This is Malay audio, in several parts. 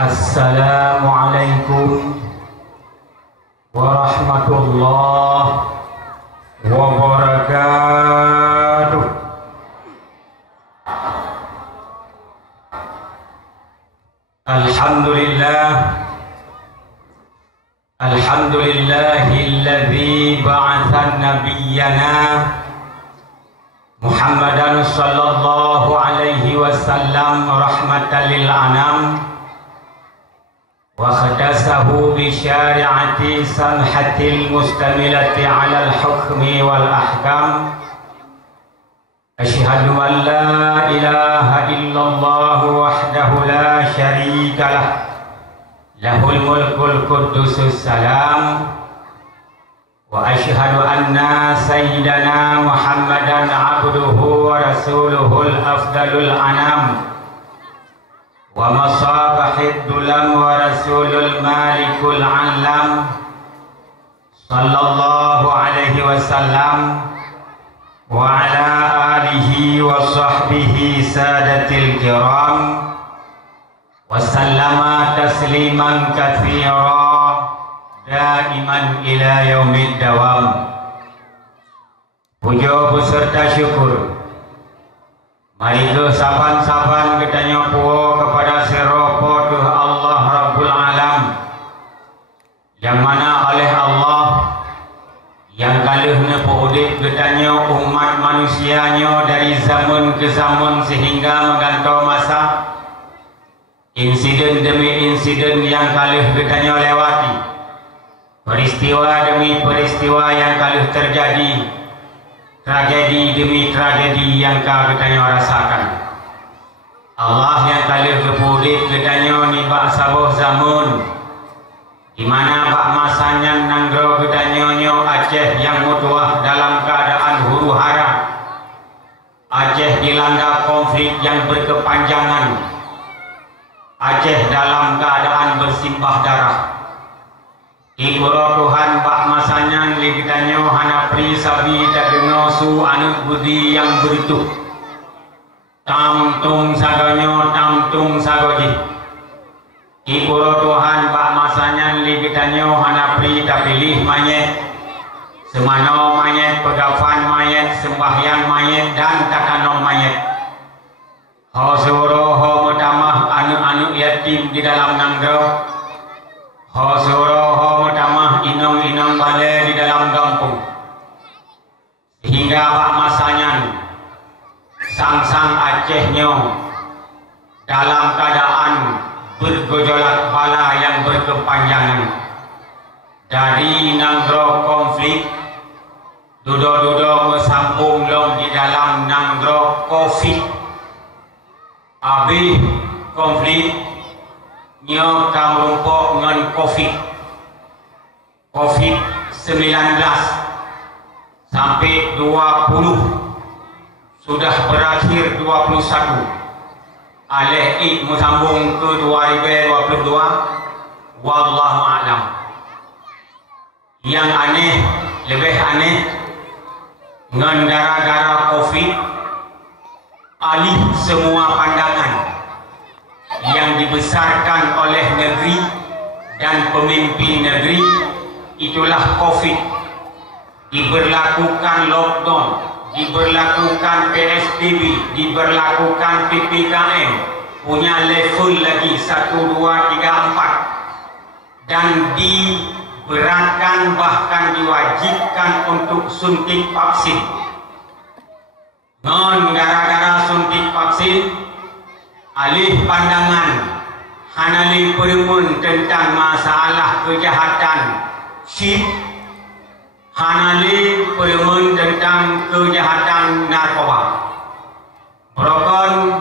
Assalamualaikum warahmatullahi wabarakatuh. Alhamdulillahilladzi ba'atha nabiyyana Muhammadan sallallahu alaihi wasallam rahmatan lil anam wa khatasahu bi syari'ati samhatil mustamilati 'alal hukmi wal ahkam. Asyhadu an la ilaha illallah wahdahu la syarika lah, lahul mulkul qudusus salam. Wa asyhadu anna sayyidana Muhammadan abduhu wa rasuluhul afdalul anam wa masabahid dulam wa rasulul malikul alam sallallahu alaihi wasallam wa ala alihi wa sahbihi sadatil kiram wa sallama tasliman katsira daiman ila yaumid dawam. Puja beserta syukur mari ke saban-saban ketanya puo kepada siropo Tuh Allah Rabbul Alam, yang mana oleh Allah yang kalihnya podek ketanya umat manusianya dari zaman ke zaman sehingga menggantau masa, insiden demi insiden yang kalih ketanya lewati, peristiwa demi peristiwa yang kalih terjadi, tragedi demi tragedi yang kau ketanya rasakan. Allah yang kalih kepudit ketanya ni bak sabuh zaman di mana bak masanya nanggro ketanya nyo Aceh yang mutuah dalam keadaan huru hara, Aceh dilanda konflik yang berkepanjangan, Aceh dalam keadaan bersimpah darah. Ikuro Tuhan bak masanya likitannya hana pri sabi tak dengar su anu budi yang berituh tamtung sagonyo tamtung sagoji. Ikuro Tuhan bak masanya likitannya hana pri tak pilih mayat, semano mayat, pegafan mayat, sembahyang mayat dan takanom mayat. Ho suruh ho mutamah anu-anu yatim di dalam nanggro, ho suruh ho mutamah inong-inong balai di dalam kampung, sehingga bak masanya sang-sang Acehnya dalam keadaan bergejolak bala yang berkepanjangan. Dari nanggro konflik dudo-dudo mesambung long di dalam nanggro COVID, habis konflik nyo kamrumpok ngan COVID-19 sampai 20 sudah berakhir 21, alih ik mesambung ke 2022, wallahu a'lam. Yang aneh, lebih aneh ngan gara-gara COVID alih semua pandangan yang dibesarkan oleh negeri dan pemimpin negeri, itulah COVID, diberlakukan lockdown, diberlakukan PSBB, diberlakukan PPKM, punya level lagi 1, 2, 3, 4, dan diberatkan bahkan diwajibkan untuk suntik vaksin. Non gara-gara suntik vaksin, alih pandangan hanali peremun tentang masalah kejahatan SHIP, hanali peremun tentang kejahatan narkoba. Berokon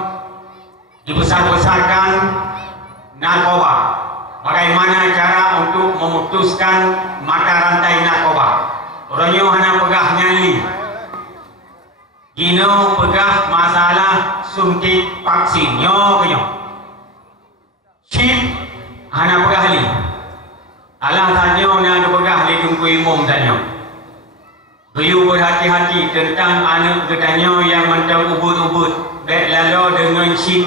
dibesar-besarkan narkoba, bagaimana cara untuk memutuskan mata rantai narkoba. Orangnya hana pegah nyali, gino pegah masalah suntik vaksin nyo kenyo. SHIP hana pegah li, alang tanyo na pegah li tungkui umum tanyo. Beliau berhati-hati tentang anak ketanyo yang mentang ubud-ubud, baik lalu dengan SHIP,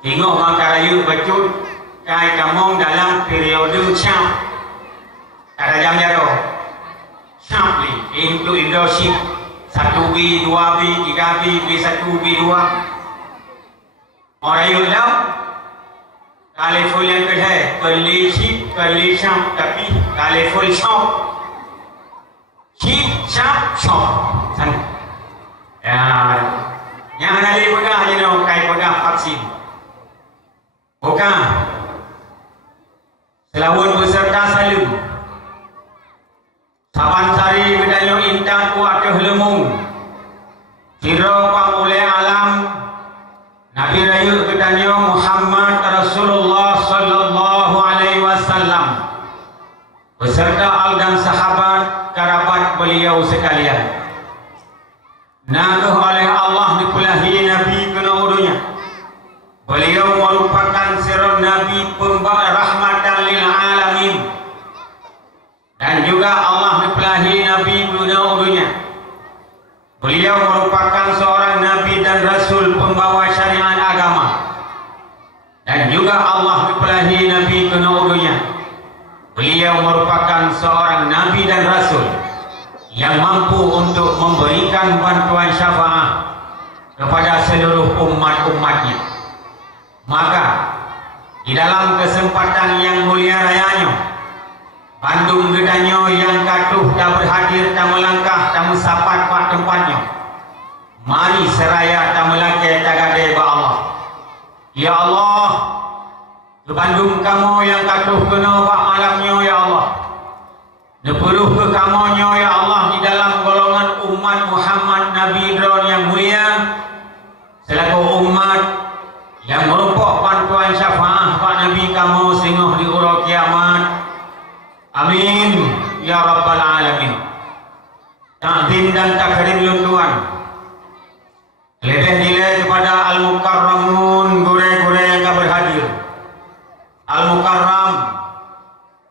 tengok maka rayu becut kai kamu dalam periode Syam. Ada jam jaro. Syam ni into Indonesia 1B, 2B, 3B, B1, B2. Orang yang dalam kali full yang kedua kali Syam, kali Syam, tapi kali full Syam. Syam, Syam. Yang ada di pegang je dong, kai pegang vaksin. Bukan. Selawun beserta salu. Saban sari bedanyo intan ku akeh lemung. Siro pamulai alam Nabi Rayu bedanyo Muhammad Rasulullah sallallahu alaihi wasallam beserta al dan sahabat kerabat beliau sekalian. Nangguh oleh Allah dipulahi Nabi kena udunya. Beliau merupakan sirah Nabi pembawa rahmatan lil alamin. Dan juga Allah dipulahi Nabi kena udunya. Beliau merupakan seorang Nabi dan Rasul pembawa syariat agama. Dan juga Allah dipulahi Nabi kena udunya. Beliau merupakan seorang Nabi dan Rasul yang mampu untuk memberikan bantuan syafaat kepada seluruh umat-umatnya. Maka di dalam kesempatan yang mulia rayanya, Bandung gedanyo yang katuh dah berhadir tak melangkah tak mensapat pak tempatnya. Mari seraya tak melangkah tak gade ba Allah. Ya Allah, ke Bandung kamu yang katuh kena pak malamnya ya Allah. Neperuh ke kamunya ya Allah di dalam golongan umat Muhammad Nabi Idron yang mulia selaku umat yang merupakan bantuan syafaat Pak Nabi kamu sehingga di urut kiamat. Amin ya rabbal alamin. Ta'zim dan takrim luntuan lebih nilai kepada Al-Mukarramun gure-gure yang berhadir. Al-Mukarram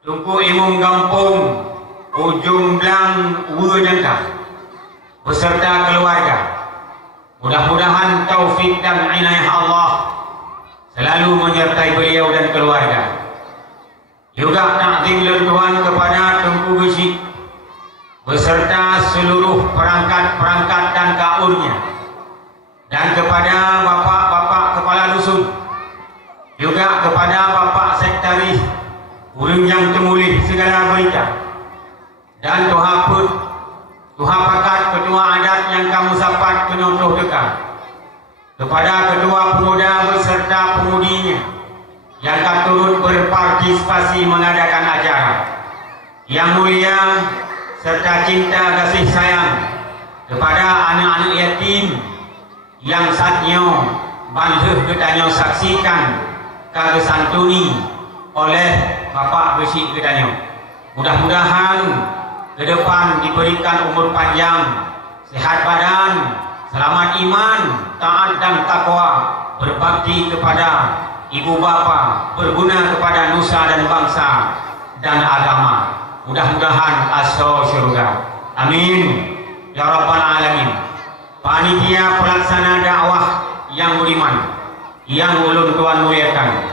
Tungku Imam Gampung Ujung Blang Wujangka beserta keluarga. Mudah-mudahan taufik dan inayah Allah selalu menyertai beliau dan keluarga. Juga ta'zim luntuan kepada Tungku Besi beserta seluruh perangkat-perangkat dan kaurnya, dan kepada bapak-bapak kepala dusun, juga kepada bapak sekretaris urang yang temulih segala berita, dan Tuhan pakat ketua adat yang kamu sapat penyontoh dekat, kepada ketua pemuda beserta pemudinya yang akan turut berpartisipasi mengadakan acara yang mulia, serta cinta kasih sayang kepada anak-anak yatim yang saatnya bantuh kedanyo saksikan kagak santuni oleh Bapak Besi kedanyo. Mudah-mudahan ke depan diberikan umur panjang, sehat badan, selamat iman, taat dan takwa, berbakti kepada ibu bapa, berguna kepada nusa dan bangsa dan agama. Mudah-mudahan asal syurga. Amin ya rabbal alamin. Panitia pelaksana dakwah yang budiman, yang ulun tuan muliakan,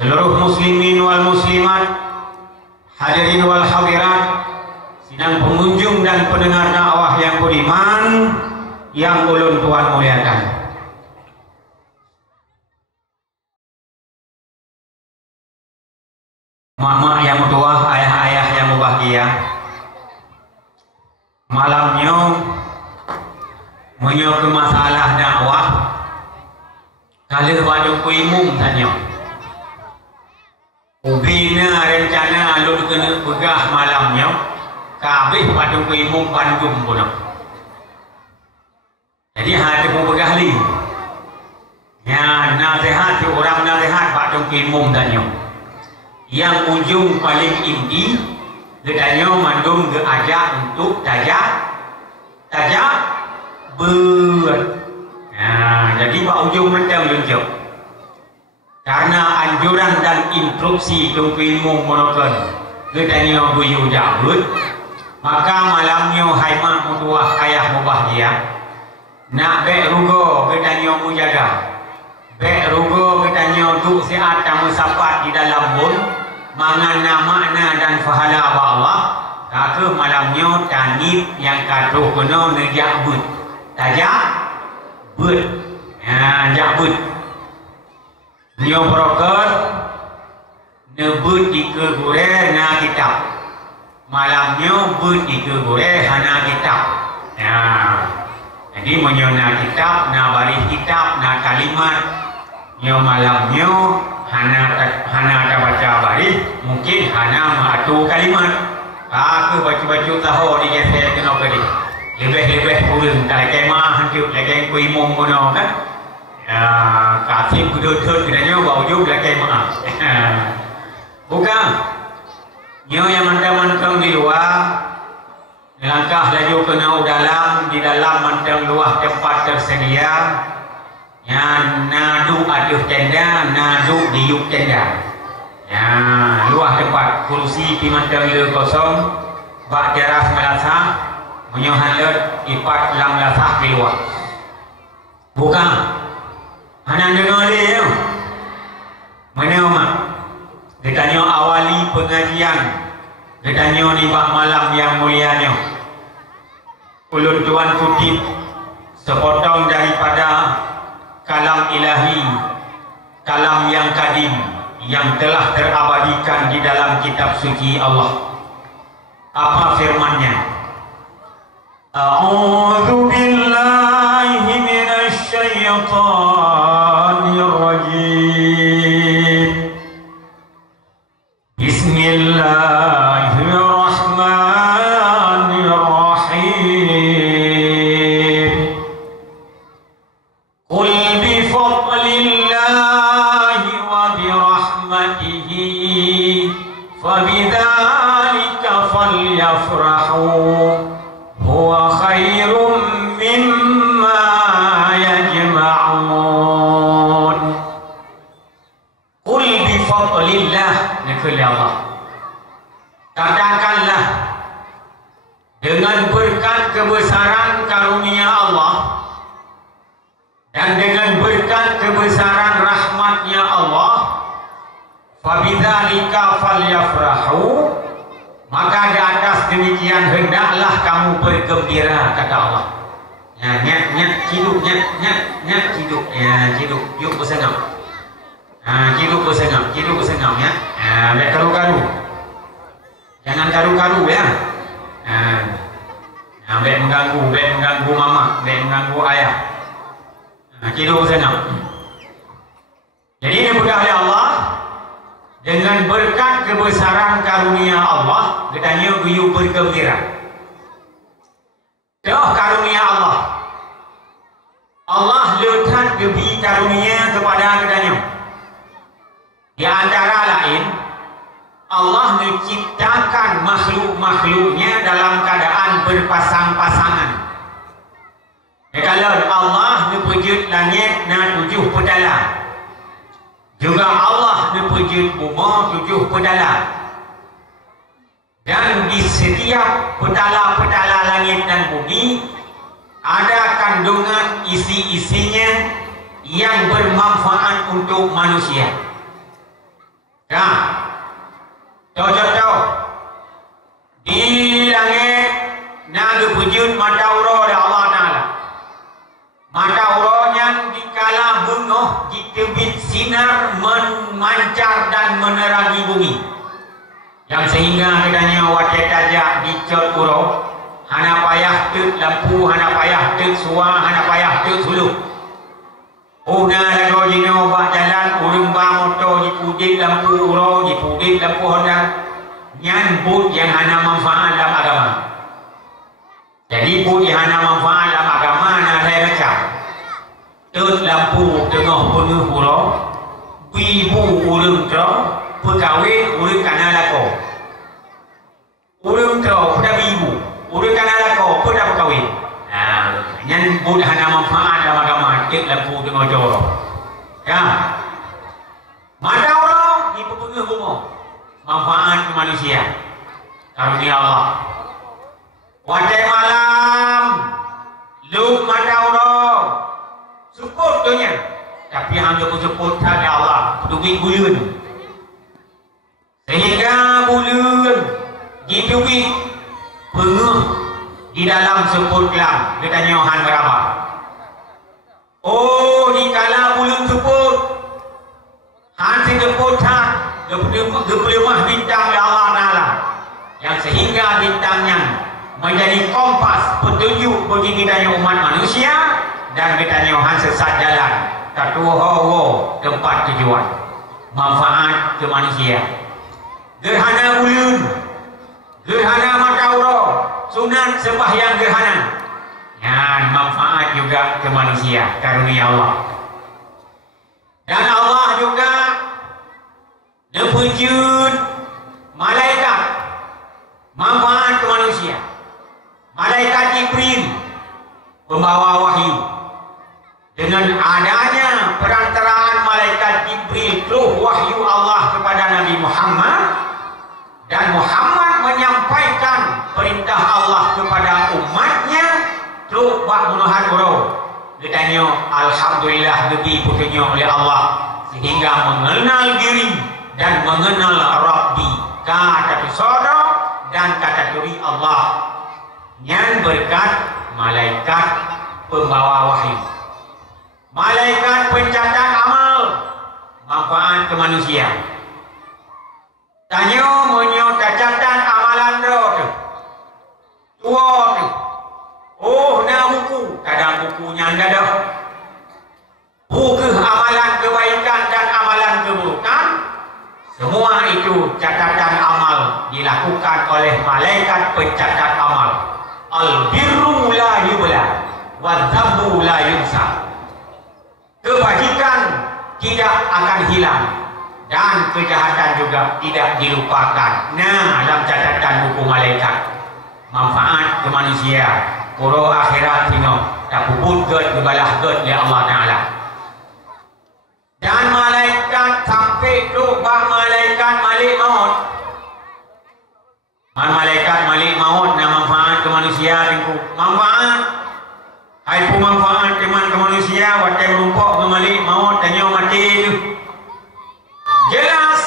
seluruh muslimin wal muslimat, hadirin wal hadirat, sidang pengunjung dan pendengar dakwah yang budiman, yang ulun tuan muliakan. Mak-mak yang tua, ayah-ayah yang bahagia, malamnya menyokong masalah dakwah kalau pada kuimum tanya ubina rencana alun kena pegah malamnya kabeh pada kuimum Bandung pun. Jadi hati pun pegah li ya nasihat orang nasihat pada kuimum tanya yang ujung paling inti gedanya mandum geajak untuk tajak ber. Nah, jadi pak ujung mentang lunjuk karena anjuran dan instruksi tungku ilmu monokon gedanya buyu jabut, maka malamnya haimah mutuah ayah mubahagia nak bek rugo gedanya mujaga Bek rugo katanya duk siat tamu sapat di dalam bun mangana makna dan pahala Allah. Kaka malamnya tanib yang katuh kena nejak but. Tajak but. Ya, jak but. Nyo broker nebut di kegure na kitab. Malamnya but di kegure hana kitab. Ya. Jadi menyona kitab, na baris kitab, na kalimat. Nyo malamnya hana ada baca baris, mungkin hana matu kalimat. Aku baca-baca tahu di saya kena pergi. Lebih-lebih kurang tak kemah hancur lagi kui mong kono kan. Kasih kudut-kudut katanya bau juga kemah. Bukan. Nyo yang mantang-mantang di luar, langkah laju kena dalam, di dalam mantang luah tempat tersedia. Yang nadu aduh tenda, nadu diuk tenda. Ya, luah tempat kursi pimantang le kosong, bak jarak melasah, menyohan le ipat lam lasah di luar. Bukan. Hanan dengar dia. Mana mak? Ditanya awali pengajian. Ditanya ni bak malam yang mulianya. Ulun tuan kutip sepotong daripada kalam ilahi, kalam yang kadim yang telah terabadikan di dalam kitab suci Allah. Apa firman-Nya? A'udzu billahi minasy syaithanir rajim. Bismillahirrahmanirrahim. Qul bi fadlillahi wa bi rahmatihi fabidzalika falyafrahu huwa khairum mimma yajma'un. Qul bi fadlillah, nakul Allah. Katakanlah dengan berkat kebesaran karunia Allah dan dengan berkat kebesaran rahmatnya Allah, fabidzalika falyafrahu, maka di atas demikian hendaklah kamu bergembira, kata Allah. Ya, nyat hidup, nyat hidup, ya hidup, yuk bersengam. Hidup bersengam ya. Baik karu-karu, jangan karu-karu ya. Baik mengganggu mama, baik mengganggu ayah. Hidup bersengam. Jadi ini mudah oleh Allah. Dengan berkat kebesaran karunia Allah, katanya beliau bergembira. Dah karunia Allah. Allah letak gebi karunia kepada katanya. Di antara lain, Allah menciptakan makhluk-makhluknya dalam keadaan berpasang-pasangan. Kalau Allah mewujud langit na 7 pedala, juga Allah mewujud bumi 7 pedala, dan di setiap pedala-pedala langit dan bumi ada kandungan isi-isinya yang bermanfaat untuk manusia. Tahu di langit naga wujud mata ura dari Allah Ta'ala. Mata uranya dikala bungoh diterbit sinar memancar dan menerangi bumi, yang sehingga katanya wadah tajak dicot ura, hana payah tek lampu, hana payah tek suar, hana payah tek suluh. Una lagu jino bak jalan urung ba motor dipudit lampu ura, dipudit lampu Honda. Nyan but yang hana manfaat dalam agama. Jadi but yang hana manfaat dalam agama nak saya macam tek lampu tengah penuh ura, bibu urung terang, pekawin urung kana lako. Urung terang pada bibu, urung kana lako pada pekawin. Nyan but hana manfaat dalam agama, tek lampu tengah jorok. Ya. Mata ura di penuh bumi. Manfaat manusia, karunia Allah. Wadai malam, luk mata ura, syukur dunia. tapi hang sebut tak Allah duit bulan sehingga bulan di duit pengeh di dalam sebut lang dia tanya han berapa. Oh, di kala bulan sebut han sebut tak gepelemah bintang Allah Ta'ala yang sehingga bintangnya menjadi kompas petunjuk bagi kita umat manusia dan kita han sesat jalan tatuho tempat tujuan manfaat ke manusia. Gerhana bulan, gerhana matauro, sunat sembahyang gerhana dan manfaat juga ke manusia karunia Allah. Dan Allah juga nepujud malaikat manfaat ke manusia. Malaikat Jibril pembawa wahyu. Dengan adanya perantaraan malaikat Jibril terus wahyu Allah kepada Nabi Muhammad dan Muhammad menyampaikan perintah Allah kepada umatnya terus bak menuhan urau. Dia tanya alhamdulillah lebih petunjuk oleh Allah sehingga mengenal diri dan mengenal Rabbi kata saudara dan kata diri Allah yang berkat malaikat pembawa wahyu, malaikat pencatat amal manfaat ke manusia. Tanya monyo catatan amalan ro tu tua tu oh na buku kadang bukunya anda dah buku amalan kebaikan dan amalan keburukan. Semua itu catatan amal dilakukan oleh malaikat pencatat amal. Al-birru la yubla wa dzambu la yunsa. Kebajikan tidak akan hilang dan kejahatan juga tidak dilupakan. Nah, dalam catatan buku malaikat manfaat ke manusia puro akhirat tino tak puput ged gebalah ged ya Allah Ta'ala. Dan malaikat sampai tu bang malaikat malik maut. Malaikat malik maut na manfaat ke manusia itu manfaat. Hai pu manfaat teman ke manusia watai rumpok ke malik maut tanya mati itu. Jelas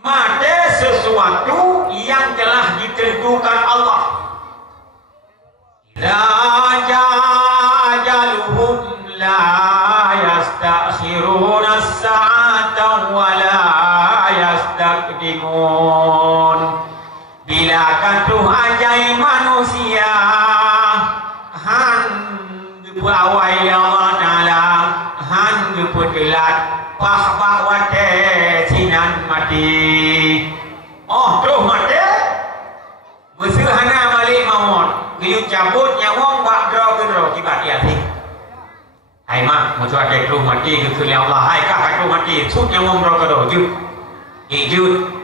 mati sesuatu yang telah ditentukan Allah. La ajaluhum la yastakhiruna as-sa'ata wa la yastaqdimun. Bila katuh ajai manusia han awai Allah Ta'ala han gepetelat pahbak wate sinan mati. Oh terus mati mesehana balik maut gayung cabut nyawang bak dro kibat ya sih. Hai mak mau cuaca terus mati ke Allah hai kah terus mati sut nyawang dro jut ejut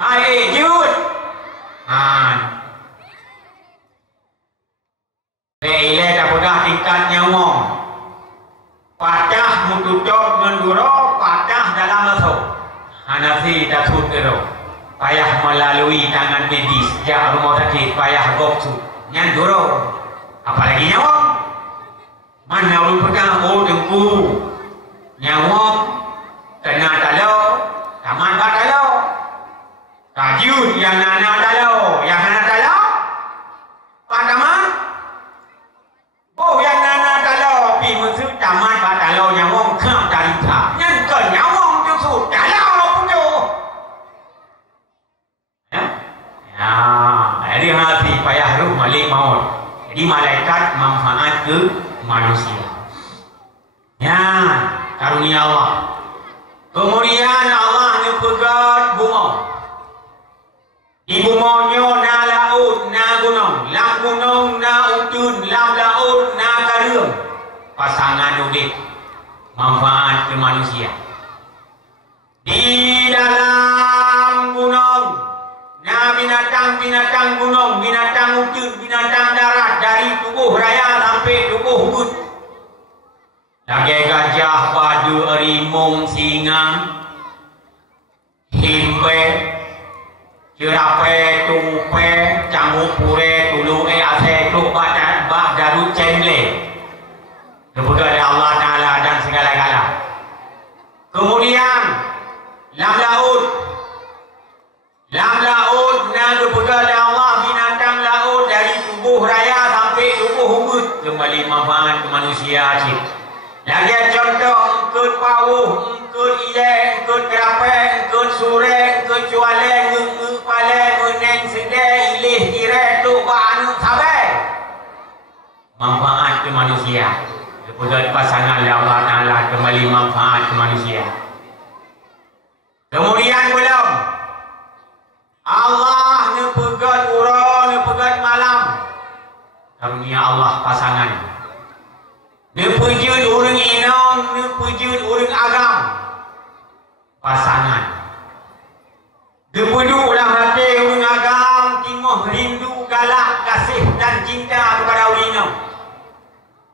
hai ejut Ile dah mudah tingkat nyawang patah mututup menduro patah dalam masuk Hanafi tak sud kero payah melalui tangan medis jak rumah sakit payah gopsu nyan duro apalagi nyawang mana ulun pegang oh dengku nyawang kena talau taman bat talau kajun yang nana talau yang nana talau pak taman oh yang nana talau pi musuh taman bat talau nyawang kam dari tak nyan ke nyawang tu sud talau punya ya jadi hati payah ruh malik maut. Jadi malaikat manfaat ke manusia ya karunia Allah. Kemudian Allah ngepegat bunga di bunganya na laut na gunung lam gunung na utun lam laut na karung pasangan udip manfaat ke manusia. Di dalam gunung na binatang-binatang gunung, binatang utun, binatang darat dari tubuh raya sampai tubuh gut. Lagi gajah, badu, harimau, singa, himpe, cerape, tupe, canggu pure, tulu ase, tuk badan, bak darut cemle. kepada Allah Ta'ala dan segala-gala. Kemudian lam laut nak kepada Allah binatang laut dari tubuh raya sampai tubuh ubud kembali manfaat ke manusia cik. Lagi contoh engkut pawuh, engkut iye, engkut kerapek, engkut surek, engkut cualeng, engkut paleng, meneng sedek, ilih kira tu banu sabai. Manfaat ke manusia. Kepada pasangan Allah Ta'ala kembali manfaat ke manusia. Kemudian belum Allah ni pegat ura, ni pegat malam. Karunia Allah pasangan. Ni pejut orang inong, ni pejut orang agam. Pasangan. Dia peduklah hati orang agam, timoh rindu, galak, kasih dan cinta kepada orang inong.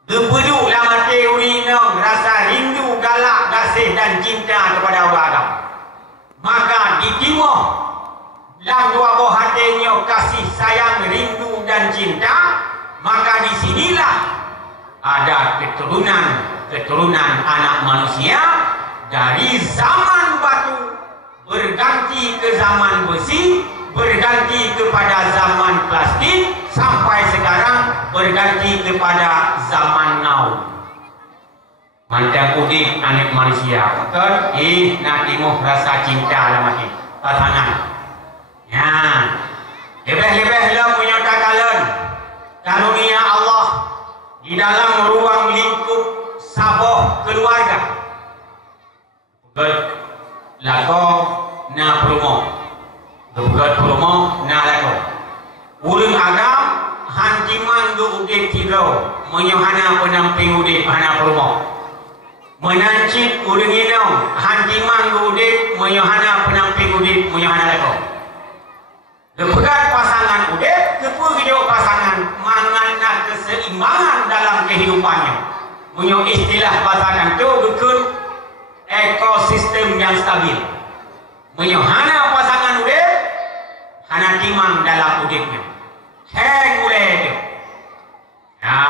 Dia peduklah hati orang inong, rasa rindu, galak, kasih dan cinta kepada orang agam. Maka di timoh dalam dua buah hatinya kasih sayang, rindu dan cinta, maka di sinilah ada keturunan anak manusia dari zaman batu berganti ke zaman besi, berganti kepada zaman plastik, sampai sekarang berganti kepada zaman now. Mantap udip anak manusia. Betul? Nak timoh rasa cinta lah mati pasangan. Ya, lebih-lebih lah punya takalan karunia Allah di dalam ruang lingkup saboh keluarga. Betul? Lako na promo, betul promo na lako. Urang agam hantiman do udip tiro, menyohana penamping udip hana promo. Menancit urang inong hantiman do udip, menyohana penamping udip, menyohana lako. Lepegat pasangan udip, kepergian pasangan mangan nak keseimbangan dalam kehidupannya. Punya istilah pasangan itu bukan ekosistem yang stabil. Menyohana pasangan udip, hana timang dalam udipnya. Heng uleh itu. Ya.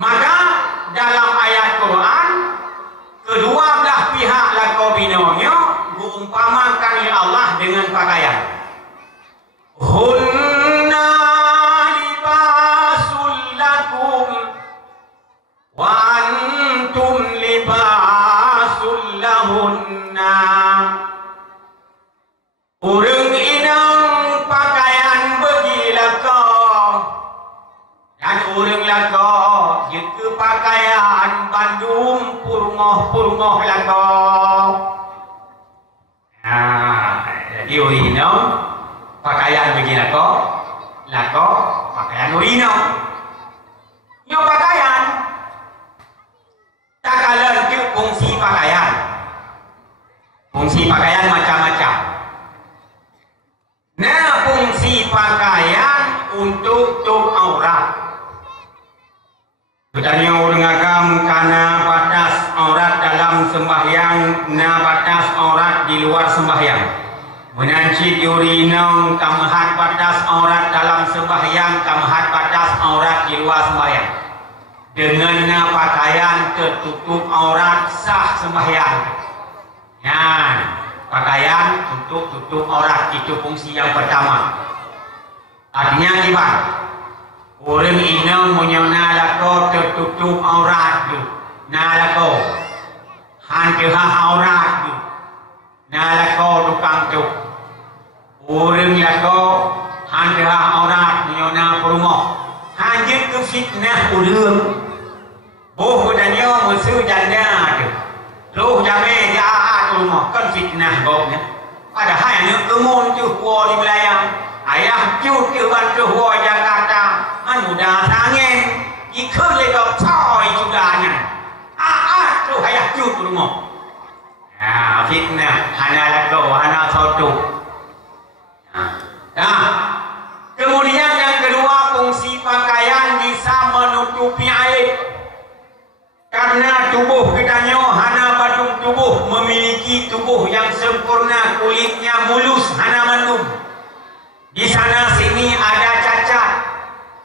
Maka dalam ayat Quran, kedua belah pihak lakau binonya diumpamakan oleh Allah dengan pakaian. Hunna libasul lakum wa antum libasul lahunna. Urang inang pakaian bagi lakau dan urang lakau jika pakaian bandung purmoh lakau. Jadi urino pakaian bagi lako pakaian urino. Nyo pakaian takalan ke fungsi pakaian. Fungsi pakaian macam-macam. Nah, fungsi pakaian untuk aurat. Bertanya orang agam karena batas aurat dalam sembahyang, na batas aurat di luar sembahyang. Menanci urinong kamahat batas aurat dalam sembahyang, kamahat batas aurat di luar sembahyang. Dengan na pakaian tertutup aurat sah sembahyang. Ya, pakaian untuk tutup aurat itu fungsi yang pertama. Artinya gimana? Orang ini punya nalako tertutup aurat tu, nalako hantuha aurat tu, nalako tukang tu. Orang lako hantuha aurat punya na perumoh. Hanjut ke fitnah orang. Boh katanya musuh janda tu. Loh jamai jahat rumah kan fitnah baunya. Padahal yang kemun tu huwa di Melayang. Ayah cut ke bantu huwa Jakarta. Mudah sangin ikut lekau coy judanya. Tu ayah cut rumah. Fitnah hana lekau hana sotu. Kemudian yang kedua, fungsi pakaian bisa menutupi aib. Karena tubuh kitanya hana batung tubuh, memiliki tubuh yang sempurna, kulitnya mulus, hana mendung. Di sana sini ada cacat,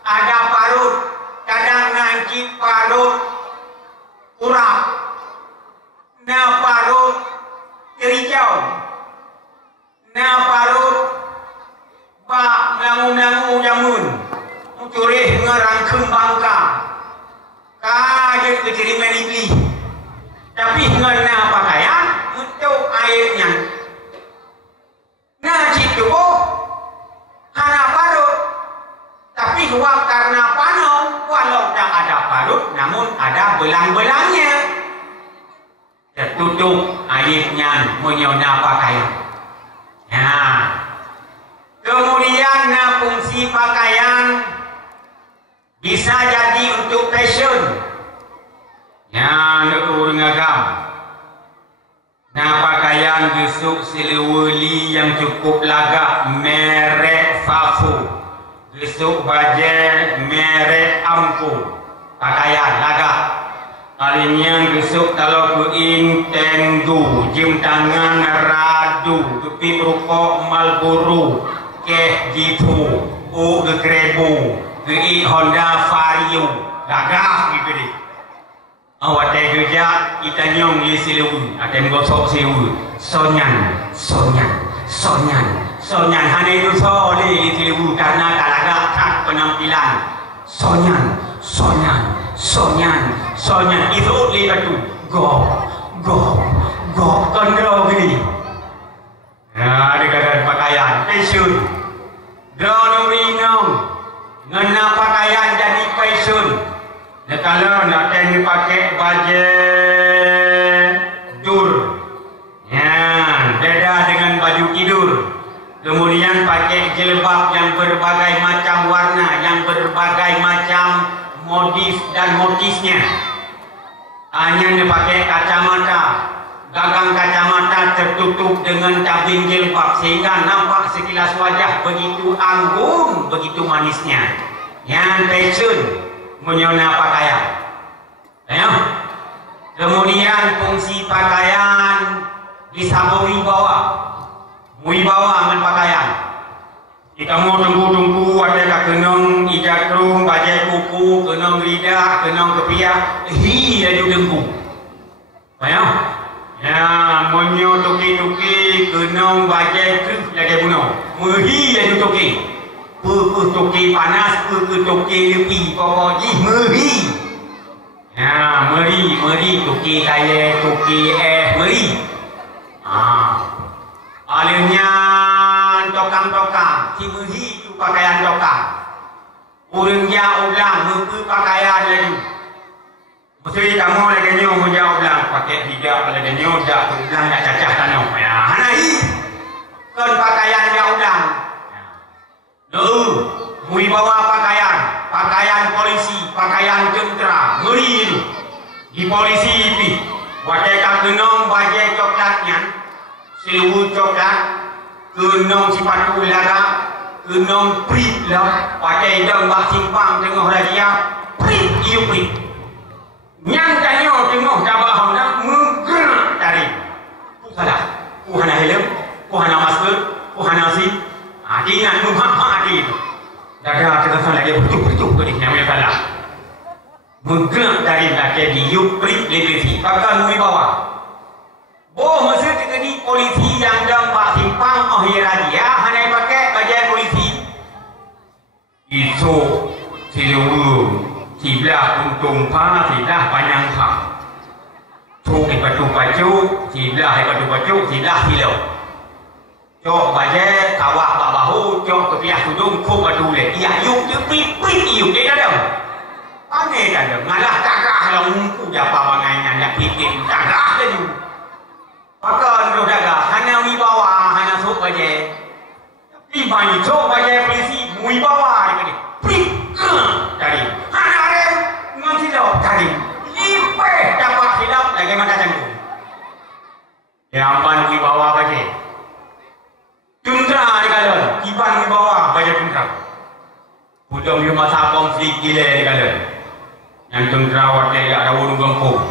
ada parut, kadang nangkit parut. na parut kericau, na parut bak melangu-melangu jamun, curih ngerangkem bangka, kaget keceriman iblis. Tapi ngena pakaian untuk airnya. Nah situ hana parut. Tapi huang karena panon, walau tak ada parut, namun ada belang-belangnya. Tertutup airnya menyona pakaian. Nah, kemudian fungsi pakaian bisa jadi untuk fashion. Ya, orang agam. Nah, pakaian besok sileweli yang cukup lagak merek Fafu. Besok baju merek Amco. Pakaian lagak. Kalinya besok kalau ke Nintendo, jam tangan Radu, kepip rokok Marlboro, keh Gitu, ke Grebo, ke Honda Vario, lagak gitu deh. Awak kerja kita nyong li silewu, atem gosok silewu, sonyan, hanya itu soleh li silewu karena talaga tak penampilan, sonyan itu li batu, go, kontrol gini. Nah, dekat pakaian, fashion, dronong, ngena pakaian jadi fashion. Nah, kalau nak pakai baju dur, ya, beda dengan baju tidur. Kemudian pakai jilbab yang berbagai macam warna, yang berbagai macam modif dan motifnya. Hanya dipakai kacamata, gagang kacamata tertutup dengan tabing jilbab sehingga nampak sekilas wajah begitu anggun, begitu manisnya. Yang fashion menyona pakaian. Ayo. Kemudian fungsi pakaian disambung wibawa. Wibawa dengan pakaian. Kita mau tunggu-tunggu ada kenong ijakrum, bajai kuku, kenong lidah, kenong kepiah. Ada tunggu. Ayo. Ya, monyo toki-toki, kenong bajai ke lagi bunuh. Ada toki. Toki panas, toki lepi, pokoknya meri. Ya, meri, toki kaya, toki meri. Alimnya tokang-tokang, si meri itu pakaian tokang. Orangnya ulang, muka pakaian lagi. Mesti kamu lagi nyo menjauh ulang, pakai hijab lagi nyo, dah ulang tak cacah tanam. Ya, hanai, kan pakaian dia ulang. Wibawa pakaian polisi, pakaian tentera, ngeri itu. Di polisi itu, wadah kenong baju coklatnya, seluruh coklat, kenong sepatu lara, kenong prit lah, wadah deng bak simpang tengah raja, prit, iya prit. Yang tanya tengah dabah hendak menggerak tadi. Ku salah, ku hana helm, ku hana masker, ku hana si. Ingat muhak itu. Dada kita salah dia betul-betul tadi yang mereka salah. Menggerak dari laki di yuprit lebih bahkan wibawa. Mesti terjadi polisi yang dampak simpang akhir dia hanya pakai baju polisi. Itu siluwu, sebelah untung pa, sebelah panjang pa. Cuk batu-batu, sebelah batu-batu, sebelah silau. Cok bajet, kawak bak bahu, cok kepiah tudung, kok batu le. Ia yuk je prit yuk dia dah. Aneh dah. Ngalah cakah lah mungku japa bangainya nak prit cakah dah tu. Pakai dulu dah. Hanya wibawa, hanya sok bajet. Tapi banyak cok bajet polisi wibawa dekat ni. Prit tadi. Hanya rem ngan silap tadi. Lipeh dapat silap lagi macam tu. Yang pan wibawa bajet. Tentera di kalan, kiban di bawah baju tentera. Pudong di rumah sapong sedikit gila di kalan. Yang tentera waktu yang ada urung gempung.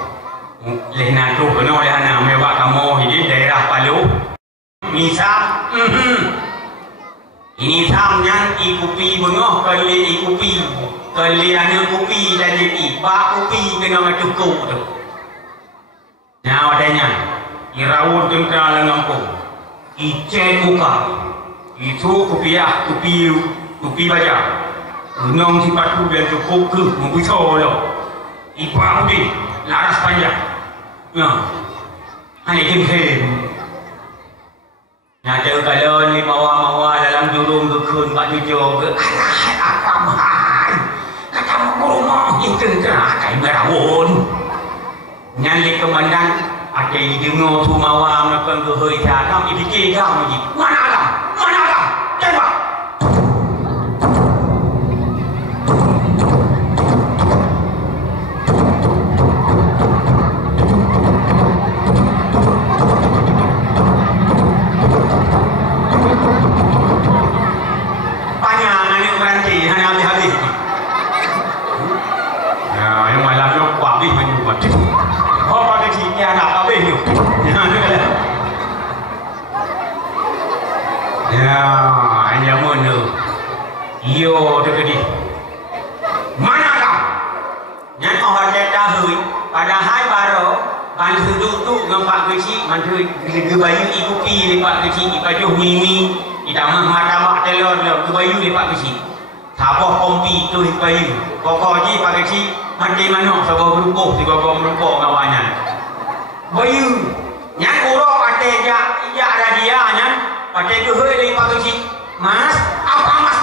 Lehna tu penuh lehana mewak kamu ini daerah Palu. Misal, ini samnya ikupi bengah kali ikupi. Kali anak kupi dan jadi bak kupi kena macam tu. Yang adanya irawun tentang lengampung, icet muka, itu tupi baja, unang sipatu dan cukup ke membusau lo, ipang di laras panjang, hanya jemhem. Ada kalau ni mawa dalam jurung gekun bak jujur ke alah akamai kata rumah itu kai merawon nyali kemandan ada dengar tu mawa nak ke hoi tha kam fikir kam ni mana dah tembak yo dekedi mana kau nyan orang dah hui padahal baru ban duduk tu nampak kecil mantu gebayu ibu pi lepak kecil baju mimi idamah mata telur gebayu lepak kecil saboh kompi tu gebayu pokok ji pak kecil mandi manok saboh berupuh ngawannya bayu nyan urok ate ya dia nyan ate tu hui lepak kecil mas apa mas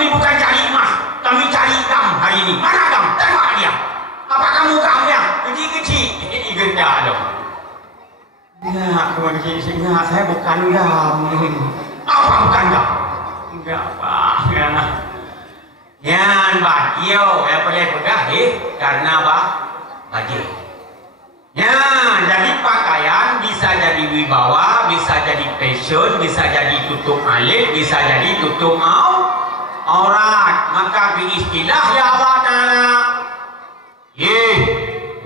kami bukan cari emas, kami cari dam hari ini. Mana dam? Tembak dia. Apa kamu ya? Kecil-kecil. Ini genda dong. Ya, kawan kecil, saya bukan dam. Apa bukan dam? Enggak apa. Yan bat, yo, yang boleh pegang karena apa? Baju. Ya, jadi pakaian bisa jadi wibawa, bisa jadi fashion, bisa jadi tutup alit, bisa jadi tutup aurat. Maka istilah ya Allah Ta'ala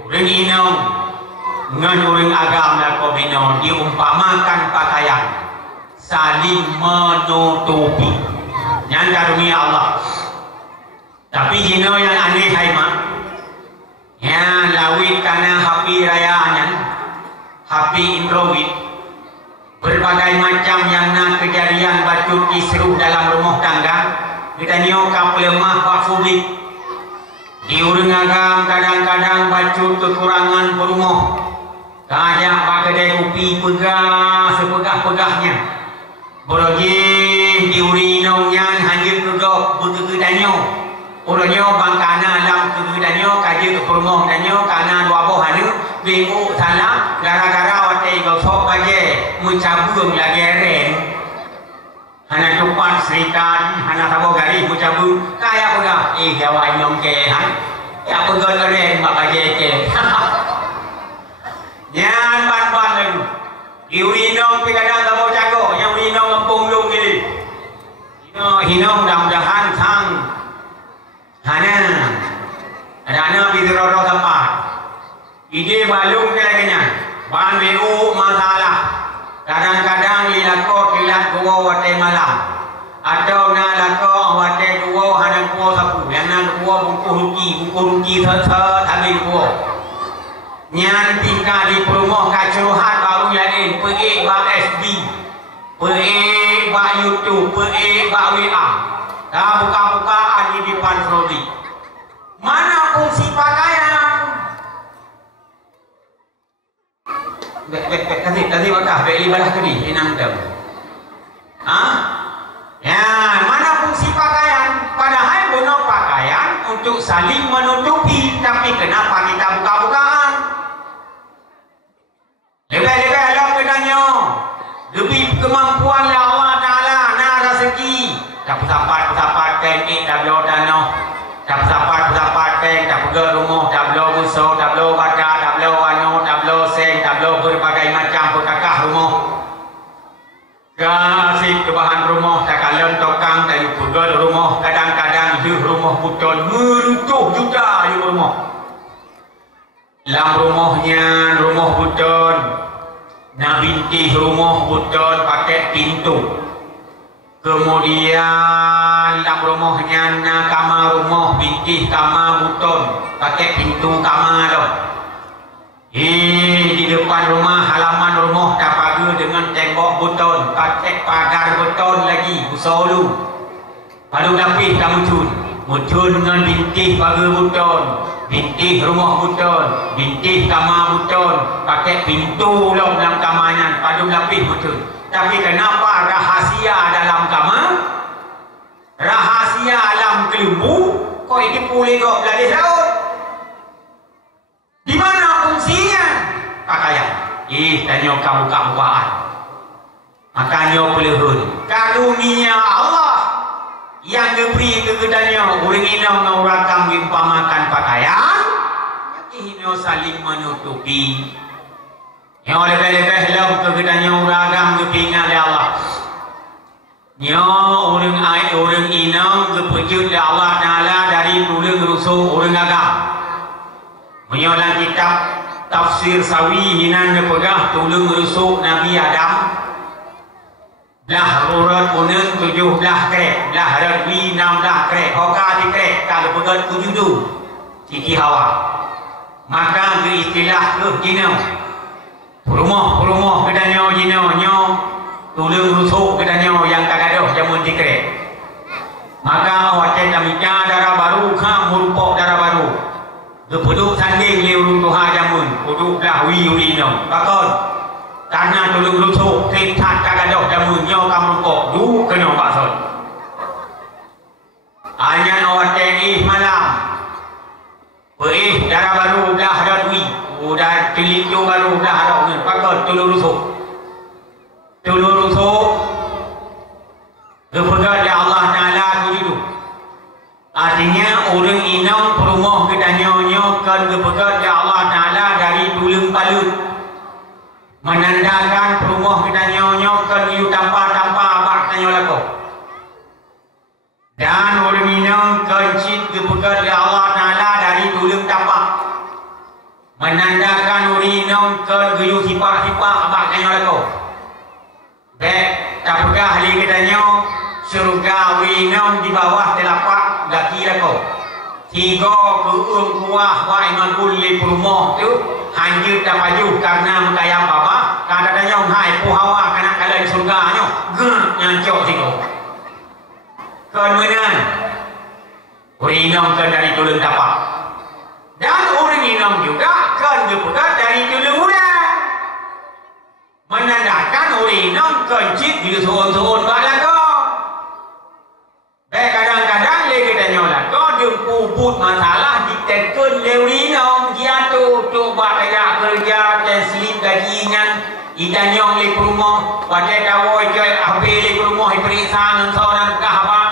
orang inong dengan orang agam dan kombino diumpamakan pakaian saling menutupi yang karunia Allah. Tapi jino yang aneh haima yang lawit karena hapi rayaan hapi indrawit berbagai macam yang nak kejadian bacuk kisruh dalam rumah tangga. Kita nyokap lemah pak publik di urang agam kadang-kadang bacut kekurangan perumah kajak pak kedai kopi pegah sepegah-pegahnya berojih di urinongnya hanya kegok begitu orangnya bangkana dalam kegedanyo kaji ke perumah danyo karena dua boh hanu bingung salah gara-gara watai gosok baje mencabung lagi ren hana cepat serikan hana sabo gari mucabu kaya pula gawa nyong ke ya pegon keren mak baje ke nyan ban-ban lagi diurinong pikadang sabo jago yang urinong ngempung lung gini hinong mudah-mudahan sang hana ada bidroro tempat ide balung ke lagi nya ban BU masalah kadang-kadang lilakot lilat dua watai malam atau na lakot watai dua hanang kuo sapu yang na dua bungkuh ruki set habis kuo nyan tinggal di perumah kacuruhat baru yakin pergi bak SB pergi bak YouTube pergi bak WA dah buka-bukaan di depan Frodi mana fungsi pakaian kasih bakah beli balah kedi enam jam ya mana fungsi pakaian padahal guna pakaian untuk saling menutupi tapi kenapa kita buka-bukaan lebih-lebih alam bedanya lebih kemampuan Allah Ta'ala na rezeki tak pesawat teknik tak belau danau tak pesawat peng tak pegang rumah tak belau busau tak belau baca tak belau wano tak belau seng tak belau berbagai macam perkakah rumah kasih kebahan rumah tak kalian tokang dari pegang rumah kadang-kadang di rumah puton merutuh juta di rumah dalam rumah puton nak bintih rumah puton pakai pintu kemudian dalam rumahnya nak kamar rumah bintih kamar puton pakai pintu kamar tu Di depan rumah, halaman rumah dah pagar dengan tembok beton, pakai pagar beton lagi, usah dulu. Palu lapis dah muncul dengan bintih pagar beton, bintih rumah beton, bintih kamar beton, pakai pintu dalam kamarnya, palu lapis muncul. Tapi kenapa rahasia dalam kamar, rahasia dalam kelimbu, kok ini pulih kok beladih laut? Di mana fungsinya? Pakaian. Tanya kamu buka-bukaan. Makanya pelihun. Karunia Allah yang diberi kegetanya orang ini mengurangkan gimpamakan pakaian. Ini saling menutupi. Yang lebih-lebih dalam kegetanya uragam kepingan oleh Allah. Yang orang inang kepejut oleh Allah Ta'ala dari tulang rusuk orang agam. Menyolang kitab tafsir sawi hinan nepegah tulung rusuk Nabi Adam belah urat unen 17 krek belah redwi 16 krek hoka di krek kalau pegat 7 Siti Hawa. Maka ke istilah ke jina rumah kedanya jina nyo tulung rusuk kedanya yang kagaduh jamun di krek. Maka wajah tamiknya darah baru kang merupok darah baru Kepuduk sanding liurung tuha jamun Kuduk lahwi urinong Bakon Karena tulung rusuk Klintat kagadoh jamun Nyo kamrupok Du kena bakson Anyan awat TNI malam Darah baru dah ada dui Udah telinju baru dah ada urin Bakon tulung rusuk Tulung rusuk Kepegat ya Allah Ta'ala tulidu Artinya orang inang perumah kedanya kan kepegat ya Allah Ta'ala dari tulang palut menandakan perumah kedanya kan you tanpa abad tanya laku dan orang inang kencit kepegat ya Allah Ta'ala dari tulang tapak menandakan orang inang kan you sifat-sifat abad tanya laku baik tak pegah hari kedanya surga winam di bawah telapak kaki laku. Tiga keung kuah wa iman kulli perumah tu hanjir tak maju karena mengayam bapa. Kadang-kadang hai puhawa kena kalian surganya gak nyancok situ. Kemudian urinam kan dari tulang tapak. Dan urinam juga kan dipegat dari tulang urang. Menandakan urinam kencit di sohon-sohon balaga. Kadang-kadang lagi tanya lah, kau jemput masalah ditekan lewinong jatuh coba kaya kerja dan slip gajinya idanyong le rumah pada kawai ke abe le rumah periksa nan sonan kahwa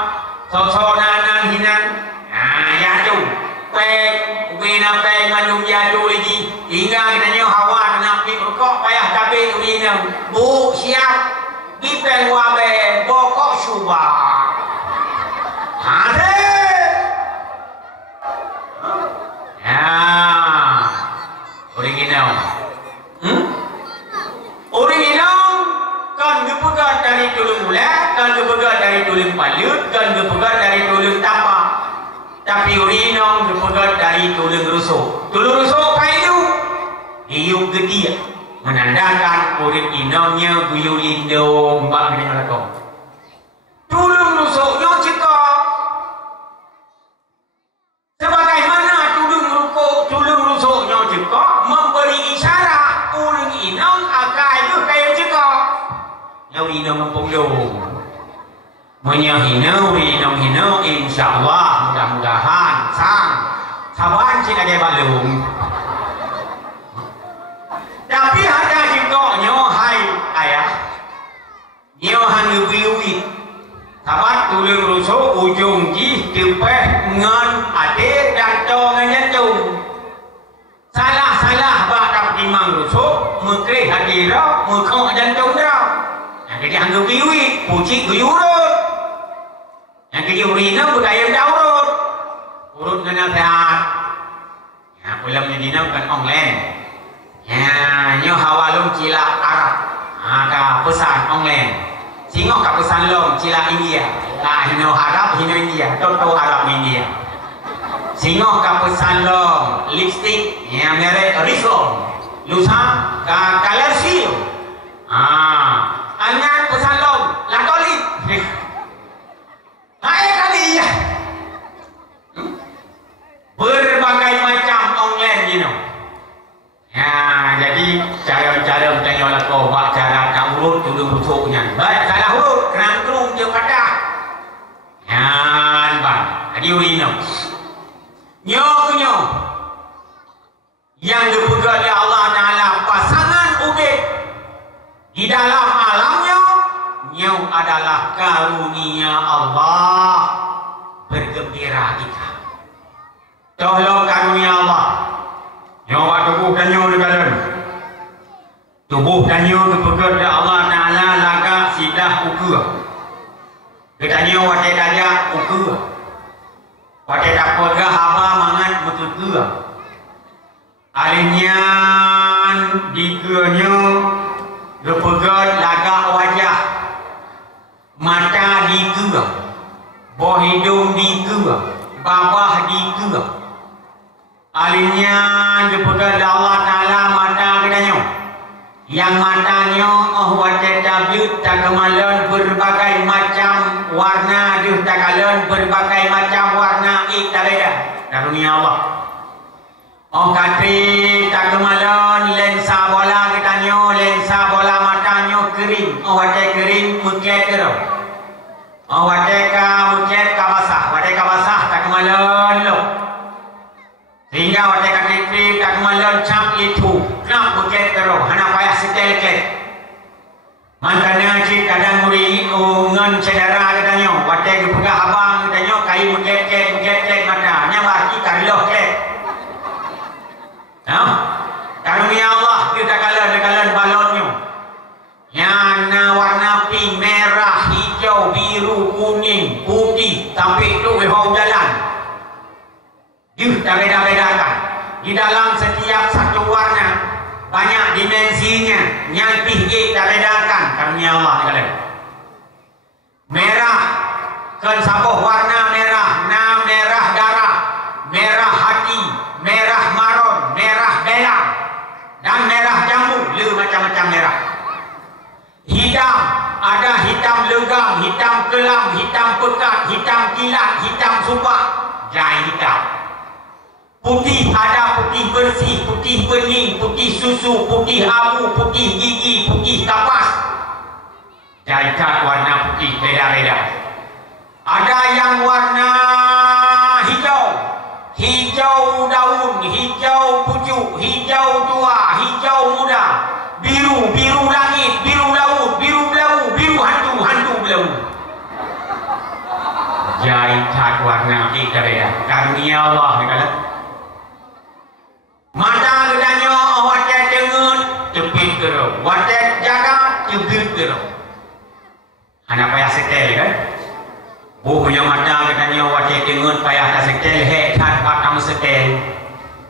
sosonan hinan ya tu peng ubina peng manum jatuh lagi hingga kitanya hawa nak pi rokok payah tabe urinong bu siap di peng wabe bokok subah ada, ya, orang inau, orang inau kan dipegat dari tulang ulat, kan dipegat dari tulang palut, kan dipegat dari tulang tapak, tapi orang inau dipegat dari tulang rusuk. Tulang rusuk apa itu? Hiup gede, menandakan orang inaunya guyu lindung, mbak kena lakon. Tulang rusuknya cekak. Sebagaimana tulung rusuknya cekak memberi isyarat orang inang akan itu kayak cekak. Yang inang mempunggung menyahina inang insyaAllah mudah-mudahan sang saban cik ada balung. Tapi ada juga hai ayah nyo hanya biuit sahabat tulung rusuk ujung ji tepeh ngan ade dan to ngan jantung salah bakap timang rusuk mengkreh hadira mengkong jantung dah yang jadi anggap biuit pucik guyurut yang jadi urina budaya daurut urut dengan sehat ya ulam jadi bukan online ya nyo hawalum cilak Arab ada pesan online Singok kat pesan long cila India. Lah hino Arab hino India. Toto Arab India. Singok kat pesan long lipstick yang merek Rislong. lusa kalersi angan pesalom lakoli hai kali ya berbagai macam online you know. Ya, jadi cara-cara tanya lako buat cara tak urut tudung rusuknya. Baik salah urut kerang kerung je padah. Yan bang, adi wino. Nyo kunyo. Yang dipegang oleh Allah Taala pasangan ubid di dalam alamnya, nyo adalah karunia Allah. Bergembira kita. Tolong karunia Allah. Nyawa tubuh danyo dengan tubuh danyo kepegat Allah Taala laga sidah ukur. Ketanyo wate daya ukur. Wate dapaga haba mangat betul. Alinyan digeunyo kepegat laga wajah. Mata digeuk. Boh hidung digeuk. Babah digeuk. Alinnya dipegang Allah Ta'ala mata katanya yang matanya wajah tabut tak kemalan berbagai macam warna dia tak kalan berbagai macam warna tak beda karunia Allah katri tak kemalan lensa bola katanya lensa bola matanya kering wajah kering muklet kerap wajah muklet kabasah wajah kabasah tak kemalan lo sehingga wate katitri tak kemalan cap itu nak buket terus hana payah setel ket mantanya cik kadang muri ngan cedera katanya wate gepegang abang katanya kai buket ket mata nya baki kariloh ket karunia Allah dia tak kalan balonnya yang warna pink merah hijau biru kuning putih sampai tu wehau jalan tak beda-bedakan di dalam setiap satu warna banyak dimensinya yang tinggi tak bedakan karunia Allah kalian merah kan sabuh warna merah merah darah merah hati merah maron merah belang dan merah jambu le macam-macam merah hitam ada hitam legam hitam kelam hitam pekat hitam kilat hitam subak jai hitam putih ada putih bersih, putih bening, putih susu, putih abu, putih gigi, putih kapas. Jaikat warna putih beda-beda. Ada yang warna hijau, hijau daun, hijau pucuk, hijau tua, hijau muda, biru, biru langit, biru laut, biru belau, biru hantu, hantu belau. Jaikat warna beda-beda. Karunia Allah kata. Mata katanya wajah dengar tepit kerap wajah jaga tepit kerap hanya payah setel kan punya mata katanya wajah dengar payah tak setel head patam setel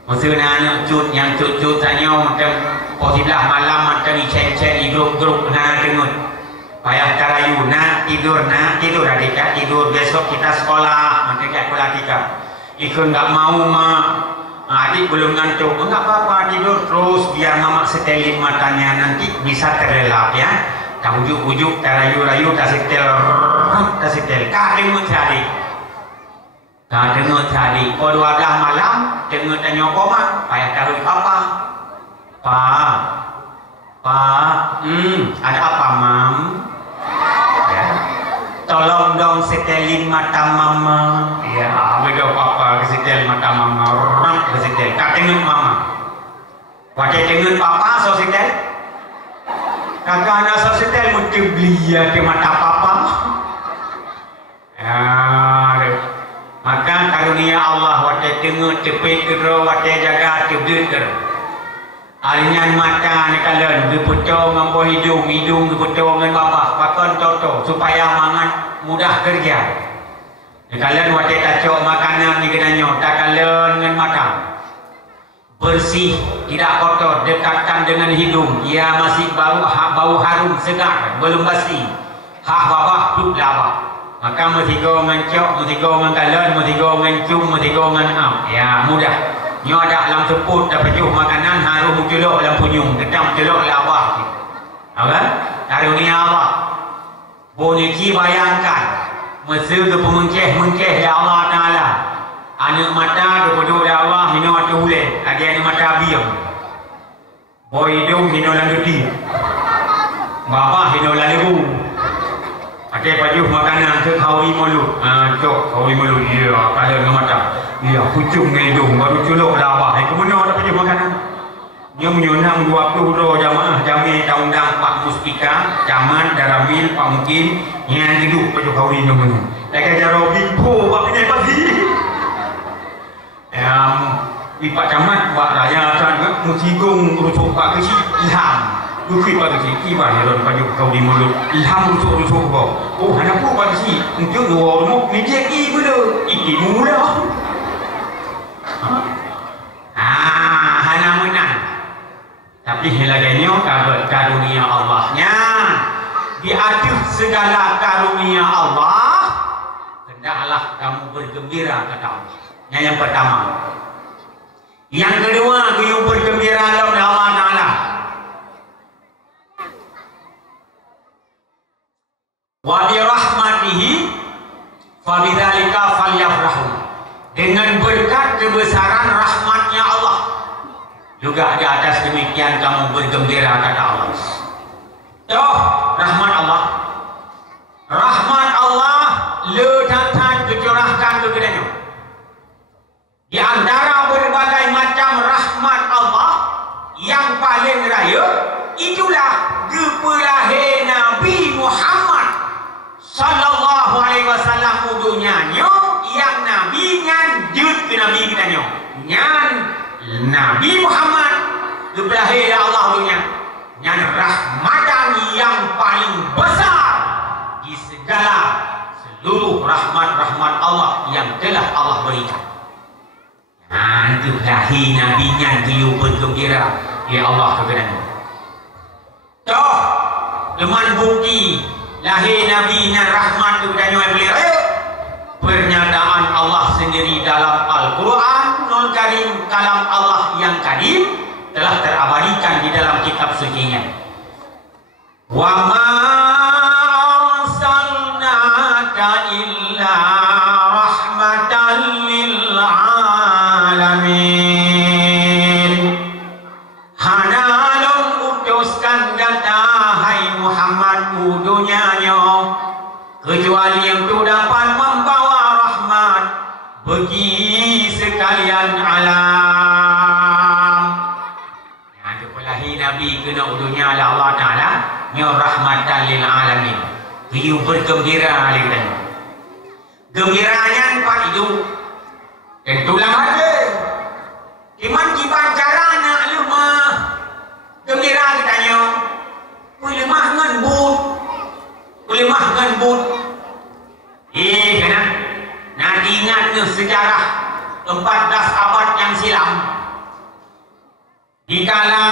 maksudnya anak cut yang cut tanya macam posiblah malam macam icen-icen di grup-grup nak dengar payah tarayu nak tidur adik tidur besok kita sekolah macam kat sekolah kita ikut tak mau mak adik belum ngantuk, enggak apa-apa tidur terus biar mama setelin matanya nanti bisa terlelap ya. Tak ujuk-ujuk, tak rayu-rayu, tak setel. Kak dengar tadi. Kak dengar tadi. Kau 12 malam dengar tanya koma, payah tahu apa? Ada apa mam? Ya. Tolong dong setelin mata mama. Ya, beda papa setel mata mama. Orang setel. Kak tengok mama. Wajah tengok papa so setel. Kakak anak so setel mesti belia ke mata papa. Ya, maka karunia Allah wajah tengok cepet kero wajah jaga tebet kero. Alinyan mata ni kalian dipucung dengan hidung, hidung dipucung dengan babah, pakai toto supaya mangan mudah kerja. Kalian wajah tacok makanan ni kenanya, tak kalian dengan mata bersih, tidak kotor, dekatkan dengan hidung. Ia masih bau harum segar, belum basi. Hak babah tu lawak. Maka mesti go dengan cok, mesti go dengan kalian, mesti go dengan cum, mesti go dengan am. Ya mudah. Nyo ada alam seput dah pejuh makanan harum celok dalam punyung, gedam celok dalam abah. Kan? Karunia Allah. Boleh ki bayangkan masa ke pemengkeh-mengkeh ya Allah Ta'ala. Anak mata duduk ya Allah hino atu uleh, ada anak mata biam. Boy hidung hino landuti. Bapa hino lalu. Ada pejuh makanan ke kawi mulut. Cok kawi mulut dia kalau dengan mata. Dia pucung hidung baru celok dah abah. Kemudian ada pejuh makanan. Dia menyunang 20 jamaah jami undang Pak Muspika, Camat, Daramil, Pak Mukin yang hidup pejuh kawi namanya. Lagi jaro bipo buat pindah pagi. Di Pak Camat, Pak Raya kan musigung rusuk Pak Kesi ilham. Bukit Pak Kesi kibar ya don pejuh kawi mulut. Ilham rusuk kau. Oh, anak pun Pak Kesi. Untuk dua rumah mijek i bela. Iki mula. Hana menang. Tapi hilangnya karunia Allahnya diatur segala karunia Allah, hendaklah kamu bergembira kata Allah. Yang pertama. Yang kedua, kamu bergembira dalam Allah Ta'ala. Wa bi rahmatihi fa bidzalika falyafrahu. Dengan berkat kebesaran rahmatnya Allah, juga di atas demikian kamu bergembira kata Allah. Oh, rahmat Allah. Rahmat Allah letatan dicurahkan kepadanya. Di antara berbagai macam rahmat Allah yang paling raya itulah kepelahiran Nabi Muhammad sallallahu alaihi wasallam udunyanya yang Nabi nyanjut ke Nabi kita nyan Nabi Muhammad kepelahiran Allah dunia nyan rahmatan yang paling besar di segala seluruh rahmat-rahmat Allah yang telah Allah berikan. Itu lahir Nabi nyan tu bergembira ya Allah kepadanya. Toh dengan bukti lahir Nabi nyan rahmat kepadanya yang beliau pernyataan Allah sendiri dalam Al-Quran Nul Karim, kalam Allah yang kadim telah terabadikan di dalam kitab sucinya. Wa ma arsalnaka illa rahmatan lil alamin. Hanalum utuskan data hai Muhammad udunyanya kecuali yang tu dapat membawa rahmat bagi sekalian alam. Yang kepelahi Nabi kena udunya oleh Allah Ta'ala nya rahmatan lil alamin. Dia bergembira lagi. Gembiranya empat itu. Tentulah ada. Iman kipan cara nak lemah. Gembira katanya. Lemah dengan but. Lemah dengan but. Kena. Nanti ingat ke sejarah 14 abad yang silam. Dikala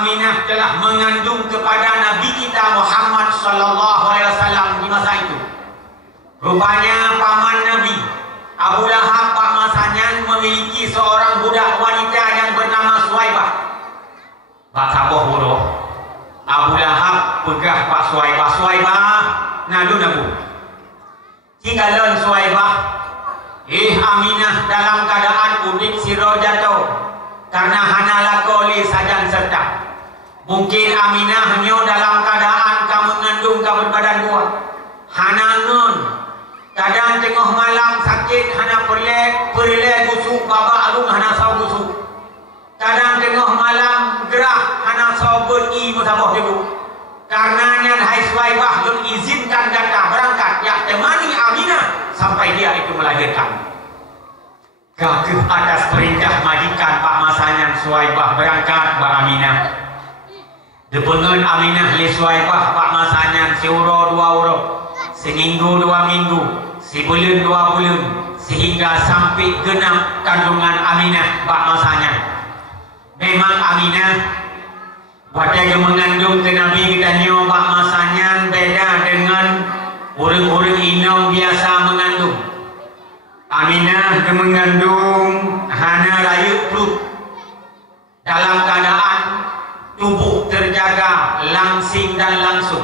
Aminah telah mengandung kepada Nabi kita Muhammad sallallahu alaihi wasallam di masa itu. Rupanya paman Nabi Abu Lahab pak masanya memiliki seorang budak wanita yang bernama Suwaibah. Pak saboh bodoh. Abu Lahab pegah pak Suwaibah. Suwaibah ngadu nabu. Tinggalon Suwaibah. Aminah dalam keadaan udik siro jatuh karena hana lakoli sajan serta. Mungkin Aminah hanya dalam keadaan kamu mengandung kamu badan buah. Hana nun. Kadang tengah malam sakit hana perlek busuk baba alung hana saw busuk. Kadang tengah malam gerah hana saw beri musabah debu. Karenanya hai Suwaibah belum izinkan data berangkat ya temani Aminah sampai dia itu melahirkan. Ke atas perintah majikan pak masanya Suwaibah berangkat Mbak Aminah. Depengen Aminah li Suwaibah pak masanya seuro 2 urut, seminggu 2 minggu, sebulan 2 bulan, sehingga sampai genap kandungan Aminah pak masanya. Memang Aminah pada yang mengandung ke Nabi kita nyo pak masanya beda dengan orang-orang inong biasa mengandung. Aminah mengandung hana layu perut dalam keadaan tubuh terjaga langsing dan langsung.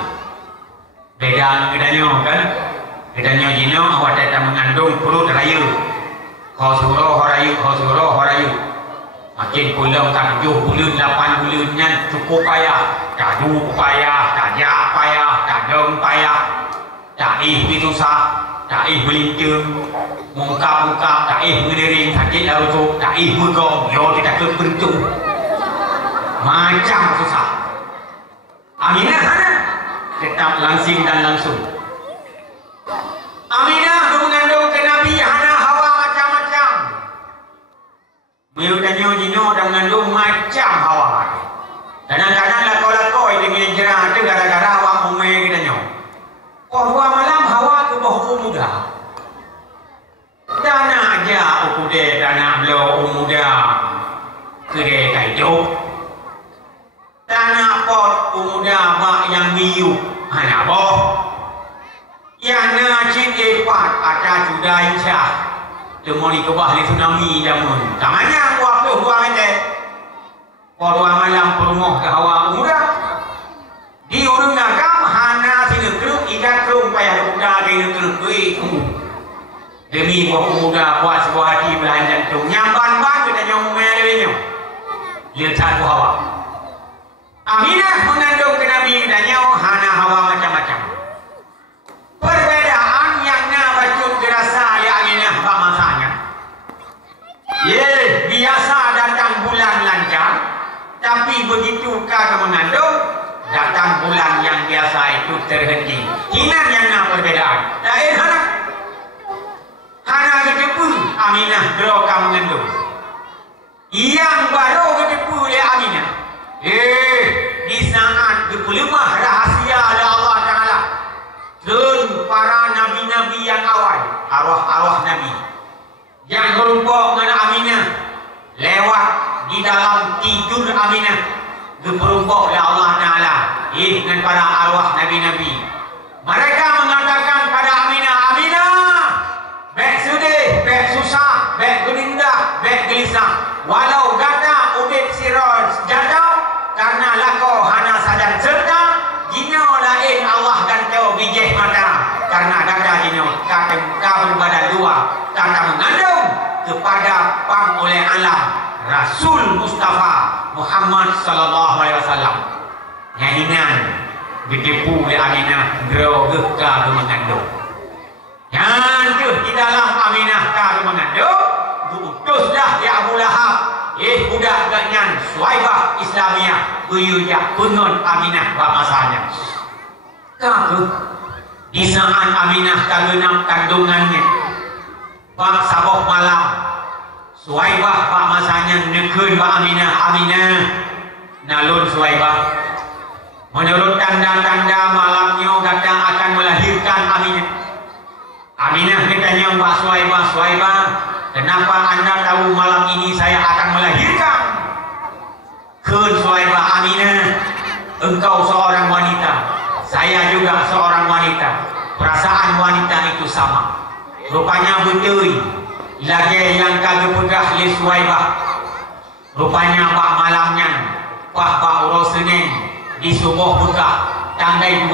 Beda bedanya kan? Bedanya jino awak tak mengandung perut rayu. Khosuro horayu. Makin pulang tak 7 bulan 8 bulannya cukup payah. Tak du payah, tak jak payah, tak dong payah. Tak susah, tak melincing. Muka tak berdering sakit lalu tak bergong yo tidak kebentuk macam susah. Aminah hana tetap langsing dan langsung. Aminah mengandung ke Nabi hana hawa macam-macam. Mengandung jino dan mengandung macam hawa. Kadang-kadang lakoi dengan jerah ada gara-gara awak umai kita nyo. Dua malam hawa tu bahu muda. Dana aja ukude dana belo muda kede kaido dana pot muda mak yang miu hana boh yang na cin epat ada juda insya demoni kebah li tsunami jamun tamanya waktu buang ente dua malam perumuh ke hawa muda di urung nagam hana sini keruk ikan keruk payah muda kena keruk demi buah pemuda buat sebuah hati belahan jantung nyamban-ban kita nyamuk mengadainya lihat satu hawa. Aminah mengandung ke Nabi dan nyawa hana hawa macam-macam. Perbedaan yang na bacun gerasa ya Aminah bak masanya biasa datang bulan lancar tapi begitu kagak mengandung datang bulan yang biasa itu terhenti. Hinan yang na perbedaan lain hana kedepu Aminah beroka mengandung yang baru kedepu oleh Aminah di saat kepelemah rahasia oleh Allah Ta'ala dan para nabi-nabi yang awal arwah-arwah nabi yang berumpuk dengan Aminah lewat di dalam tidur Aminah berumpuk oleh Allah Ta'ala dengan para arwah nabi-nabi. Mereka mengatakan pada Aminah, bek sedih, bek susah, bek gerinda, bek gelisah. Walau gata udip siroj jadau karena lako hana sadar serta jino lain Allah dan kau bijih mata karena gata jino kau berbadan dua kata mengandung kepada pang oleh alam Rasul Mustafa Muhammad sallallahu alaihi wasallam. Nyanyian ditipu oleh Aminah gerogeka mengandung. Yang tu di dalam Aminah kau mengandung diutuslah ya Abu Lahab budak ganyan Suhaibah Islamiyah buyuya kunun Aminah wa masanya kau di saat Aminah kagenap kandungannya bak saboh malam Suhaibah wa masanya nekeun wa Aminah nalun Suhaibah menurut tanda-tanda malamnya kata akan melahirkan Aminah katanya Mbak Suhaibah, kenapa anda tahu malam ini saya akan melahirkan? Kun Suhaibah, Aminah, engkau seorang wanita, saya juga seorang wanita. Perasaan wanita itu sama. Rupanya betul, lagi yang kagak pegah li Suhaibah. Rupanya pak malamnya, pak urus Senin di subuh buka, tanggal 12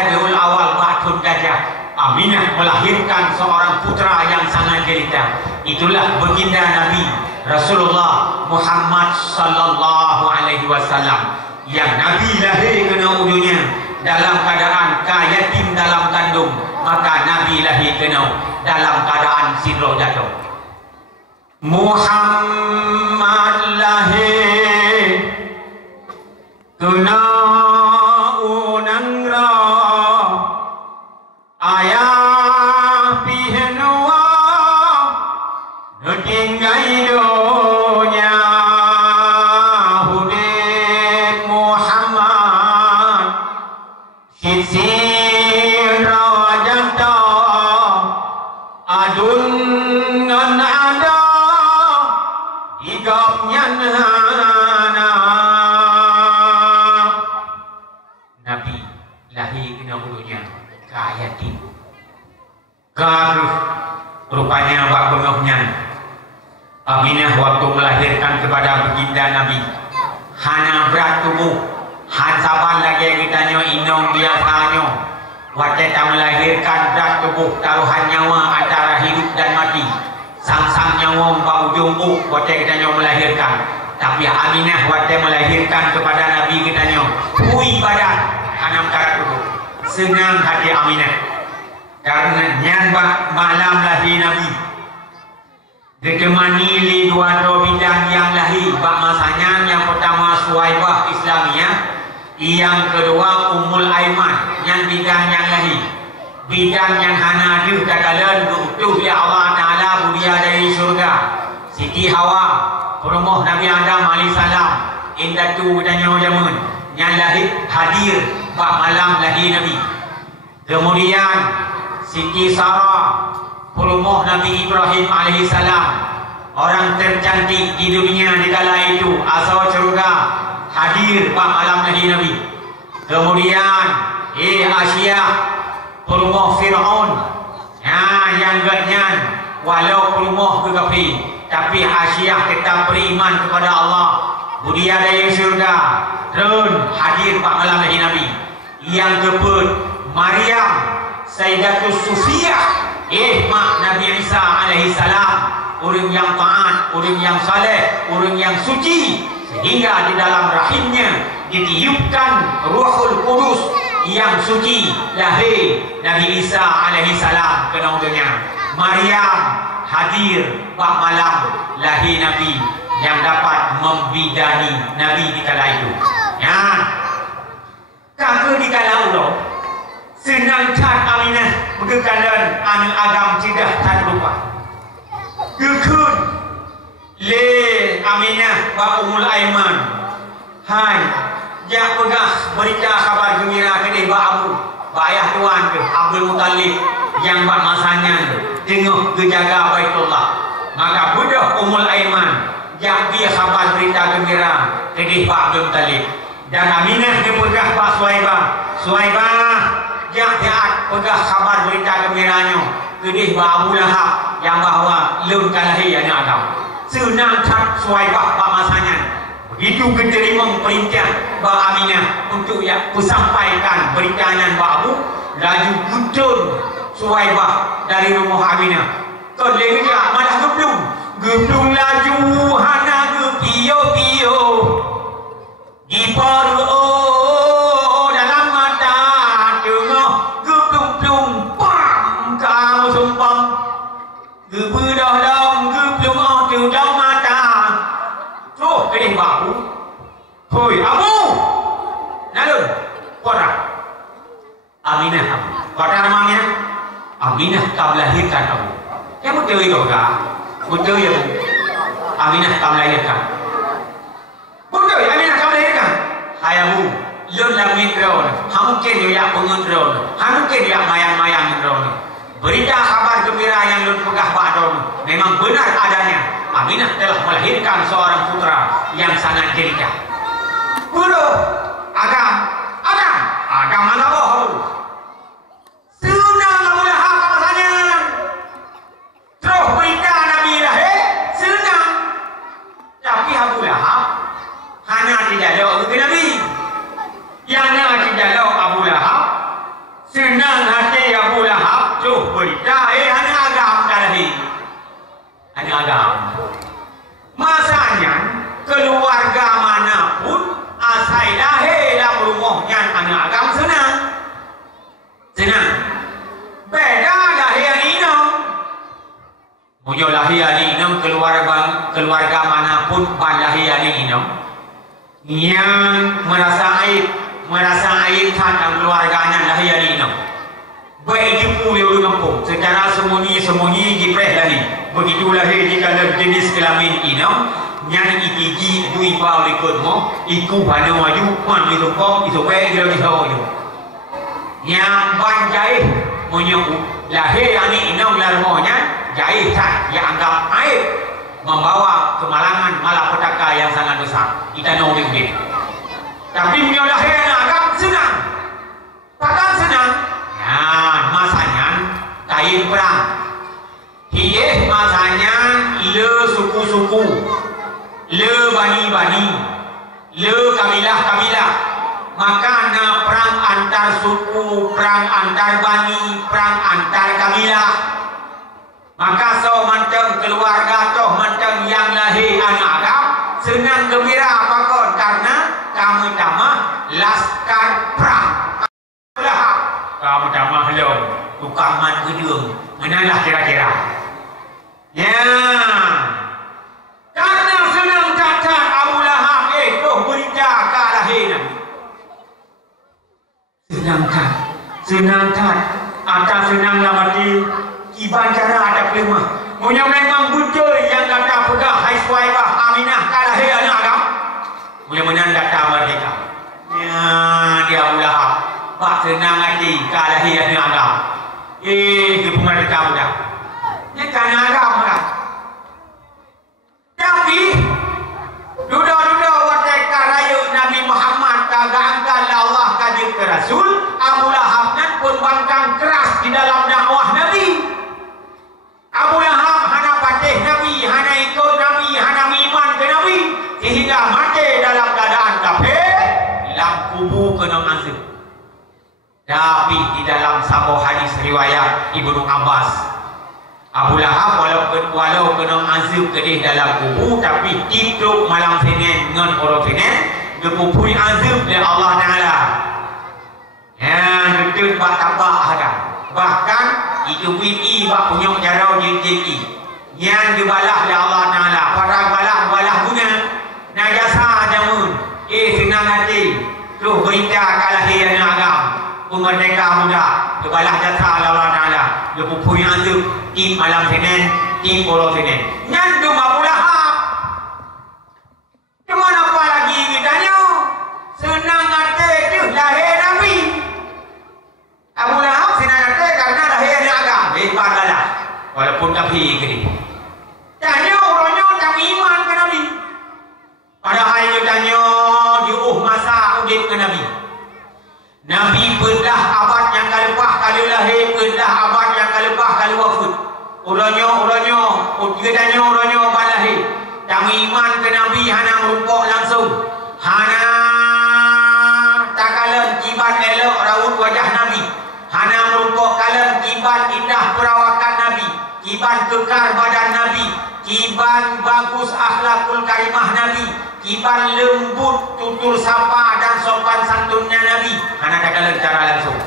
Rabiul Awal Ba'dul Gajah. Aminah melahirkan seorang putra yang sangat jelita. Itulah baginda Nabi Rasulullah Muhammad sallallahu alaihi wasallam yang Nabi lahir ke dunia dalam keadaan yatim dalam kandung, maka Nabi lahir ke dalam keadaan sidro jatuh. Muhammad lahir kena ayah pihenua nutinggai donya hudin Muhammad sisir rajanta adun ngan ada igapnya Nabi lahir ke dunia yatim garuh rupanya bak bengoknya Aminah waktu melahirkan kepada baginda Nabi hana berat tubuh hansaban lagi kitanya inong biasanya waktu tak melahirkan berat tubuh taruhan nyawa antara hidup dan mati sang-sang nyawa bak ujung waktu kitanya melahirkan. Tapi Aminah waktu melahirkan kepada Nabi kitanya hui badan hanam karat tubuh senang hati Aminah karena nyambak malam lahir Nabi ditemani li dua bidang yang lahir bak masanya yang pertama Suwaibah Islamiyah yang kedua Ummul Aiman yang bidang yang lahir bidang yang hana dih katalan utuh ya Allah Ta'ala budia dari surga Siti Hawa perumoh Nabi Adam alaihissalam indatu bertanya jamun yang lahir hadir bak malam lahir Nabi. Kemudian Siti Sarah perumoh Nabi Ibrahim alaihissalam orang tercantik di dunia di kala itu asal surga hadir bak malam lahir Nabi. Kemudian Asia perumoh Fir'aun yang ganyan walau perumoh kekafir tapi Asia tetap beriman kepada Allah budia daya surga dan hadir bak malam lahir Nabi. Yang keempat Maryam Sayyidatus Sufiyah mak Nabi Isa alaihissalam orang yang taat, orang yang saleh, orang yang suci sehingga di dalam rahimnya ditiupkan Ruhul Kudus yang suci lahir Nabi Isa alaihissalam ke dunia. Maryam hadir bak malam lahir Nabi yang dapat membidani Nabi di kala itu. Ya, kakak di kala ulo senang cat Aminah berkekalan anu agam tidak tak lupa. Kekun le Aminah bak Ummul Aiman hai jak pegah berita kabar gembira ke bak Abu bak ayah tuan ke Abdul Muttalib yang bak masanya tengok kejaga Baitullah. Maka budak Ummul Aiman yang dia kabar berita gembira ke bak Abdul Muttalib dan Aminah dia pegah bak Suwaibah yang dia pegah kabar berita gembiranya ke bak Abu Lahab yang bahawa lun kalahi anak Adam senang cat Suwaibah bak masanya begitu keterima perintah bak Aminah untuk yang kusampaikan beritanya bak Abu laju gudun Suwaibah dari rumah Aminah kau lega malah geblung laju hana gepiyo-piyo diparu dalam mata tengah geblung pam kamu sumpah gebedah dalam geblung tu dalam mata tuh kedih baku hoi Abu nalun korang Aminah korang nama Aminah kau melahirkan Abu yang betul itu kak betul ya Bu Aminah kau melahirkan betul Aminah kau melahirkan hai Abu lun lamin drone hamukir dia pengun drone hamukir dia mayang-mayang drone berita kabar gembira yang lun pegah bak drone memang benar adanya Aminah telah melahirkan seorang putra yang sangat jelita. Guru agam mana boh senang Abu Lahab rasanya terus berita Nabi lahir senang tapi Abu Lahab hanya tidak ada ke Nabi yang tidak ada Abu Lahab senang hati Abu Lahab terus berita hanya agam dah lahir hanya agam masanya keluarga manapun asal lahir dalam rumahnya anak agam senang beda lahir inam muncul lahir inam keluarga manapun ban lahir inam yang merasa aib tentang keluarganya lahir inam baik dipu di kampung secara sembunyi jipreh lahir begitu lahir di dalam jenis kelamin inam yang ikiji dui bau likut mo iku pada maju man itu kong itu baik dia bisa yang banjai menyuk lahir ani inam larmonya jahit tak yang anggap aib membawa kemalangan malapetaka yang sangat besar kita nolih dia tapi punya lahir agak senang takkan senang ya masanya kain perang Hieh masanya le suku-suku, le bani-bani, le kabilah-kabilah. Maka na perang antar suku, perang antar bani, perang antar kabilah. Maka so manteng keluarga toh manteng yang lahir anak Arab senang gembira apa kon karena kamu tamah laskar perang. Kamu tamah helom tukang man gedung menalah kira-kira. Ya, karena senang cacat Abu Lahab toh berita kalah Nabi. Senangkan atas senanglah mati kiban cara ada kelemah. Punya memang betul yang kata pegah hai Suhaibah Aminah kalah anak Arab. Punya menang data merdeka. Ya, dia Abu Lahab bak senang hati kalah anak Arab. Dia merdeka budak. Dia tanah Arab lah. Tapi duda-duda wateka raya Nabi Muhammad kagak angkat Allah kaji ke Rasul. Abu Lahab nan pun bangkang keras di dalam dakwah Nabi. Abu Lahab hana patih Nabi, hana ikut Nabi, hana iman ke Nabi, sehingga mati dalam keadaan kafir, dalam kubu kena azab. Tapi di dalam sebuah hadis riwayat Ibnu Abbas, Abu Lahab walau kena azab kedih dalam kubu, tapi tidur malam Senin dengan orang Senin, dipupui azab oleh Allah Taala. Ya, itu bak tabak ada. Bahkan itu bini bak punya cara jadi yang dibalah oleh Allah Taala. Para balah guna najasa jamun. Senang hati. Tuh berita kalah anak agam. Pemerdeka muda. Dibalah jasa oleh Allah Taala. Dia pupui azab tim malam Senin, tim orang Senin. Yang tu Abu Lahab. Cuma apa lagi kitanya? Senang hati tu lahir Nabi. Abu Lahab senang hati karena lahir anak agam. Hebat lah. Walaupun kafir ke dia. Tanya orangnya tak iman ke Nabi. Padahal dia tanya diuh masa udip ke Nabi. Nabi pernah abad yang kalepah kali lahir, pernah abad yang kalepah kali wafat. Orangnya dia tanya orangnya abad lahir. Tak iman ke Nabi hana merumpok langsung. Hana takalan kibat elok raut wajah Nabi. Hana merumpok kalan kibat indah perawakan Nabi. Kiban kekar badan Nabi, kiban bagus akhlakul karimah Nabi, kiban lembut tutur sapa dan sopan santunnya Nabi. Hana kata cara langsung.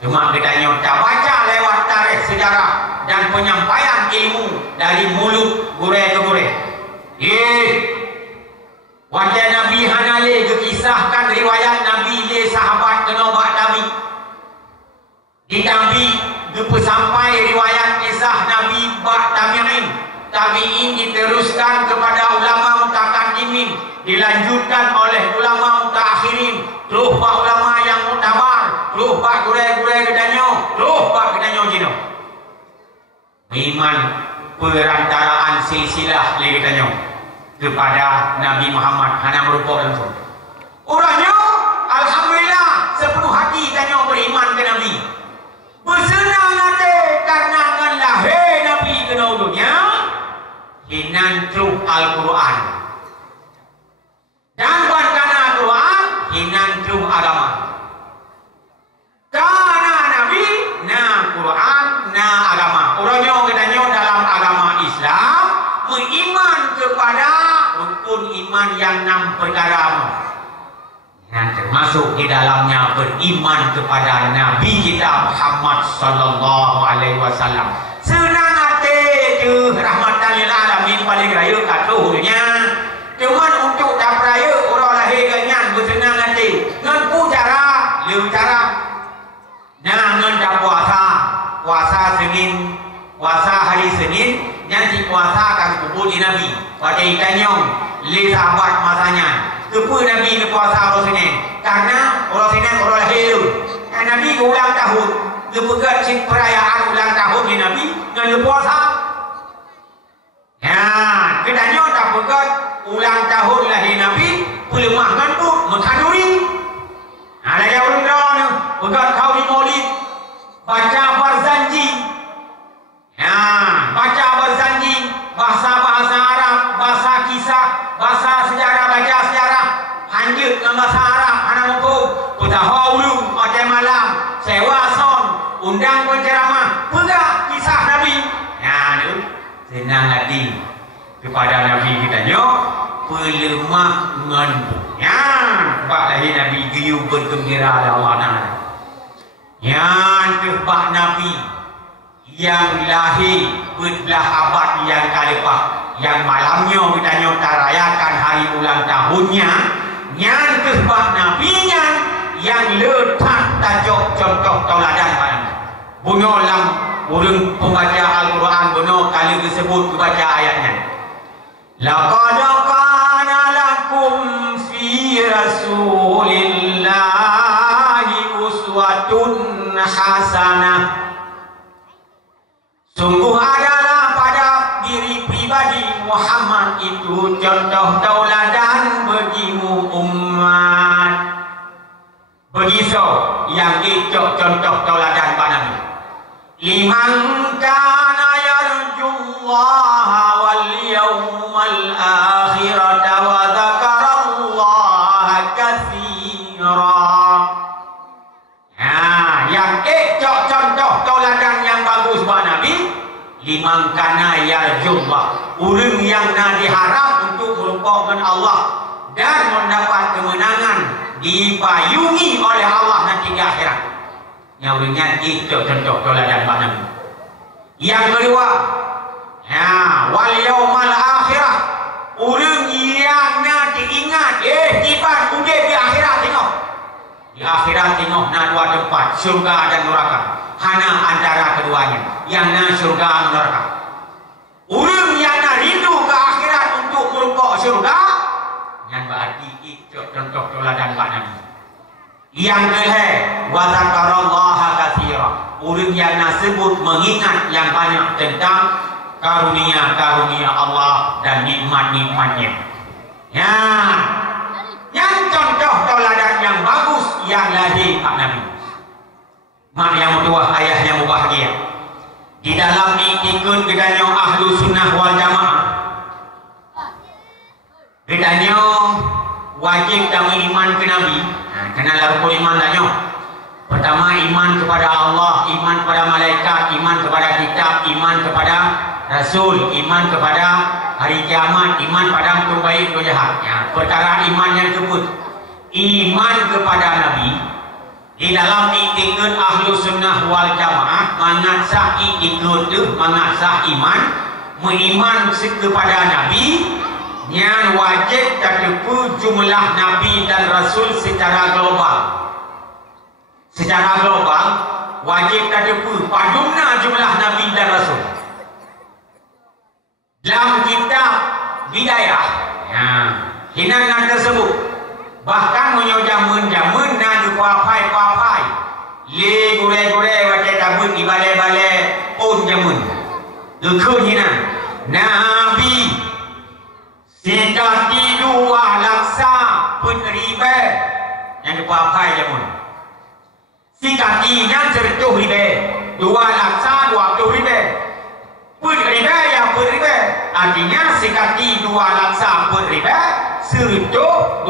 Cuma kita tak baca lewat tarikh sejarah dan penyampaian ilmu dari mulut gure ke gure. Wajah Nabi hana le kisahkan riwayat Nabi le sahabat kena bak Nabi. Di Nabi sampai riwayat kisah Nabi bak tabi'in diteruskan kepada ulama mutaqaddimin, dilanjutkan oleh ulama mutaakhirin, terus bak ulama yang mutabar, terus bak gure-gure gedanyo, terus bak gedanyo jino. Iman perantaraan silsilah le gedanyo kepada Nabi Muhammad hana merupakan langsung. Orangnya alhamdulillah sepenuh hati tanya beriman ke Nabi. Bersenang hati karena dengan lahir Nabi ke dunia hinan truh Al-Quran dan bukan karena Al-Quran hinan truh agama. Karena Nabi na Quran na agama. Orangnya katanya dalam agama Islam beriman kepada rukun iman yang 6 perkara. Yang termasuk di dalamnya beriman kepada Nabi kita Muhammad sallallahu alaihi wasallam. Senang hati tu rahmatan lil alamin paling raya katuhnya. Cuma untuk tak raya orang lahir ganyan bersenang hati. Ngan pucara, leu cara. Nah, ngan dak puasa Senin, puasa hari Senin, nanti puasa kan kubur di Nabi. Pada ikanyong li sahabat masanya. Kepa Nabi ke puasa orang Senin karena orang Senin orang lahir. Nabi ke ulang tahun, dia pegat perayaan ulang tahun di Nabi dan dia puasa. Ya, kedanya tak pegat ulang tahun lahir Nabi, pelemahkan pun mengkanduri. Ada yang berdoa ni, pegat kau di Maulid, baca Barzanji. Ya, baca menceramah, pegang kisah Nabi. Ya, tu senang hati kepada Nabi kita nyo, pelemah ngandu. Ya, sebab lahir Nabi geyu bergembira Allah Taala. Yang kebak Nabi yang lahir belah abad yang kalepas, yang malamnya kita nyo tarayakan hari ulang tahunnya. Yang kebak Nabi yang letak tajuk contoh tauladan pada bunyo lam urang pembaca Al-Quran bunyo kali disebut baca ayatnya. Laqad kana lakum fi Rasulillahi uswatun hasanah. Sungguh adalah pada diri pribadi Muhammad itu contoh tauladan bagimu umat. Begitu yang itu contoh tauladan pada Nabi. Liman kana yarjullaha wal yawmal akhirata wa dzakarallaha katsira. Yang itu contoh tauladan yang bagus pada Nabi. Liman kana yarjullah, orang yang diharap untuk merupakan Allah dan mendapat kemenangan, dipayungi oleh Allah nanti di akhirat. Yang orangnya itu contoh tauladan pada Nabi. Yang kedua, wal yaumal akhirah, orang yang nanti ingat tiba udah di akhirat tengok. Di akhirat tengok nak dua tempat, surga dan neraka. Hana antara keduanya, yang na surga dan neraka. Orang yang nak rindu ke akhirat untuk merupakan surga, yang berarti itu contoh tauladan Pak Nabi. Yang kedua, wa dzakarallaha katsira, orang yang nak sebut mengingat yang banyak tentang karunia-karunia Allah dan nikmat-nikmatnya. Yang contoh tauladan yang bagus yang lahir Pak Nabi. Mak yang tua, ayah yang bahagia. Di dalam ikut gedanyo ahlu sunnah wal jamaah. Gedanyo wajib dan iman ke Nabi. Kenal rukun iman danyo. Pertama, iman kepada Allah, iman kepada malaikat, iman kepada kitab, iman kepada Rasul, iman kepada hari kiamat, iman pada untuk baik untuk jahat. Perkara iman yang kedua, iman kepada Nabi. Di dalam itikad ahlu sunnah wal jamaah, mengasah itikad itu, mengasah iman, mengiman kepada Nabi, yang wajib terdepu jumlah Nabi dan Rasul secara global. Secara global, wajib terdepu padumna jumlah Nabi dan Rasul. Dalam kitab Bidayah, hinangan tersebut bahkan menyojamun-jamun na kuapai-kuapai le gure-gure baca tabun di balai-balai on jamun lekun hinan Nabi sekati dua laksa peneriba yang kuapai jamun sekati yang sertuh riba dua laksa 20 riba peneriba yang peneriba artinya sekati dua laksa peneriba 120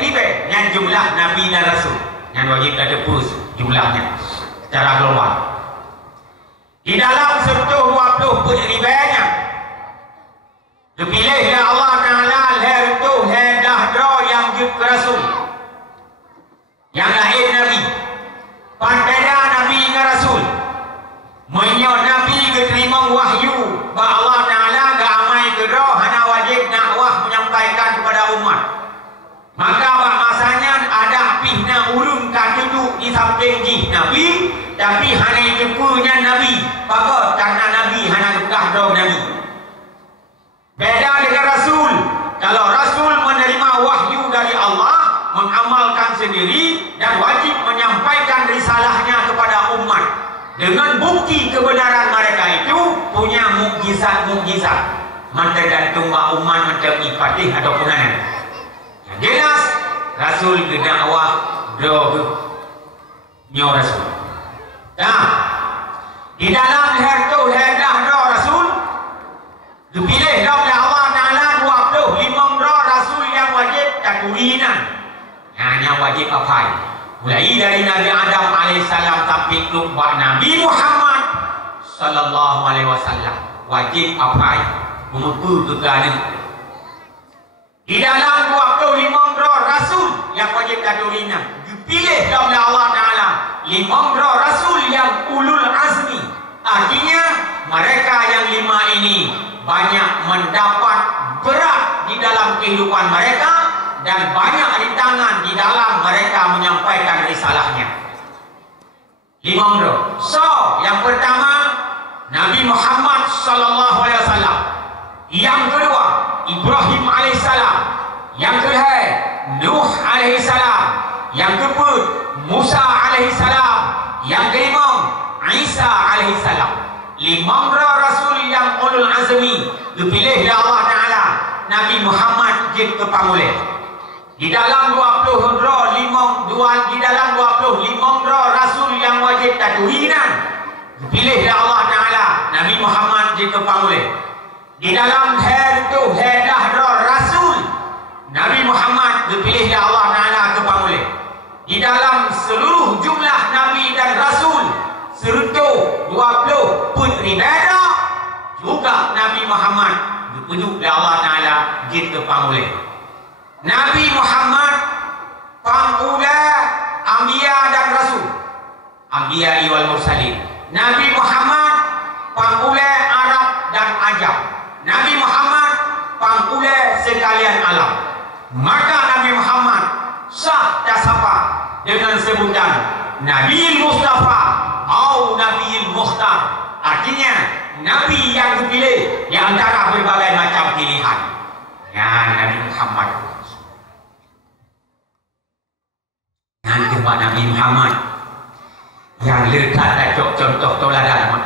ribu yang jumlah Nabi dan Rasul yang wajib ada pus jumlahnya secara global. Di dalam 120 ribu nya dipilihlah Allah Taala itu dahra yang ke Rasul yang lahir Nabi pandai Nabi dan Rasul menyok Nabi keterima wahyu bahawa Allah Taala gak amai kedra hana wajib dakwah menyampaikan kepada umat. Maka masanya ada pihna urung tak duduk di samping jih Nabi, tapi hana itu punya Nabi. Bagus karena Nabi hana tukah dong Nabi. Beda dengan Rasul. Kalau Rasul menerima wahyu dari Allah, mengamalkan sendiri dan wajib menyampaikan risalahnya kepada umat dengan bukti kebenaran mereka itu punya mukjizat-mukjizat. Tergantung umat macam ipatih atau punan. Yang jelas Rasul berdakwah nyo Rasul. Di dalam hertuh Rasul dipilih oleh Allah Taala 25 Rasul yang wajib takurinan. Yang wajib apa? Mulai dari Nabi Adam alaihissalam sampai kepada Nabi Muhammad sallallahu alaihi wasallam wajib apa mengutu kekal di dalam 25 rasul yang wajib kadurina dipilih oleh Allah Taala 5 rasul yang ulul azmi, artinya mereka yang 5 ini banyak mendapat berat di dalam kehidupan mereka dan banyak rintangan di dalam mereka menyampaikan risalahnya. 5 So, yang pertama Nabi Muhammad sallallahu alaihi wasallam. Yang kedua Ibrahim alaihissalam. Yang kedua Nuh alaihissalam. Yang keempat Musa alaihissalam. Yang kelima Isa alaihissalam. 5 rasul yang ulul azmi dipilih oleh Allah Taala. Nabi Muhammad jadi kepangulih. Di dalam 25 rasul yang wajib tatuhinan dipilih oleh Allah Taala, Nabi Muhammad jadi kepangulih. Di dalam rasul Nabi Muhammad dipilih oleh Allah Taala kepangulih. Di dalam seluruh jumlah nabi dan rasul serta 20 putri beda juga Nabi Muhammad ditunjuk oleh Allah Taala jadi kepangulih. Nabi Muhammad pangula Anbiya dan Rasul, Anbiya wal Mursalin. Nabi Muhammad pangula Arab dan Ajam. Nabi Muhammad pangula sekalian alam. Maka Nabi Muhammad sah tasapa dengan sebutan Nabi Mustafa atau Nabi Mukhtar. Artinya Nabi yang dipilih di antara berbagai macam pilihan. Ya, Nabi Muhammad. Yang kedua Nabi Muhammad yang lekat dan contoh toladan.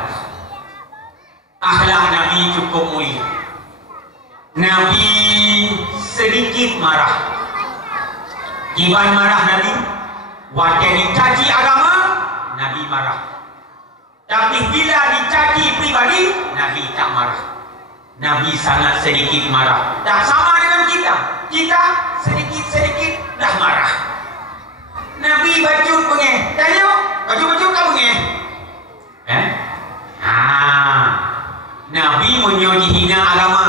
Akhlak Nabi cukup mulia. Nabi sedikit marah. Iban marah Nabi. Waktu dicaci agama, Nabi marah. Tapi bila dicaci pribadi, Nabi tak marah. Nabi sangat sedikit marah. Tak sama dengan kita. Kita sedikit-sedikit dah marah. Nabi baju pengeh, tanya baju kau pengeh. Nabi menyoji hina agama,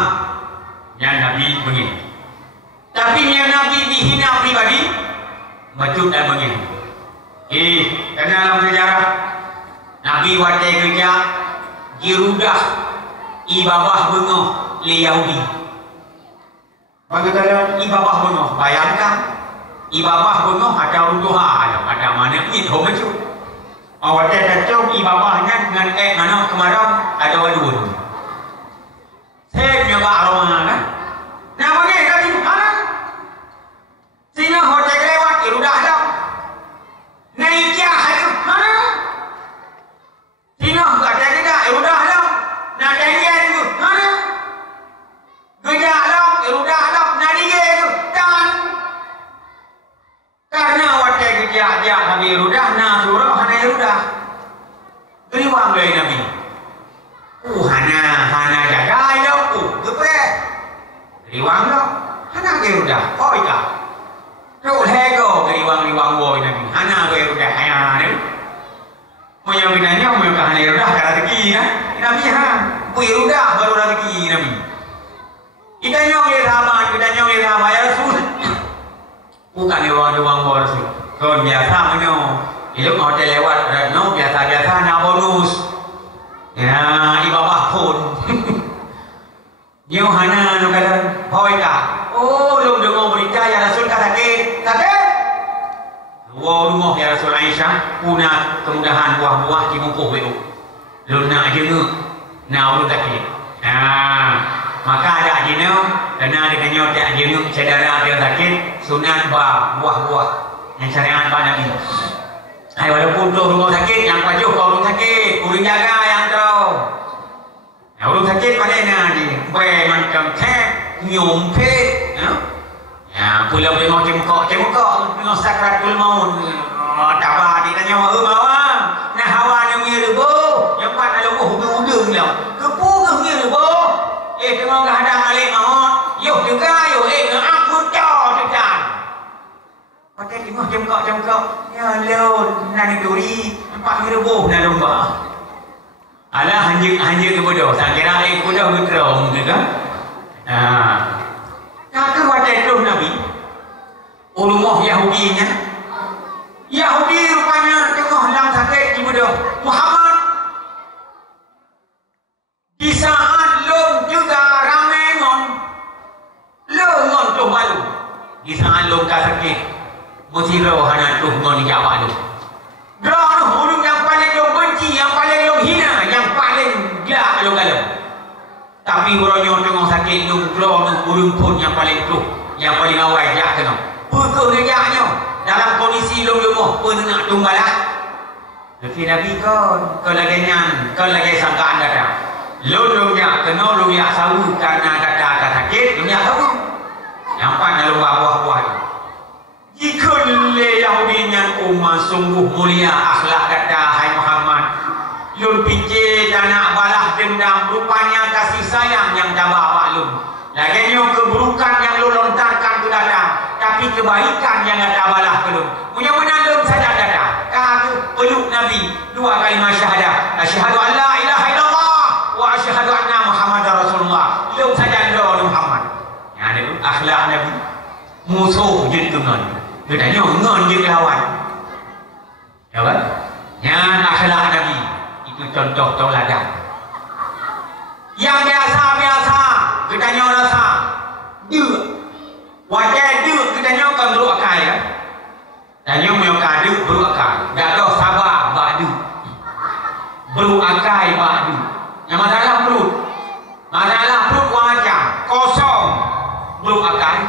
yang Nabi pengeh. Tapi yang Nabi dihina pribadi, baju dan pengeh. Kerana dalam sejarah Nabi waktu kerja Girudah ibabah bengah li Yahudi. Bagaimana ibabah bengah? Bayangkan ibabah bengah ada untuhan, ada mana it ho macam. Awak dah tahu ibabahnya dengan mana kemarin ada wadun. Saya nyoba aroma kan. Nah bagi kami mana? Sehingga hotel lewat irudah dah. Naiknya hari mana? Sehingga ada juga irudah dah. Nah janjian tu mana? Gejak dah irudah dah. Nadiye tu dan karena waktu kerja dia Nabi Rudah, nah surah hana Rudah. Riwang dari Nabi. Hana jaga itu, gepre. Riwang lo, hana Rudah. Oh iya. Rul hego riwang boy Nabi. Hana Rudah hanya ni. Mau yang binanya mau yang hana Rudah kara teki kan? Nabi Bui Rudah baru teki Nabi. Kita nyong le sama ya Rasul. Bukan riwang Rasul. Kon biasa menyo. Ilmu hotel lewat no biasa nak bonus. Ya, ibabah pun. Nyo hana no kata hoi ka. Oh, lum dengar berita ya Rasul kata sakit. Rumah ya Rasul Aisyah punya kemudahan buah-buah di mungkuh itu. Lum nak jenguk. Nak urut sakit. Maka ada ajinau karena dengan tak jenguk saudara dia sakit sunat buah-buah yang syariat pada Nabi. Hai walaupun tu rumah sakit yang pajuh kau rumah sakit kuring jaga yang tu. Rumah sakit pada ni bae macam nyumpet ya pulau tengok tengok sakratul maut tabah ditanya bawa nah hawa yang ngirubo yang pat ada hudung lah kepu ke ngirubo tengok hadang alik maut yo juga yo aku cok cekan pakai tengok cemkok Ya lo nani duri empat ribu nak lomba. Alah hanya ke bodoh. Tak kira bodoh betul ke kan? Kata wajah itu Nabi. Ulumah Yahudinya. Yahudi rupanya tengah dalam sakit di bodoh. Muhammad. Di saat lom juga ramai ngon. Lom tu malu. Di saat lom tak sakit. Musiro hana tuh ngon jawab tu. Drone ulung yang paling lo benci, yang paling lo hina, yang paling gelak lo galau. Tapi orang tengah sakit lo drone ulung pun yang paling tuh, yang paling awal jak kena. Pukul rejaknya dalam kondisi lo lemah pun nak tumbalah. Tapi Nabi kau lagi nyan, kau lagi sangkaan datang. Lo jak kena lo jak sawu karena kata sakit, lo jak sawu. Yang pan lo buah-buah tu. Jika Yahudi yang umat sungguh mulia akhlak kata hai Muhammad, lun pikir dan nak balas dendam, rupanya kasih sayang yang tabah maklum. Laginya keburukan yang lu lontarkan tu datang, tapi kebaikan yang ada balas belum. Punya menandung saja datang. Kau peluk Nabi dua kalimah syahadah. Asyhadu an la ilaha illallah wa asyhadu anna Muhammadar Rasulullah. Lu saja doa Muhammad. Yang ada akhlak Nabi. Musuh je dengan. Dia tanya, ngon je lawan. Ya kan? Yang akhlak Nabi. Itu contoh tauladan. Yang biasa-biasa, kita tanya rasa. Dia. Wajah dia, kita tanya kan beruk akal ya. Tanya punya kadu, beruk akal. Tak ada sabar, badu. Beruk akal, badu. Yang masalah perut. Masalah perut macam kosong. Beruk akal.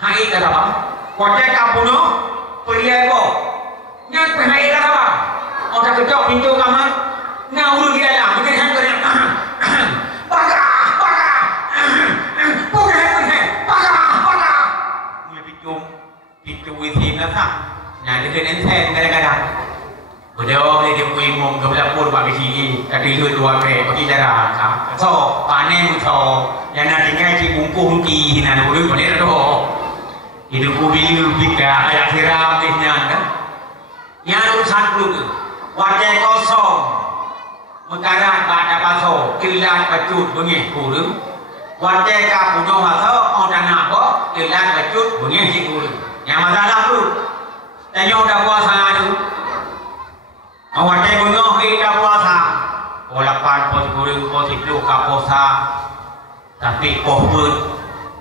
Hai kata apa? Kocek kapuno, periai bo. Nyak perhai kata apa? Orang kejauh pintu kamar, ngau dia lah. Mungkin hang kena. Paga. Paga. Mula pintu wisi nasa. Nah, dia kena enten kadang-kadang. Bodoh dia puimong ke belapur bagi sini. Kati lu dua kre, bagi darah. So, panen so. Yang nak tinggal cik bungkuh ruti, hina dulu boleh tu. Hidup mobil kita ayat siram ni kan? Yang urusan perlu wajah kosong, mekaran pada paso, kilat bacut bunyi kurung, wajah kapuno paso, orang nak bo, kilat bacut bunyi si kurung. Yang masalah tu, tanya dah puasa tu, wajah bunyi kita puasa, walapan pos kurung pos itu kaposa, tapi pos pun,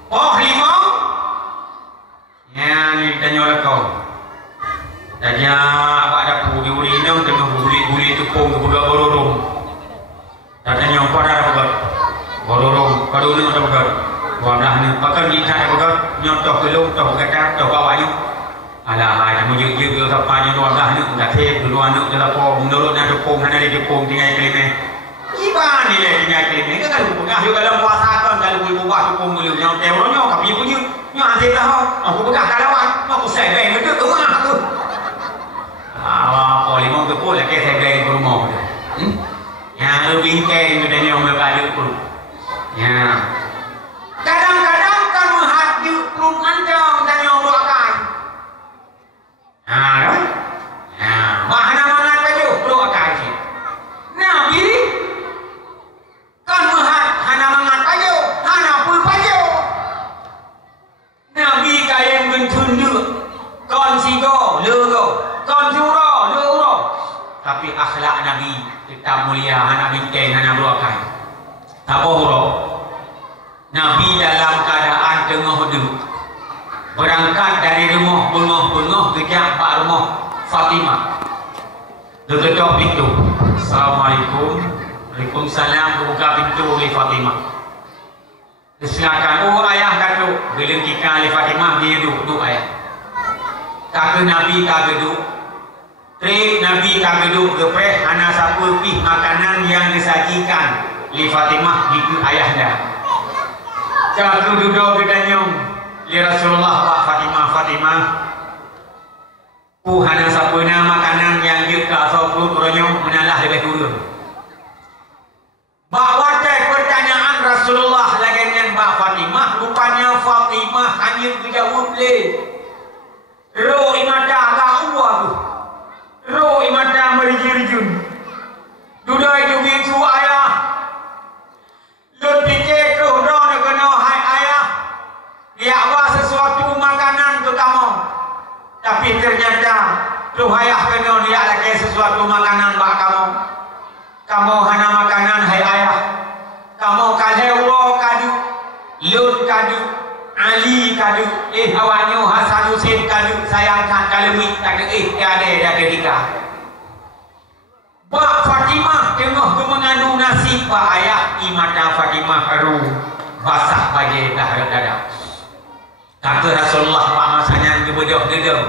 pos lima. Yang ni tanya lah kau. Tanya apa ada puli-puli ni, tengah puli-puli tepung ke budak bororong. Tanya apa ada budak bororong, kalau ni ada budak. Wadah ni, pakai ni tak ada budak. Nyotok kelung, tok kata, tok bawahnya. Alah, ada mujuk-mujuk ke sapanya wadah ni, dah save dulu anak dalam pom, menurut nak tepung, hanya dia tepung tinggal kelime. Gimana ni leh tinggal kelime? Kan kalau pengah juga dalam puasa kan, kalau boleh buat tepung dulu, yang terornya, kami punya. Yang ada tahu, aku pegang kalawan, aku saya beng itu tu mana tu? Awak limau tu pun lagi saya beng ke rumah tu. Yang lebih kaya itu dan yang berbalik pun. Ya. Kadang-kadang kan menghadap perut ancang dan yang berangkat. Kan? Ya. Mana baju perut akai sih. Nabi kan menghadap hana mangat baju, hana pun baju. Nabi kaya mentun dia. Kon sigo, lego. Kon juro, lego. Tapi akhlak Nabi tetap mulia. Hana bintang, hana berakai. Tak bohong. Nabi dalam keadaan tengah duduk. Berangkat dari rumah, bengah-bengah kejap pak rumah Fatimah. Dia ketok pintu. Assalamualaikum. Waalaikumsalam. Buka pintu oleh Fatimah. Silakan, ayah kata, bila kita oleh Fatimah, dia duduk ayah. Kata Nabi tak duduk. Trik Nabi tak duduk gepreh, anak siapa pih makanan yang disajikan oleh Fatimah, itu ayah dah. Kata duduk kita nyong, ya Rasulullah, Pak Fatimah. Anak siapa nak makanan yang dia tak sopuk, nyong menalah lebih kurang. Bahawa pertanyaan Rasulullah lagi dengan Mbak Fatimah, rupanya Fatimah hanya dijawab le. Roh imata agak uang tu. begitu ayah. Lu fikir tu nak kena hai ayah. Dia bawa sesuatu makanan ke kamu. Tapi ternyata tu ayah kena dia lagi sesuatu makanan bak kamu. Kamu hana makanan hai ayah. Kamu kalhewa kadu. Lut kadu. Ali kadu. Awaknya Hasan Husin kadu. Sayangkan kalemik kadu. Ada tiga. Bak Fatimah tengah ke mengandung nasi pak ayah. Imata Fatimah haru basah bagi dah dada. Kata Rasulullah pak masanya gebedah-gedah.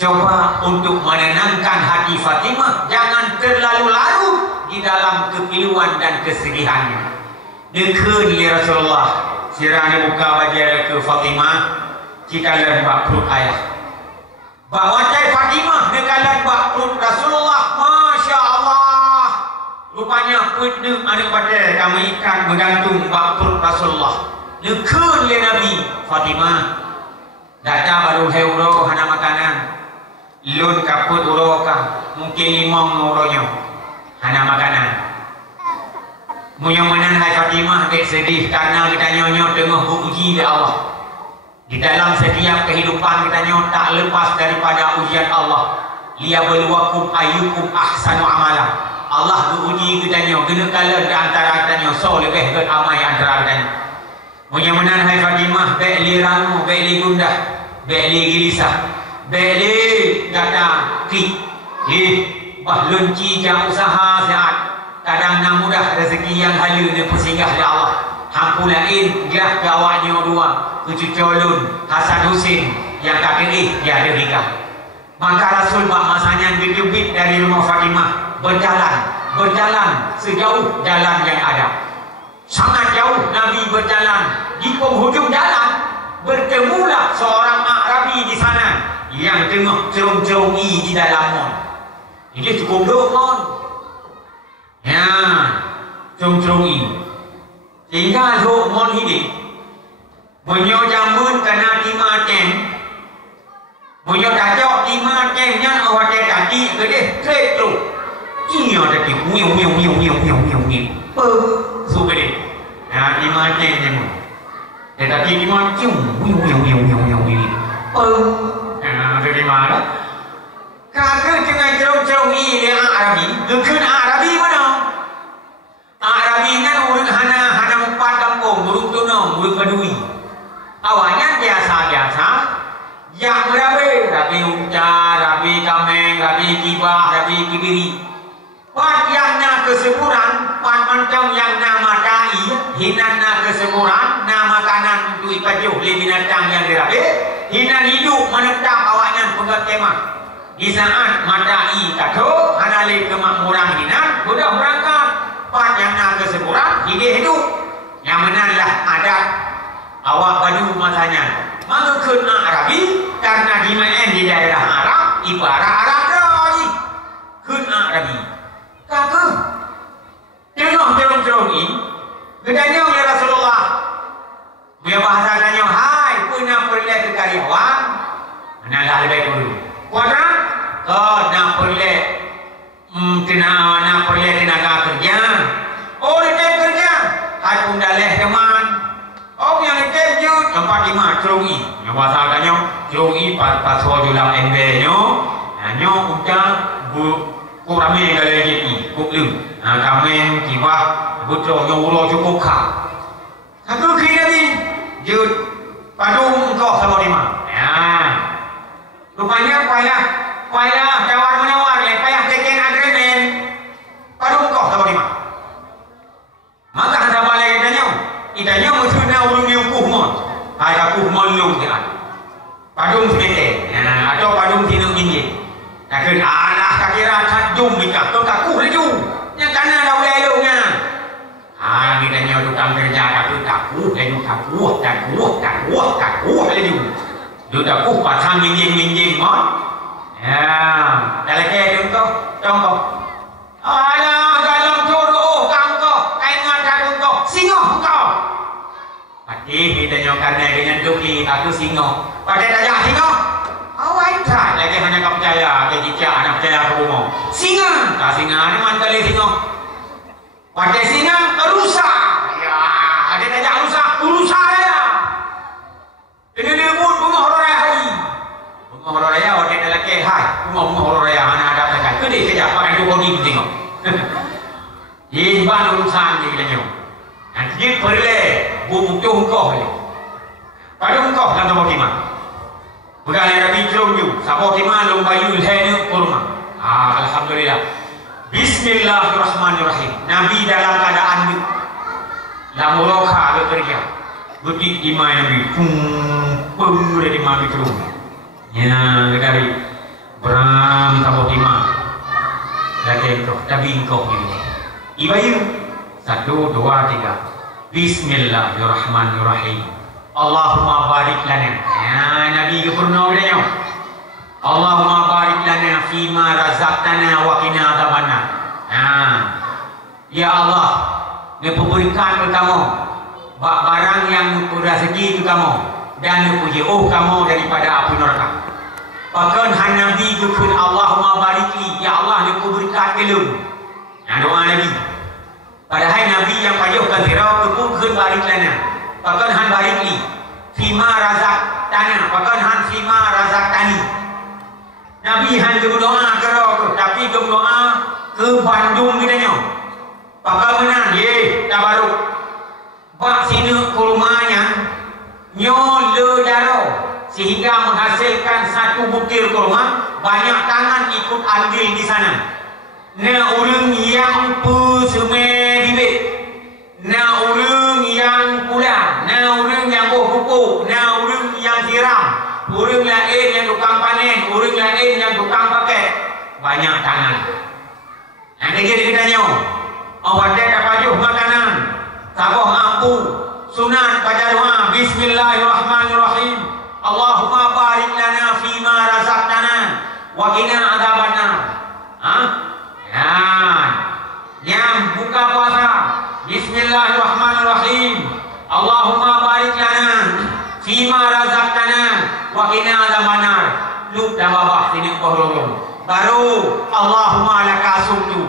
Coba untuk menenangkan hati Fatimah, jangan terlalu larut di dalam kepiluan dan kesedihannya. Dekun li Rasulullah, sirahnya buka wajah ke Fatimah, cikalan bak perut ayah. Bak wajah Fatimah dekalan bak perut Rasulullah, Masya Allah. Rupanya pedeng ada pada kami ikan bergantung bak perut Rasulullah. Dekun li Nabi Fatimah. Data baru heuro hana makanan. Lun kaput uroka mungkin 5 uronya hana makanan. Muyang menan hai Fatimah dek sedih karena kita nyonya tengah uji dari Allah. Di dalam setiap kehidupan kita nyonya tak lepas daripada ujian Allah. Liyabluwakum ayyukum ahsanu amala. Allah uji kita nyonya kena kala di antara kita nyonya so lebih ke amai antara kita nyonya. Muyang menan hai Fatimah baik li ramu baik li gundah baik li gelisah. Beli kata ki, bahlun jika usaha sehat, kadang nak mudah rezeki yang halu dia bersinggah di Allah. Hampulain dia gawaknya dua, kecucolun Hasan Husin yang kata dia ada nikah. Maka Rasul bak masanya berjubit dari rumah Fatimah berjalan sejauh jalan yang ada. Sangat jauh Nabi berjalan di penghujung jalan bertemulah seorang Arabi di sana yang tengah cerung-cerungi di dalam mall. Jadi cukup duk mall. Ya, cerung-cerungi. Sehingga duk mall ini bunyo jamun kena 5 ceng. Bunyo tajok 5 ceng yang awak tadi gede trek tu. Iya tadi miu. Su gede. Ya 5 ceng jamun. Tadi 5 ceng miu. Dari mana? Kakak dengan cerung-cerung ini Arabi, dekun Arabi mana? Arabi kan urut hana 4 kampung, urut tunang, urut Badui. Awalnya biasa-biasa, yang Rabi Unca, Rabi Kameng, Rabi Kibah, Rabi Kibiri. Part yang nak kesemuran, part macam yang nama dai, hinan nak kesemuran, nama makanan untuk ipajuh le binatang yang dirabi. Hinan hidup menetap awaknya pegang kemah. Di saat madai kata hanale kemakmuran hinan sudah berangkat. Part yang nak kesemuran hidup. Yang menalah adat awak baju masanya. Maka kena Arabi karena dimain di daerah Arab ibarat Arab lagi. Kena Arabi. Kakak tengok cerung-cerung ini gedanya oleh Rasulullah. Dia bahasa tanya, hai pernah pergi ke karyawan mana lebih dulu kuadran nak pergi nak pergi tenaga kerja. Oh dia kerja hai pun dah leh teman. Oh yang kerja tempat 5 cerung ini. Yang bahasa tanya cerung ini pas jualan MB-nya hanya ucap kurame kali ini kuklum kami tiba betul yang ulo cukup kah aku kira ni jut padung kau sama lima ya rupanya payah tawar menawar payah teken agreement padung kau sama lima maka ada balik itanya maksudnya ulung yukuh mon ada kuh molung dia padung semete atau padung tinung injil takkan alah kira jum nikah tu kaku laju yang kana dah boleh eloknya kita nyawa tukang kerja kaku laju dia kaku pasang minjing mon ya dah lagi contoh alah dalam jodoh kau ingat kau singoh kau pati kita nyawa karena dengan tuki aku singoh pada daya singoh awak tak lagi hanya kau percaya ke jika anak percaya ke rumah singa tak singa ni man kali singa Pakai singang rusak. Ya, ada tajak rusak ya. Ini dia pun bunga horor raya hari. Bunga horor raya orang dah laki hai. Bunga horor raya mana ada tajak. Kedai kejap pakai dua ni pun tengok. Ye ban urusan dia kita tengok. Nanti dia perle butuh engkau ni. Pada engkau dalam tempat timah. Bukan yang Nabi Jerome you. Sabah timah lomba you saya kurma. Alhamdulillah. Bismillahirrahmanirrahim. Nabi dalam keadaan ni lamuroka bekerja. Butik imam Nabi. Pum dari imam Jerome. Ya, dari beram sabah timah. Lagi engkau, tapi engkau ini. Ibayu 1, 2, 3. Bismillahirrahmanirrahim. Allahumma barik lana. Ya, Nabi ke purna dia. Allahumma barik lana fima razaqtana wa qina adzabannar. Ya Allah, ni berikan kepada kamu barang yang rezeki ke kamu dan jauh kamu daripada api neraka. Bahkan han Nabi ke Allahumma barik li, ya Allah ni berikan kelum. Doa Nabi. Padahal Nabi yang payuh kazira ke barik lana. Bahkan han barik li fima razaqtana, bahkan han fima razaqtani. Nabi han berdoa kerana tapi berdoa ke Bandung kitanya. Bagaimana ye tabaruk. Bak sini kurmanya nyo le daro sehingga menghasilkan satu butir kurma, banyak tangan ikut ambil di sana. Na urang yang peseme bibit. Na urang yang pula, na urang yang pupuk, na urang yang siram. Orang lain yang tukang panen, orang lain yang tukang pakai. Banyak tangan. Nanti kita tanya, awak tak pajuh makanan, sabah ampu, sunat baca doa, Bismillahirrahmanirrahim. Allahumma barik lana fima razaqtana wa qina adzabannar. Yang buka puasa, Bismillahirrahmanirrahim. Allahumma barik lana fima razaqtana wa qina adzabannar. Lu dah babah sini pohon. Baru Allahumma laka sumtu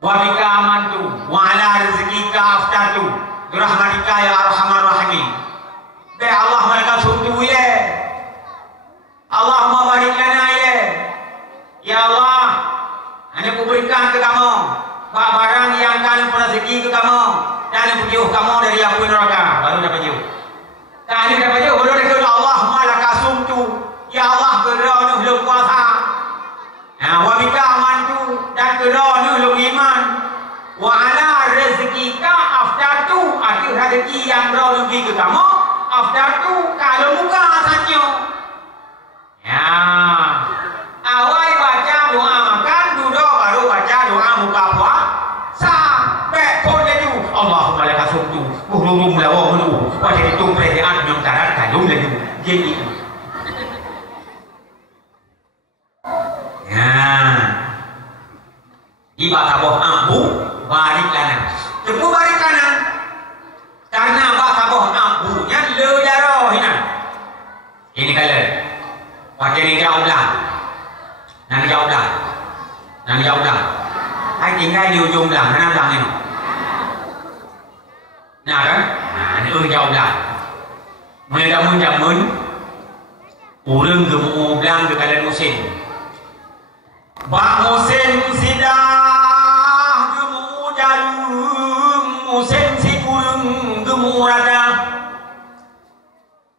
wa bika amantu wa ala rizqika aftatu bi rahmatika ya arhamar rahimin. Be Allahumma laka sumtu ya. Allahumma barik lana ya. Ya Allah, hanya kuberikan ke kamu barang yang kalian rezeki ke kamu dan menjauh kamu dari api neraka. Baru dapat jauh. Kali dapat jauh baru dia kata Allahumma laka sumtu. Ya Allah kerana belum puasa. Wa bika amantu dan kerana belum iman. Wa ala rezekika afdatu, ada rezeki yang lebih ke kamu. Afdatu kalau muka saja. Ya. Awal baca doa makan, duduk baru baca doa muka puasa. Pun laju. Allahumma laka sumtu. Buhrum lawa mulu. Pada itu perhatian yang tarat kandung laju. Jadi iba taboh ambu barik kanan. Tepu barik kanan. Karena apa taboh ambunya le darah ini. Ini kalau pakai ni jauh dah. Nang jauh dah. Nang jauh dah. Hai tinggal di ujung dah, mana dah ni. Nah kan? Nah, ni jauh dah. Mereka menjamun urang gemu belang ke kalan musim. Bak musim sidah gemu jarum, musim si kurung gemu rada.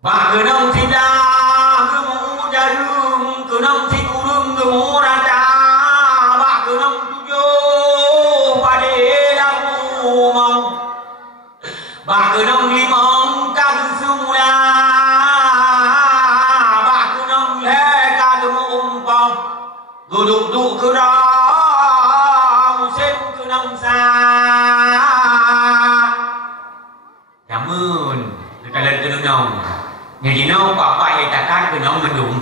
Bak kenang sidah gemu jarum, kenang si kurung gemu rada. Bak kenang tujuh pada lagu mau. Bak kenang limang kagum semula. Bak kenang leka gemu umpam. Duduk kerang musim kenang sah. Namun kalau kenang jadi nau papa yang takkan kenang mendung.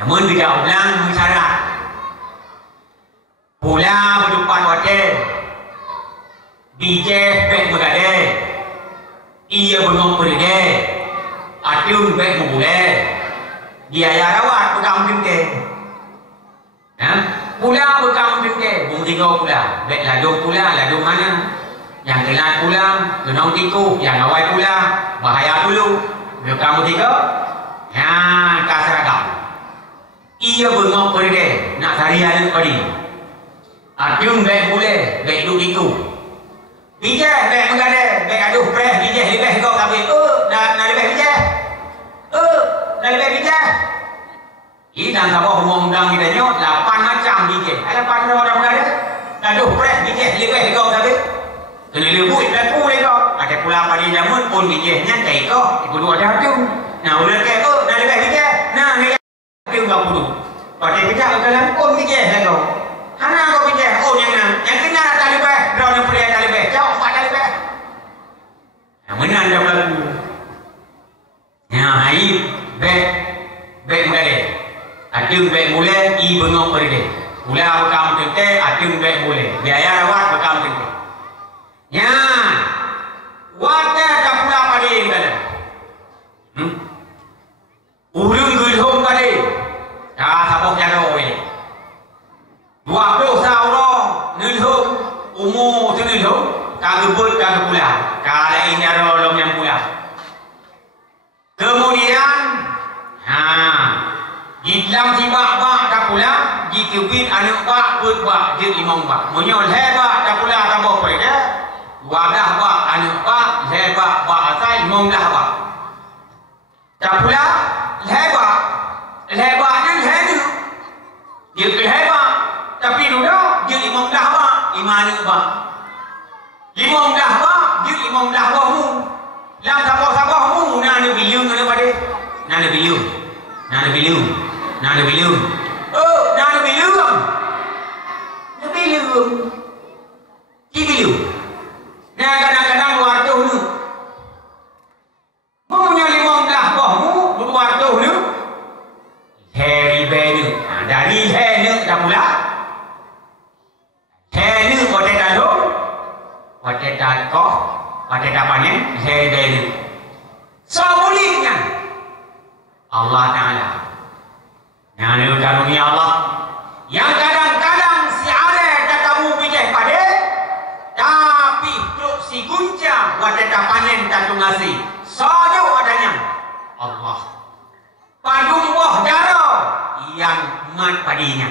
Namun tidak ulang syarat. Pula berdepan wadah. DJ bek berade. Ia bengong berade. Adung bek membule. Dia ya rawat pegang jengke. Pula bekam tengke, bung tiga pula. Baik ladung pula, ladung mana? Yang telat pulang, genong tiku, yang awal pulang, bahaya dulu. Bekam tiga, yang kasaragam. Ia bengok pergi, nak cari anak pergi. Adung baik boleh, baik duduk tiku. Bijak, baik mengadai, baik aduh preh, bijak lebih kau kabin. Nak lebih bijak. Nak lebih bijak. Ini dan sabah undang-undang kita nyok 8 macam bijak. 8 orang mengadai. Aduh preh, bijak lebih kau kabin. Kena lebut dan pulih kau. Ada pula pada jamun pun bijaknya cai kau. Ibu dua dah tu. Nah udah kayak nak lebih bijak. Nah ni dia kau puluh. Pada bijak dalam pun bijak kau. Hana kau bijak. Yang kena tak lebih. Kau yang pergi tak lebih. Jauh tak lebih. Yang mana anda berlaku? Yang aib baik mulai. Adung baik mulai. I bengok pergi. Pula bekam tente. Adung baik mulai. Biaya rawat bekam tente. Ya, wadah tak pula pada ini kan? Urung gulhom pada, dah sabuk jaro ini. 20 orang gulhom, umur tu gulhom, kagebut pula, kalau ini ada orang yang pula. Kemudian, Jidlam si bak tak pula, jitubit anak bak put bak, jid imam bak. Munyol hebat tak pula tak boleh dia. Wadah bak, anak bak, hebat bak asal, imam dah bak. Tak pula, hebat. Hebatnya hebat. Dia hebat. Tapi duduk, dia imam dah bak, imam bak. Imam dah bak, dia imam dah bak mu. Lam sabah mu, nak ada bilion ada pada. Nak ada bilion. Nak ada bilion. Nak ada bilion. Nak ada bilion. Nak bilion. Ki bilion. Nah kadang-kadang waktu ni. Maunya 15 bahmu, waktu ni. Hari benu. Dari hari dah pula. Hari pada dalam. Pada dakoh. Pada dapannya. Hari benu. Sebolehnya. Allah Ta'ala. Yang ini karunia Allah. Yang kadang-kadang si ada katamu bijak pada. Tapi truk si gunca wadata panen tantung nasi. Saja adanya Allah. Padung buah dara yang mat padinya.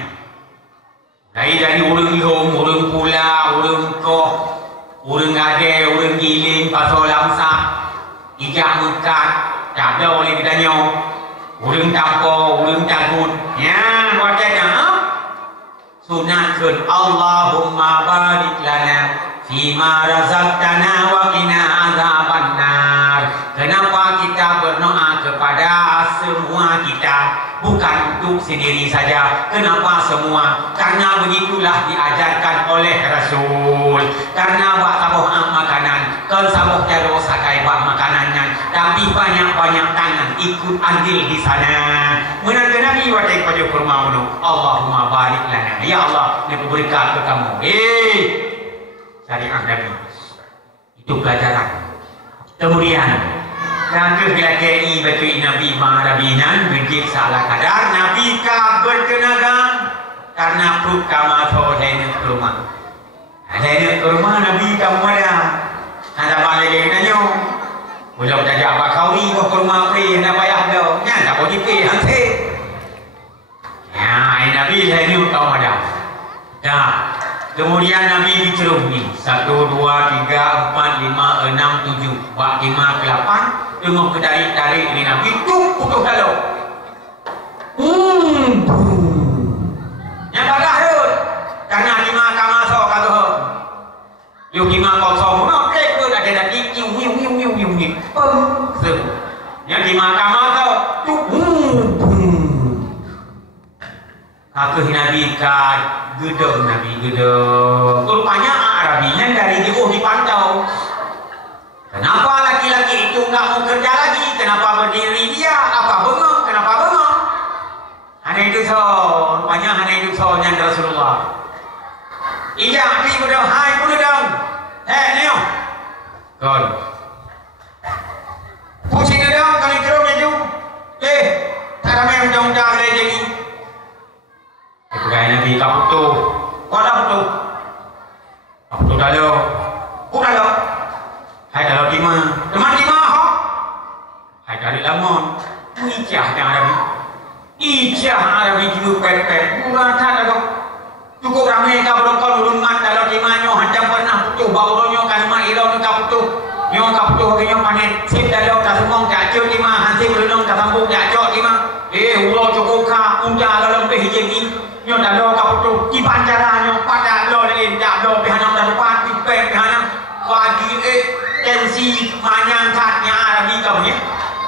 Dari urang ihom, urang pula, urang koh, urang ade, urang giling, pasal lamsak, ijak mekat, tak ada oleh kitanya. Urang tampo, urang tagut. Ya, wadata sunatkan Allahumma barik lana fima razaqtana wa qina azabannar. Kenapa kita berdoa kepada semua kita, bukan untuk sendiri saja. Kenapa semua? Karena begitulah diajarkan oleh Rasul. Karena buat sabuh makanan, kalau sabuh jaro sakai buat makanannya, tapi banyak-banyak tangan ikut andil di sana. Menurut Nabi wadai pada kurma ulu, Allahumma barik lana. Ya Allah, ni berikan ke kamu. Syariat Nabi. Itu pelajaran. Kemudian Nakah kelakai bagi Nabi Maharabinan Menjik salah kadar Nabi ka berkenagan Karena perut kama so Dainak ke rumah Dainak ke rumah Nabi kamu ada Ada balik lagi nanya Belum tajak apa kawi Kau ke rumah perih Nak payah dah Ya tak boleh perih Hansi Ya Nabi Dainak kau ada Dah Kemudian Nabi dicerum ni 1, 2, 3, 4, 5, 6, 7 Buat 5 ke 8 Tengok ke tarik ni Nabi putus kalau Yang bagah tu Karena 5 kamar so kata Yung 5 kosong Nak kek tu ada lagi Yang 5 kamar tu Kakih Nabi kat gedung Nabi gedung. Rupanya Arabinya dari jauh dipantau. Kenapa laki-laki itu nggak mau kerja lagi? Kenapa berdiri dia? Apa bengong? Kenapa bengong? Hanya itu so. Rupanya hanya itu so yang Rasulullah. Iya, api mudah. Hai mudah dong. Neo. Kon. Pusing dong kali terus maju. Tak ramai macam dah lagi. Udah Nabi kaputu. Kau dah putu. Kaputu dah lo. Kau dah lo. Hai dah lo lima. Teman lima ho. Hai dari lamon. Ijah yang Arabi. Ijah Arabi juga pet-pet. Murah tak ada. Cukup ramai kau berokol ulungan dalam lima nyo. Hancam pernah putu. Baru nyo kan mak ilo nyo kaputu. Nyo kaputu nyo panen. Sip dah lo tak semong tak acuk lima. Hansip belum tak sambung tak acuk lima. Ulo cukup ka. Unja lo lebih hijau ni. Nyo dah lo kaputu. Kipan cara nyo pada lo lain. Tak lo pihanam dah depan. Pipet pihanam. Bagi tensi manyang katnya Arabi kau ni.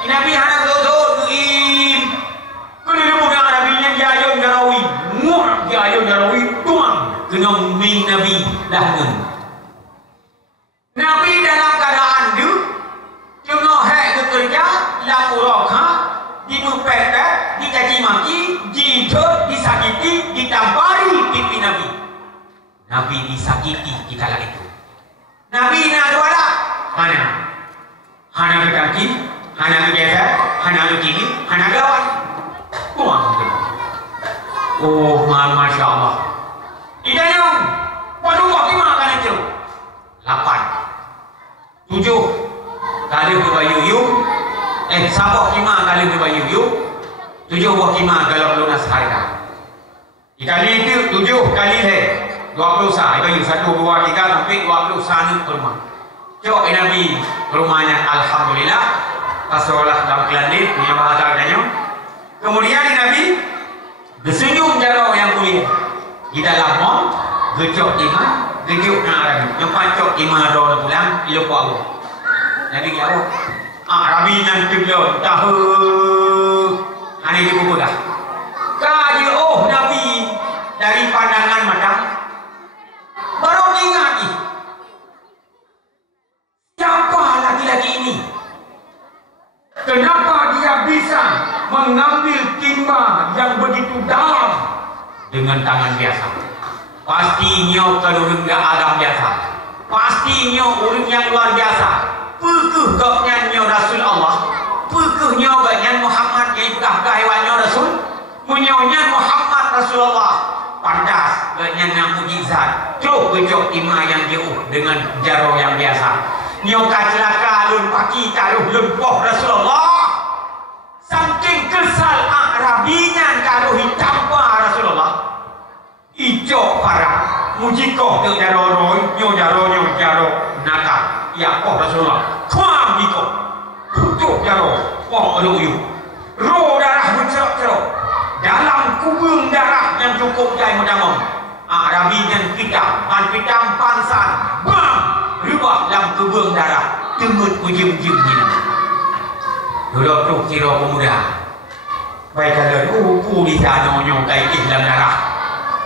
Nabi hanam duduk im. Kena muda Arabi yang jayun jarawi. Muak jayun jarawi tuang. Kena min Nabi dah ngen. Nabi dalam keadaan dia cuma hak bekerja laku roka dimupet dicaci maki dijod disakiti ditampari pipi Nabi. Nabi disakiti di kala itu. Nabi nak ada mana? Hana berkaki, hana bergeser, hana begini, hana gawat. Tuang. Oh, masya Allah. Ida yang waduh waktu makan itu. 8, 7 kali berbayu. Sabok 5 kali berbayu. 7 buah 5 kalau lunas harga. Dikali itu 7 kali 20 sah. Bayu 1, 2, 3 sampai 20 sah ni rumah. Cok Nabi rumahnya alhamdulillah. Tasolah dalam kelandit punya bahasa katanya. Kemudian Nabi bersenyum jarau yang mulia. Di dalam mall gejok iman, gejok Arabi. Yang pancok iman doa pulang ilu ku Allah. Nabi kata, Arabi nanti belum tahu. Ani di buku dah. Kaji Nabi dari pandangan mata baru ingat siapa laki-laki ini? Kenapa dia bisa mengambil timba yang begitu dalam dengan tangan biasa? Pastinya keluarga agam biasa. Pastinya orang yang luar biasa. Pekeh gapnya Rasul Allah. Pekehnya gapnya Muhammad yang ibadah hewannya Rasul. Munyonya Muhammad Rasulullah. Pantas gapnya mujizat. Cuk gejok timah yang jauh dengan jaro yang biasa. Nyoka celaka lun paki taruh lempoh Rasulullah. Saking kesal Arabinya taruh hitampa Rasulullah. Ijo parah mujiko tu jaro roy nyo jaro nakal ya poh Rasulullah kuam diko tutup jaro poh aluyu roh darah mencerok-cerok dalam kubung darah yang cukup jai medamon Arabinya kita pitam pansan bam rubah dalam kubung darah temut ujung-ujung ni duduk tu kira pemuda baik kalau ku di sana nyo kai dalam darah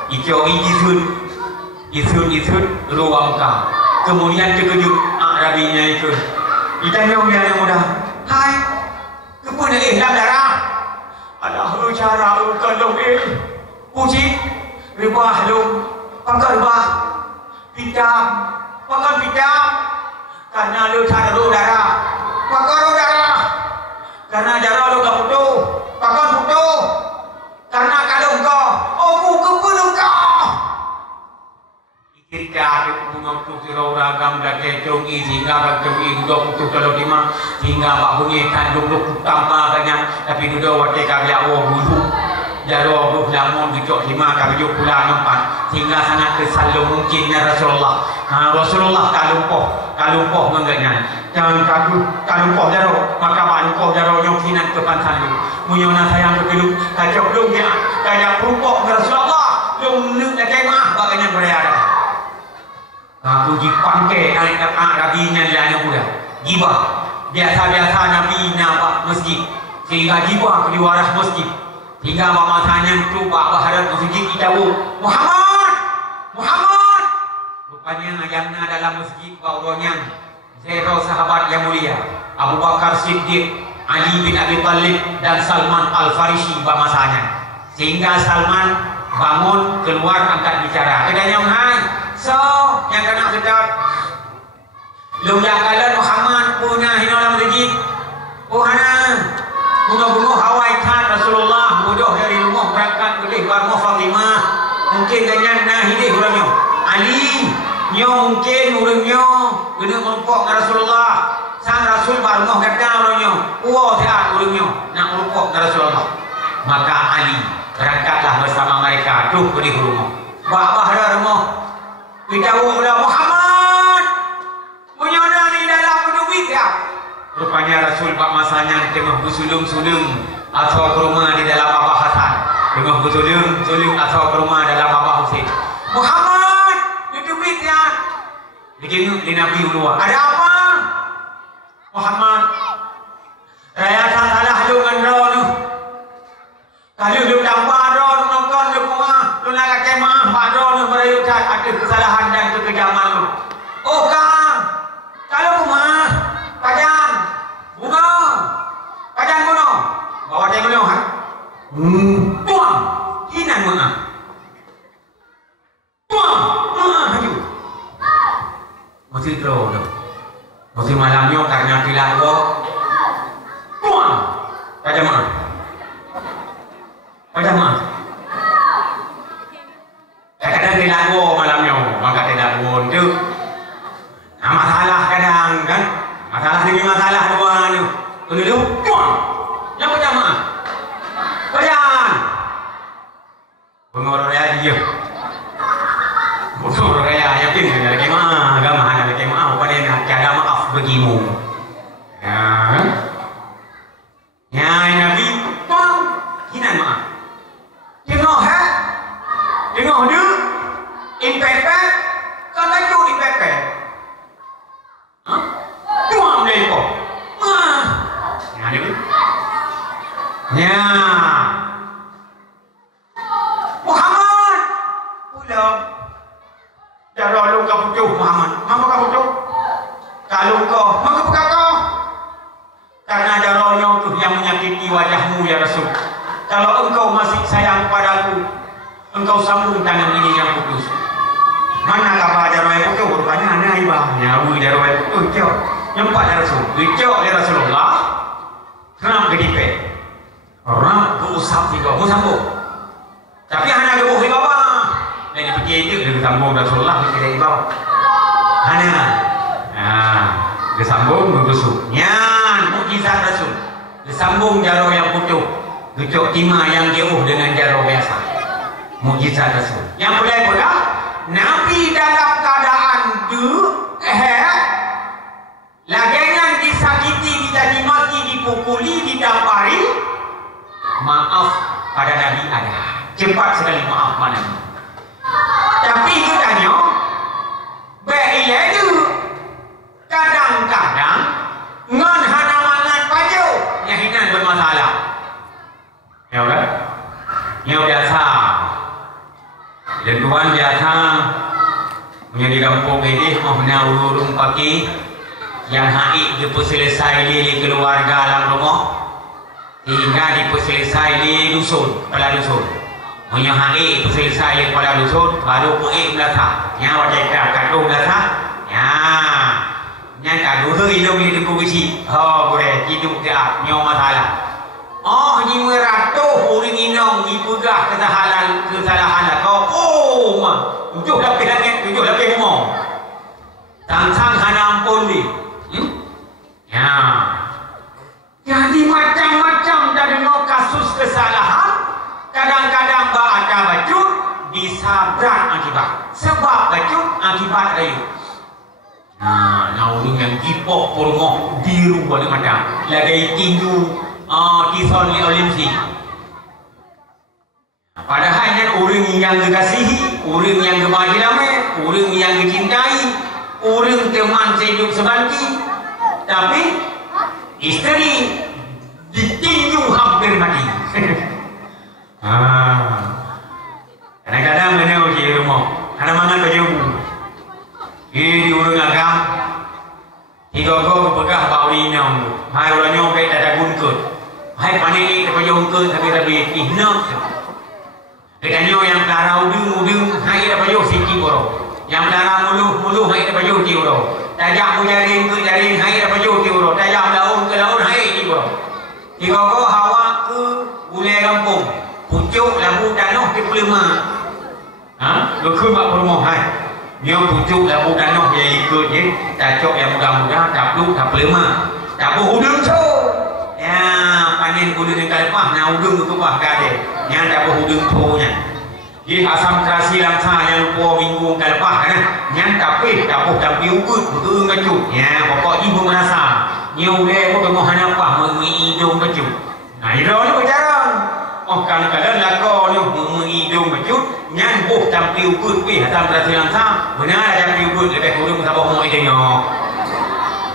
Ijo isun ruang kau. Kemudian terkejut Arabinya itu. Ditanya yang mudah. Hai, kepun dalam darah. Alah cara kalau puji ribah lu pakai ribah pitam karena lu cara lu darah pakai lu darah karena darah lu gak butuh pakai butuh karena kalau kau ketika bunga putih ragam dan kecongi sehingga kecongi duduk putih kalau lima sehingga bak bunyi tanduk duduk tambah banyak tapi duduk waktu kami awal bulu jaro duduk lamun duduk lima kami duduk pulang empat sehingga sangat kesal mungkinnya Rasulullah Rasulullah kalumpoh mengenai jangan kalumpoh jaro maka kalumpoh jaro nyokinan kepansan dulu munyona sayang begitu kacau belum ya kayak perupok Rasulullah belum nak kemah bagainya berada aku dipangkai naik Arabinya lainnya muda gibah biasa-biasa Nabi nampak masjid sehingga gibah diwaras masjid hingga masanya itu Pak Baharat masjid kita Muhammad rupanya yang dalam masjid bawahnya zero sahabat yang mulia Abu Bakar Siddiq Ali bin Abi Thalib dan Salman Al-Farisi masanya sehingga Salman bangun keluar angkat bicara kedanya hai so yang kena sedot lu yang kalian Muhammad punya hinolam masjid hana bunuh Hawaii Khan Rasulullah bunuh dari rumah berangkat ke rumah Fatimah mungkin ganyan nah hidup orangnya Ali nyo mungkin orangnya kena merupak dengan Rasulullah sang Rasul baru mau kata orangnya wah sehat orangnya nak merupak dengan Rasulullah maka Ali berangkatlah bersama mereka tuh ke di rumah bapak ada rumah kita ulah Muhammad menyana di dalam duit ya rupanya Rasul pak masanya tengah bersulung-sulung atau ke rumah di dalam Abah Hasan tengah bersulung-sulung atau ke rumah dalam Abah Husin Muhammad di duit ya di Nabi ulua ada apa Muhammad raya salah dengan roh tu kalau lu tambah roh nongkon lu bunga lu nak kemah pak roh lu merayukan ada kesalahan dan kekejaman lu oh kang kalau rumah kajan bunga kajan bunga bawa dia bunga ha tuang hinan bunga tuang haju masih terus tu masih malamnya karena kilat lo tuang kajan bunga kajan bunga kadang-kadang kilat lo malamnya maka tidak buntu nah, masalah kadang kan masalah demi masalah dua ni kena tuang yang pertama kajan pengorang raya dia pengorang raya yakin ada kemah agama ada kemah pada nak tiada maaf bagimu ya Nabi tuang hinan maaf tengok tengok dia impepet kan laju impepet tuang dia ya dia ya Muhammad pulang darah lu kau pucuk Muhammad mama kau pucuk kalau kau maka buka kau karena darahnya tu yang menyakiti wajahmu ya Rasul kalau engkau masih sayang padaku engkau sambung tangan ini yang putus mana kabar darah yang putus rupanya anak ibahnya darah yang putus cok nyempat ya Rasul cok ya Rasulullah kenapa kedipet orang berusap juga mau sambung tapi hanya gebuh di bawah dan dipikir itu dia sambung Rasulullah di bawah hanya dia sambung berbusuk nyan mukjizat Rasul dia sambung jaro yang putus gecok timah yang jauh dengan jaro biasa mukjizat Rasul yang boleh pula Nabi dalam keadaan lagian disakiti dicaci maki dipukuli didampari maaf pada Nabi ada cepat sekali maaf pada Nabi tapi itu tanya berilai itu kadang-kadang ngan hana mangat paju nyahinan bermasalah ya udah ya biasa dan tuan biasa punya di kampung ini mohna urung pagi yang haik dia selesai di keluarga dalam rumah hingga diperselesai di dusun kepala dusun punya hari diperselesai di kepala dusun baru puik belakang yang wajah kandung belakang ya yang kandung tu hidup di kubisi oh boleh hidup dia nyawa masalah oh ni meratuh orang inong dipegah kesalahan kau oh mah tujuh lapis langit tujuh lapis rumah tang-tang hana ampun ni ya jadi macam-macam dari kasus kesalahan kadang-kadang ada bacut disabrak akibat sebab bacut akibat rayu orang yang kipok pormoh biru boleh macam lagi tinju tison li olimpi padahal kan orang yang dikasihi orang yang gemajilame orang yang dicintai orang teman sehidup sebanti tapi isteri ditinju hampir mati kadang-kadang menengok di rumah ada mangan baju di urung agam tiga kau berpegah bau inang hai orangnya baik tak ada gunkut hai panik ni tak payah gunkut tapi ihnok katanya yang pelarau udung hai tak payah sikit borok yang pelarau muluh hai tak payah sikit borok tajak jaring ke jaring hai tak payah sikit borok tajak daun ke daun hai sikit borok tiga kau hawa ke gulai kampung pucuk labu danuh ke pelima Berkhun mak permohon. Nyo pucuk lah bukan noh dia ikut je. Tak cok yang mudah-mudah, tak peluk, tak pelema. Tak berhudung tu. Ya, panen hudung yang kalepah, nak hudung tu kepah kade. Yang tak berhudung tu nya. Jadi asam terasi langsa yang lupa minggu kalepah kan. Yang tapi tak boleh tapi ugut, betul ngacut. Ya, pokok ibu merasa. Nyo le pun permohon apa, mengidung ngacut. Nah, hidung ni berjalan. Oh, kadang-kadang lakon ni mengidung ngacut. Nyan buh tampi ugut pi hatam terasi langsa. Benar ada tampi ugut lebih kurang sabah mau itu nyo.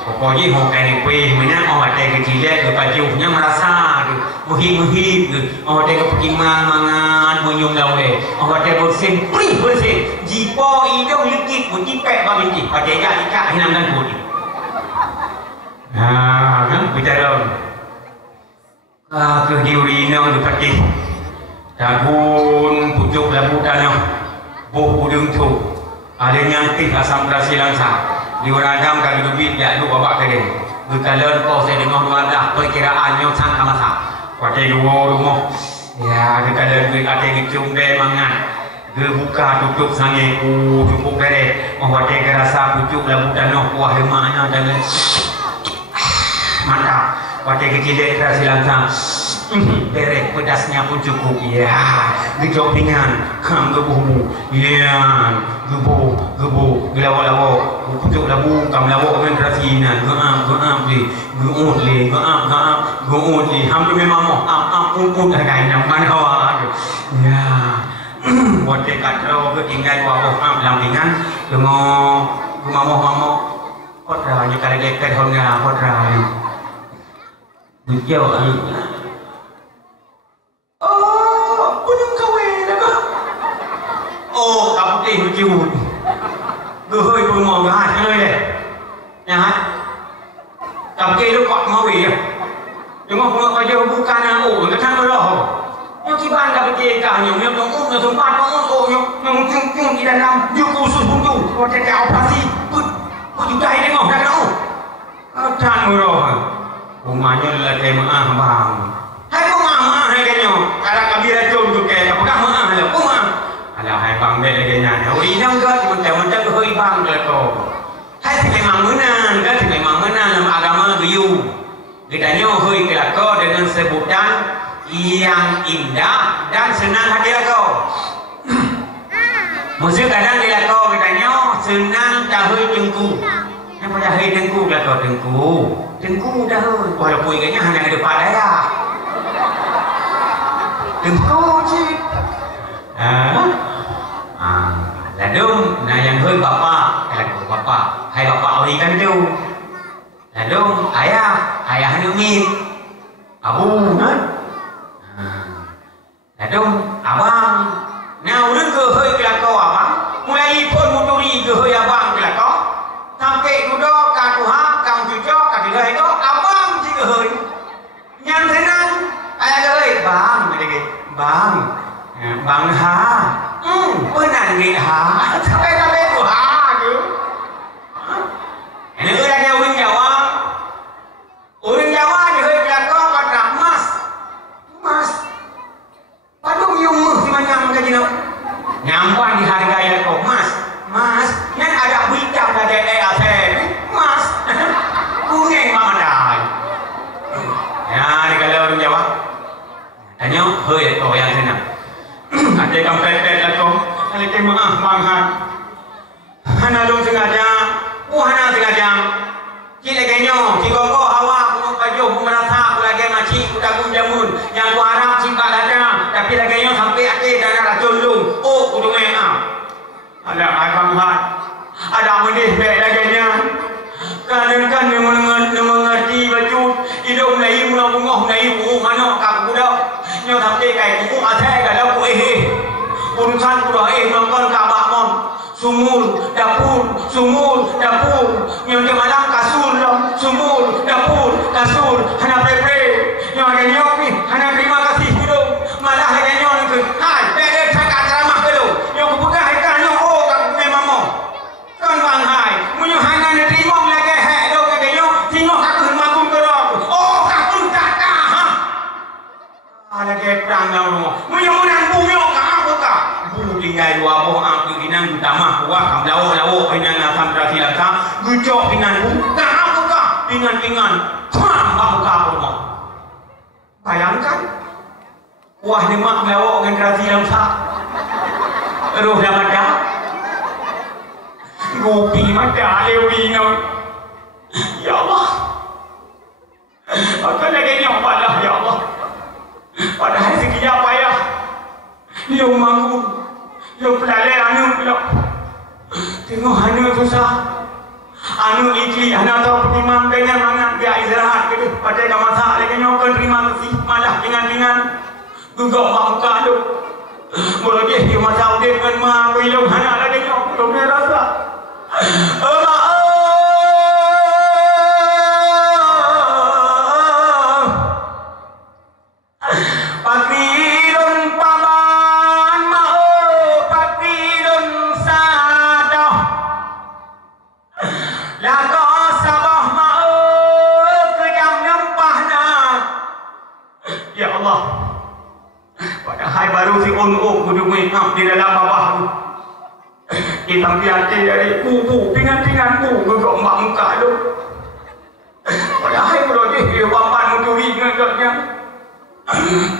Pokoknya hokan ni pi mana orang ada kecilnya kepajuhnya merasa tu. Muhim-muhim tu. Orang ada kepergiman mangan menyung lawe. Orang ada bersin, bersin. Jipo hidung lekit pun jipek ba binti. Pakai ikat hilang dan putih. Kan bicara. Ke diuri nang dipakai. Dagun pucuk labu tanah buh udung tu ada nyangkit asam terasi langsa diuragam kali dubit dak lu babak kedeng berkalan kau saya dengar wadah perkiraan yang sang masa pakai dua rumah ya berkalan duit ada ngecum be mangan ge buka tutup sange cukup bere mau pakai kerasa pucuk labu tanah kuah lemaknya dan mantap pakai kecil terasi langsa berek pedasnya pun cukup ya gejopingan kam gebu ya gebu gelawa pucuk labu kam lawa dengan terasinan geam di geut li hampir memang mau umpun agak nang manhawa ya buat dekat ro ke tinggal wa lampingan dengo gemamo kotra ni kali dekat honga kotra ni bujau hujud gửi vừa mò gà chơi này nhà hát cặp kia lúc gọi mau bị đúng không có giờ bukan yang ủ cái thằng đó nhưng khi ban cặp kia cả nhiều nhiều nó út nó thùng ban nó út ồ nhưng chung chỉ đàn nam như cô sụt không chủ còn cái kéo phá gì có chủ đây đấy ngọc đây đâu thằng rồi rumahnya là kayak maaf bang hai kau maaf hai kayaknya ada kabira jom tu kayak apa kamu maaf lah kau maaf ada hai bang deh kayaknya uri nang ke macam hơi bang ke kau hai thì memang menang kan thì memang menang dalam agama Buyu ditanya hơi kelako dengan sebutan yang indah dan senang hati kau maksud kadang kelako ditanya senang cahaya jengku yang pada hari jengku kelako jengku dah hơi walaupun kayaknya hanya ada depan daya jengku je là đúng là yang hơi bapak là của bapak hai bapak ori kan tu là đúng ayah nước miên abu kan là đúng abang nào đứng ke hơi kelako abang mulai pun muturi ke hơi abang kelako sampai kudo katuha kam cuco katiga itu abang je ke hơi yang senang ayah ơi bang ha benar ni ha sampai tu ha tu ini orang Jawa ni hơi kelako kata mas padung yung di mana ka jino nyampan dihargai kau mas yang ada hitam ada ate mas kuning mama dah ya ni kalau orang Jawa tanya hơi kau yang senang ada kampret lah kau ada maaf bang hana long sengaja hana sengaja kita kenyo jika kau awak kau pajuh merasa aku lagi maci aku dah jamun yang aku harap cinta ada tapi lagi kenyo sampai akhir dan racun lung kudu ada abang ada mendih baik lagi kan yang mengerti baju hidup naik mula bungah naik buku mana kak budak yang sampai kayak buku ada kalau aku urusan kuda melakukan kabakmon sumur dapur yang di malam kasur sumur dapur kasur hanya pepe yang ada nyok ni hanya terima kasih hidup malah lagi nyok ni hai beda cakap ceramah dulu yang kebuka ikan nyok kan memang mau kan bang hai munyo hanya terima lagi hai dok lagi nyok tengok aku makum ke dok aku tak ha lagi perang dalam rumah munyo munan bumi tinggal dua buah wah kam lawo pingan kam berarti langka gucok pingan buka pingan pam buka rumah. Bayangkan wah ni mak lawo dengan berarti langka roh dah ada ngopi mata lewi no. Ya Allah, apa lagi yang pada ya Allah. Padahal sekejap payah yang mampu yang pelalai anu pula tengok anu susah anu ikli anu tahu pertimang dengan mana dia istirahat ke pada dah masak lagi nyokan terima kasih malah dengan gugak mak muka tu boleh dia masak dia dengan mak wilung anak lagi nyok tu dia rasa di dalam bawah tu kita biar dari kubu pingan-pingan kubu kok mak muka tu padahal kalau dia bapak mencuri dengan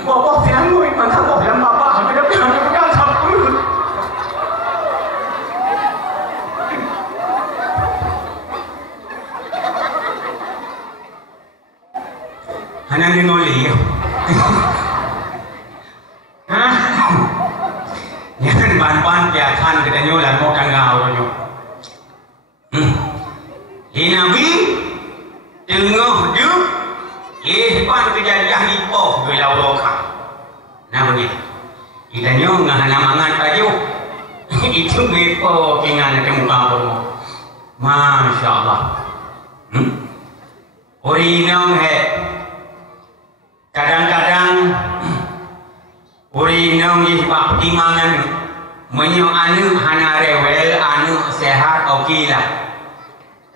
bapak siangui masa bapak dalam bapak ada pegang sapu hanya ni noli ban ya kan kita nyolan mau tangga orang nyo. Hinabi tengah dia ban kejadian di poh belau lokal. Nah begitu. Kita nyo ngahana mangan baju itu mepo pingan ke muka orang. Masya Allah. Orinong he. Kadang-kadang orinong di bak pertimbangan menyo anu hana rewel anu sehat okey lah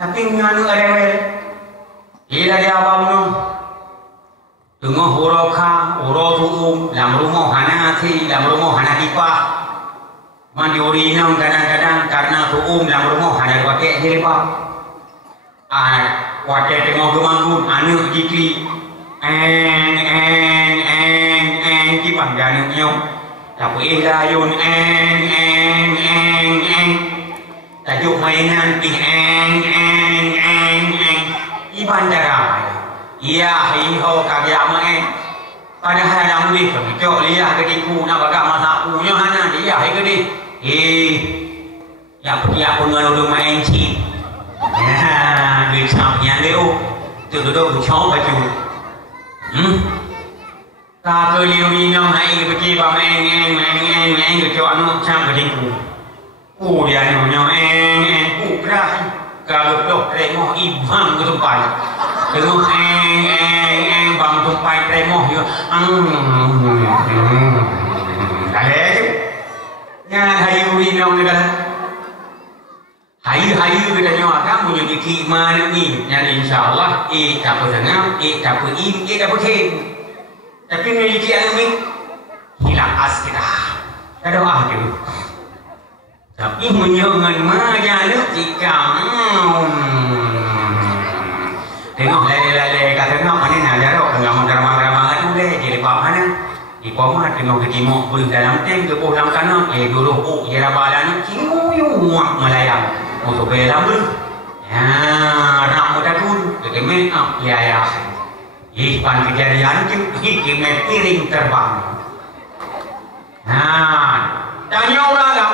tapi menyo anu rewel ila dia abang tengah uroka urotuum dalam rumah hana hati dalam rumah hana kipah mandi urinam kadang-kadang karena tuum dalam rumah hana pakai jilbab pakai tengah gemanggun anu jikli kipah dan nyong tapi layun tajuk mainan di iban darah iya hiho kagak main padahal dalam ni kecok liah ketiku nak bakal masak punya hana dia hai gede yang pergi aku ngelu main si duit sampnya leo tu duduk chó baju ta cơ liêu đi nhau hay cái kia vào anh được cho nó sang cái đình cụ dia nhau cụ ra cả được đâu đây mò im vang cái tung bài đừng có bằng tung bài đây mò hiểu đấy nha hay đi nhau người ta hay người ta nhau các một những cái kỳ mà nó nghỉ nhà insyaallah tak bersenang tak berim tak berkhen. Tapi memiliki ilmu hilang as kita. Ada doa tu. Tapi menyangan majalik jika tengok lele kata tengok mana nak jarok tengah drama tu deh jadi bab mana di bawah tengok ke timur boleh dalam tank ke dalam kanan dulu jera balan kimu yuak melayang untuk belam tu ya nak muda tu kemen ya Ipan kejadian itu piring terbang. Nah, tanya orang dah,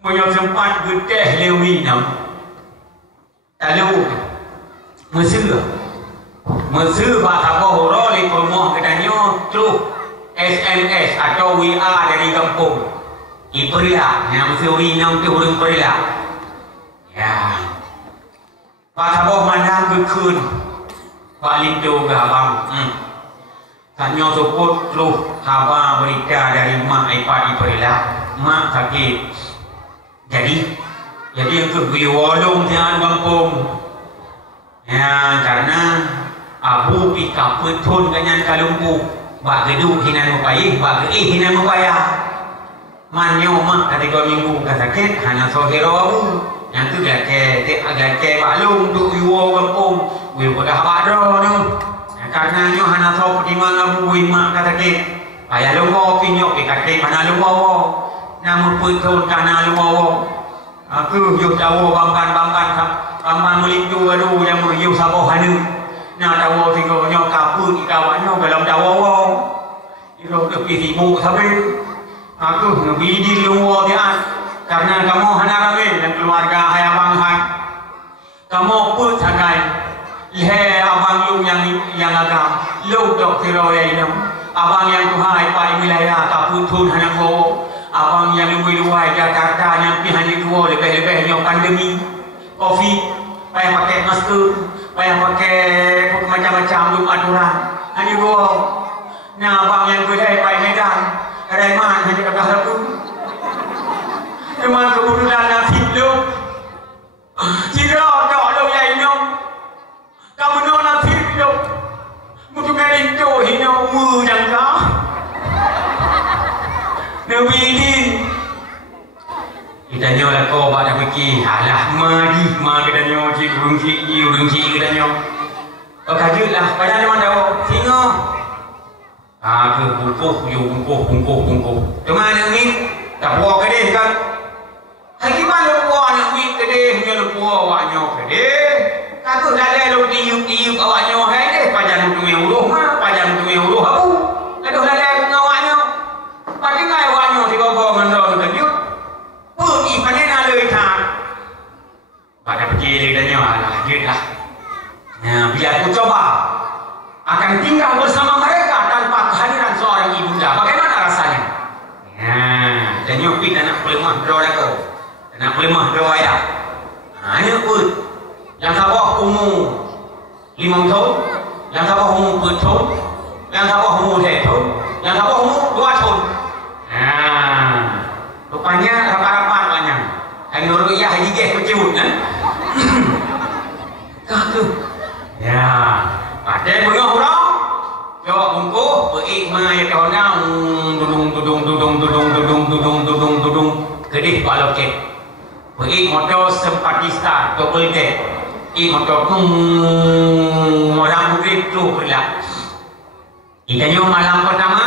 punya sempat gede lewi nam. Lalu Mesir bahasa Bohoro di rumah katanya through SMS atau WA dari kampung. Iperlah, yang Mesir nam tu orang perlah. Ya, bahasa Boh mana berkun. Paling tu ke abang tanya support lu abang berita dari mak iPad iparilah mak sakit jadi yang ke biolong jangan kampung ya karena abu pika petun kanyan kalumpu bak gedung hinan mupai bak hinan mupaya manyo mak kata 2 minggu kan sakit hanya sohero yang tu dia ke agak ke balung tu iwo kampung we pada habadro ni karena nyo hana so pertimbangan abu mak kata sakit payah lungo pinyok ke kate mana lungo namun putul kana lungo aku yo tawo bamban melindu aduh yang yo sabo hanu na tawo tinggal nyo kapun ikawan nyo dalam tawo iro lebih sibuk sampai aku ngebidil lungo dia karena kamu hana rame dan keluarga hai abang hai kamu pun sakai lehe abang lu yang agam lu dok tiroy ini abang yang tuhai pai wilayah kapun tun hana ko abang yang luai Jakarta yang pihak itu lebih-lebih yang pandemi covid payah pakai masker payah pakai macam-macam belum aturan ani go nah abang yang kedai pai Medan kedai mana hanya kagak aku memang kebutuhan nasib lu tidak ada lu ya ini kamu no nasib lu mutu kali itu hina mu jangka Nabi ini kita nyola kau pada fikir alah mari kita nyola rungsi kita nyola kajutlah pada mana dah singa ke bungkuh cuma ni tak puas ke dia kan hari mana puas nak wik ke dia nyola puas awaknya ke dia aku lalai lu tiup awaknya hai dia pajang tu yang uluh mah pajang tu yang uluh aku aduh lalai aku awaknya pakai ngai awaknya di bawah mandor kejut pun ipanen ada tak pada fikir dia alah lah bila aku coba akan tinggal bersama mereka tanpa kehadiran seorang ibunda bagaimana rasanya dan nyopit anak pelemah doa aku anak pelemah doa ayah hanya pun yang sabah umur 5 tahun yang sabah umur 10 tahun yang sabah umur 10 tahun yang sabah umur 2 tahun rupanya rapat-rapat banyak yang nuruyah hijih kecil kan kata ya ada bengah orang jawab bungkuh pergi mai kau nang dudung kedih balok cek pergi motor sempatista double deck motor orang murid tu pula kita nyo malam pertama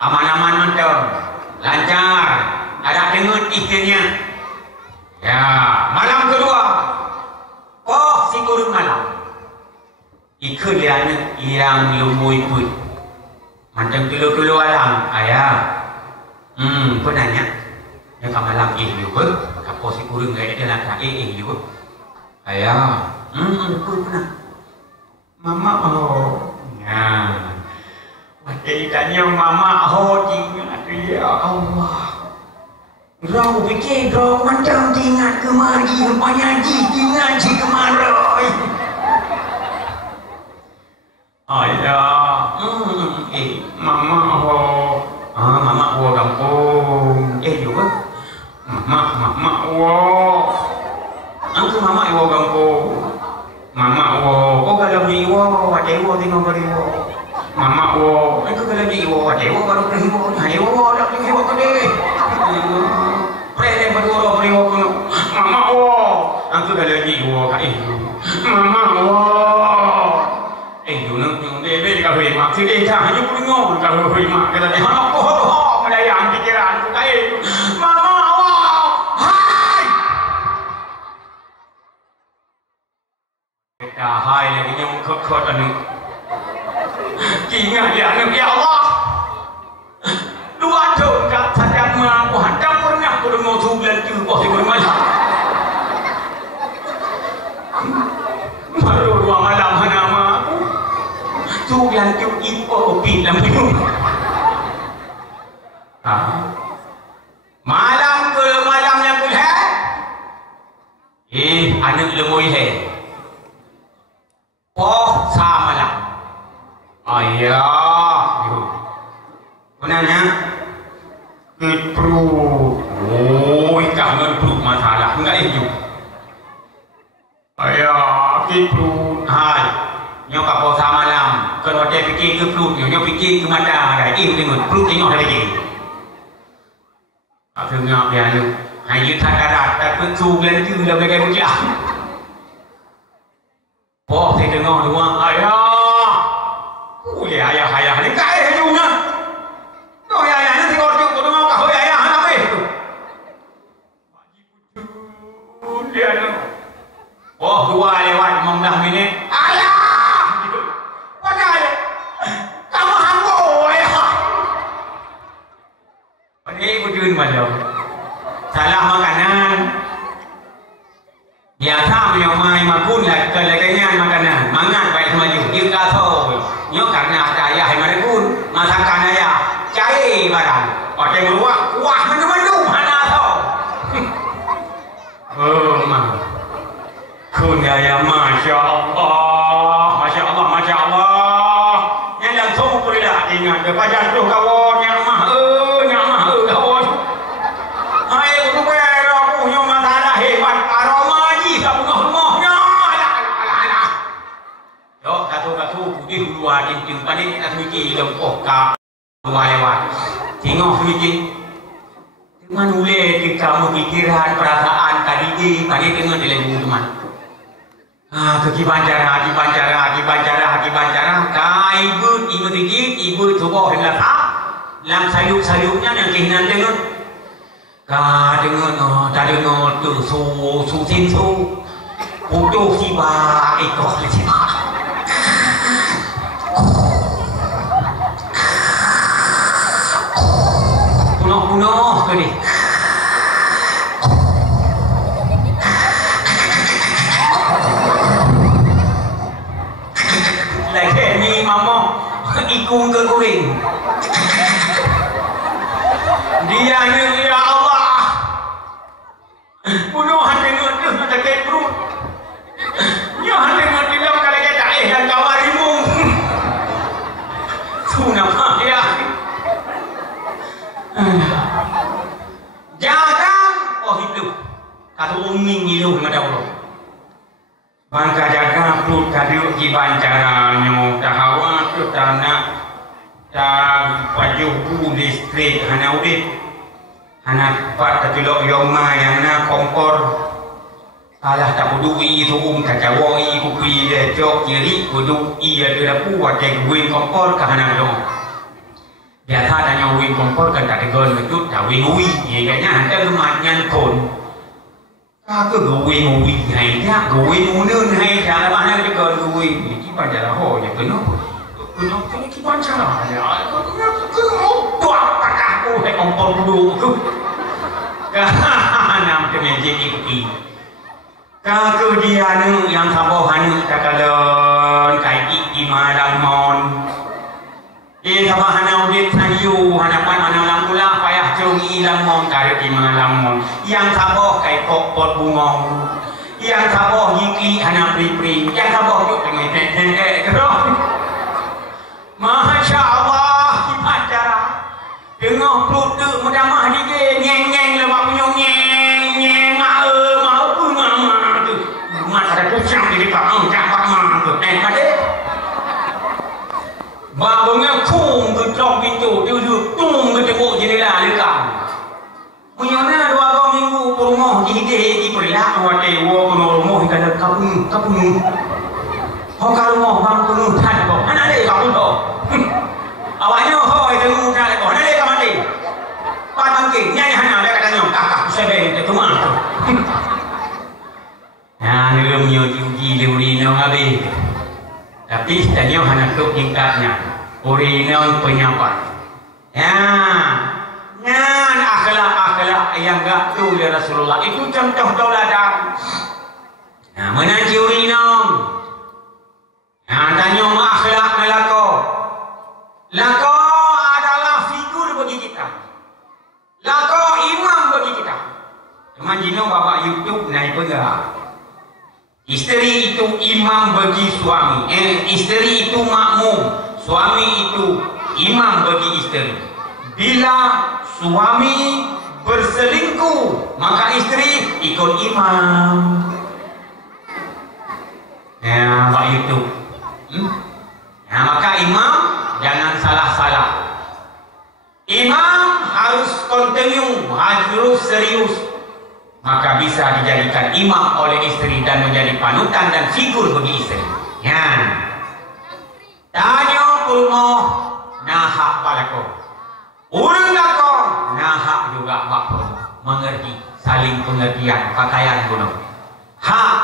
aman-aman mentor lancar ada dengut ikannya ya malam kedua si kurun malam ikut dia yang lumui pun macam dulu alam ayah penanya yang malam juga kapal si kurun gaya dia nak juga ayah pun pernah mama ya macam tanya mama tinggal ya Allah rau fikir rau macam tinggal kemari penyaji tinggal si kemarai ayah mama mama kampung juga mama aku mama kampung mama oh kalau ni ada tengok beri mama aku kalau ni ada baru beri ayo dak ni ke dia Prele berdua beri waktu mama aku kalau ni mama yung dia ka hui mak si dia hanya pulungo ka hui mak kata dia hana ko melayang pikiran ku kai mama hai kita hai lagi yang khot anu ingat ya Allah dua tahun kat sadar ma ku hadam pernah ku dengar tu bulan tu oh si malam baru 2 malam hana ma tu yang tu ipo pin dalam minum malam ke malam yang ke anak lemui sa malam ayah kenanya perut kangen perut masalah enggak itu ayah perut hai nyo kapal sa malam kalau dia fikir ke perut nyo fikir ke mata ada dengar perut tengok ada lagi Aku ngap dia lu. Hayu tak darat tak petu dan tu dah bagi dia. Oh, saya dengar dua ayah. Ayah ni kai haju na. No ayah nanti kau tu dengar kau ayah apa itu? Dia tu. Oh, 2 lewat 15 minit. Ayah. Mana ayah? Kamu hanggo ayah. Ini bujun macam. Salah makanan. Biasa menyomai makun lah kelaganya makanan. Mangan baik maju. Dia kata, nyo karena ada ayah yang mereka masakan ayah cair barang. Pakai meluak, kuah menu-menu mana tahu. Oh, mah. Kun ayah, masya Allah, masya Allah, masya Allah. Yang langsung bolehlah ingat kepada tu kawan yang mah, kawan. Hai, aku berapa punya masalah hebat aroma ni kamu rumahnya. Yo, katu putih luar cincin panik nak mikir lempok ka luar lewat. Tengok mikir. Teman boleh kita memikirkan perasaan tadi ni panik dengan dilemu teman. Ke kibancara. Ibu tinggi, ibu coba hendak tak. Lang sayuk-sayuknya yang keinginan dengan. Tak dengar tu su putus tiba ekor tiba. Punuh ke ni. Lagi ni mama ikung ke kuring. Dia ni ya Allah. Bunuh hati ngeduh sakit perut. Dia hati ngeduh dalam kali kita dan kawan rimung. Tu nama dia. Jangan hidup. Kata uming hidup dengan Allah. Bangka jaga perut kaduk di bancaranya. Tak hawa tu tak nak. Tak pajuh listrik hana udit. Hana pat tertilok yoma yang nak kompor. Alah tak peduli itu kacawai kupi dia cok kiri kudu ia dia puat cek win kompor ke hana dong. Biasa tanya win kompor kan tak tegon betul tak win ui. Ia kanya ada lematnya kon. Aku gowin hai dia gowin munun hai cara mana dia gowin. Ini panjang ho ya kenapa? Kenapa kita cara ya? Tua pakahku hai kompor dulu tu. Nam kemeje iki. Kaku dia nu yang sabohan takalon kai iki malam mon. Sabahan udit sayu hanapan analam pula payah cungi lamon kare di malam mon. Yang saboh kai pot bungong. Yang saboh yiki hana pri-pri. Yang saboh juk dengan Masya Allah, kipacara. Dengar perut tu mudamah dikit. Nyeng-nyeng lemak punya nyeng-nyeng. Mau pun mama tu. Mat ada kucang di depan. Campak mama tu. Pada. Babangnya kum ke dalam pintu. Dia tum ke tembok jendela lekang. Menyana 2 minggu rumah di periak. Wate wo kono rumah ikan kapung. Kalau mau bang penuh tak kau, mana ada kau tu? Awaknya hoi temu tak kau, mana ada kau mati? Patang ke, nyanyi hanya ada katanya kakak sebel tu kemana tu? Nah, nilainya tinggi urino habis. Tapi tanya hanya tu tingkatnya, urino penyampai. Akhlak yang gak tu ya Rasulullah itu contoh tauladan. Nah, mana urino? Tanya akhlak melako. Lako adalah figur bagi kita. Lako imam bagi kita. Teman jino bapak YouTube naik pegang. Isteri itu imam bagi suami. Isteri itu makmum. Suami itu imam bagi isteri. Bila suami berselingkuh, maka isteri ikut imam. Ya, Pak YouTube. Maka imam jangan salah-salah. Imam harus continue bisa dijadikan imam oleh istri dan menjadi panutan dan figur bagi istri. Ya. Tanya pulmo nahak balako. Urang lako nahak juga bak pulmo. Mengerti, saling pengertian pakaian gunung. Hak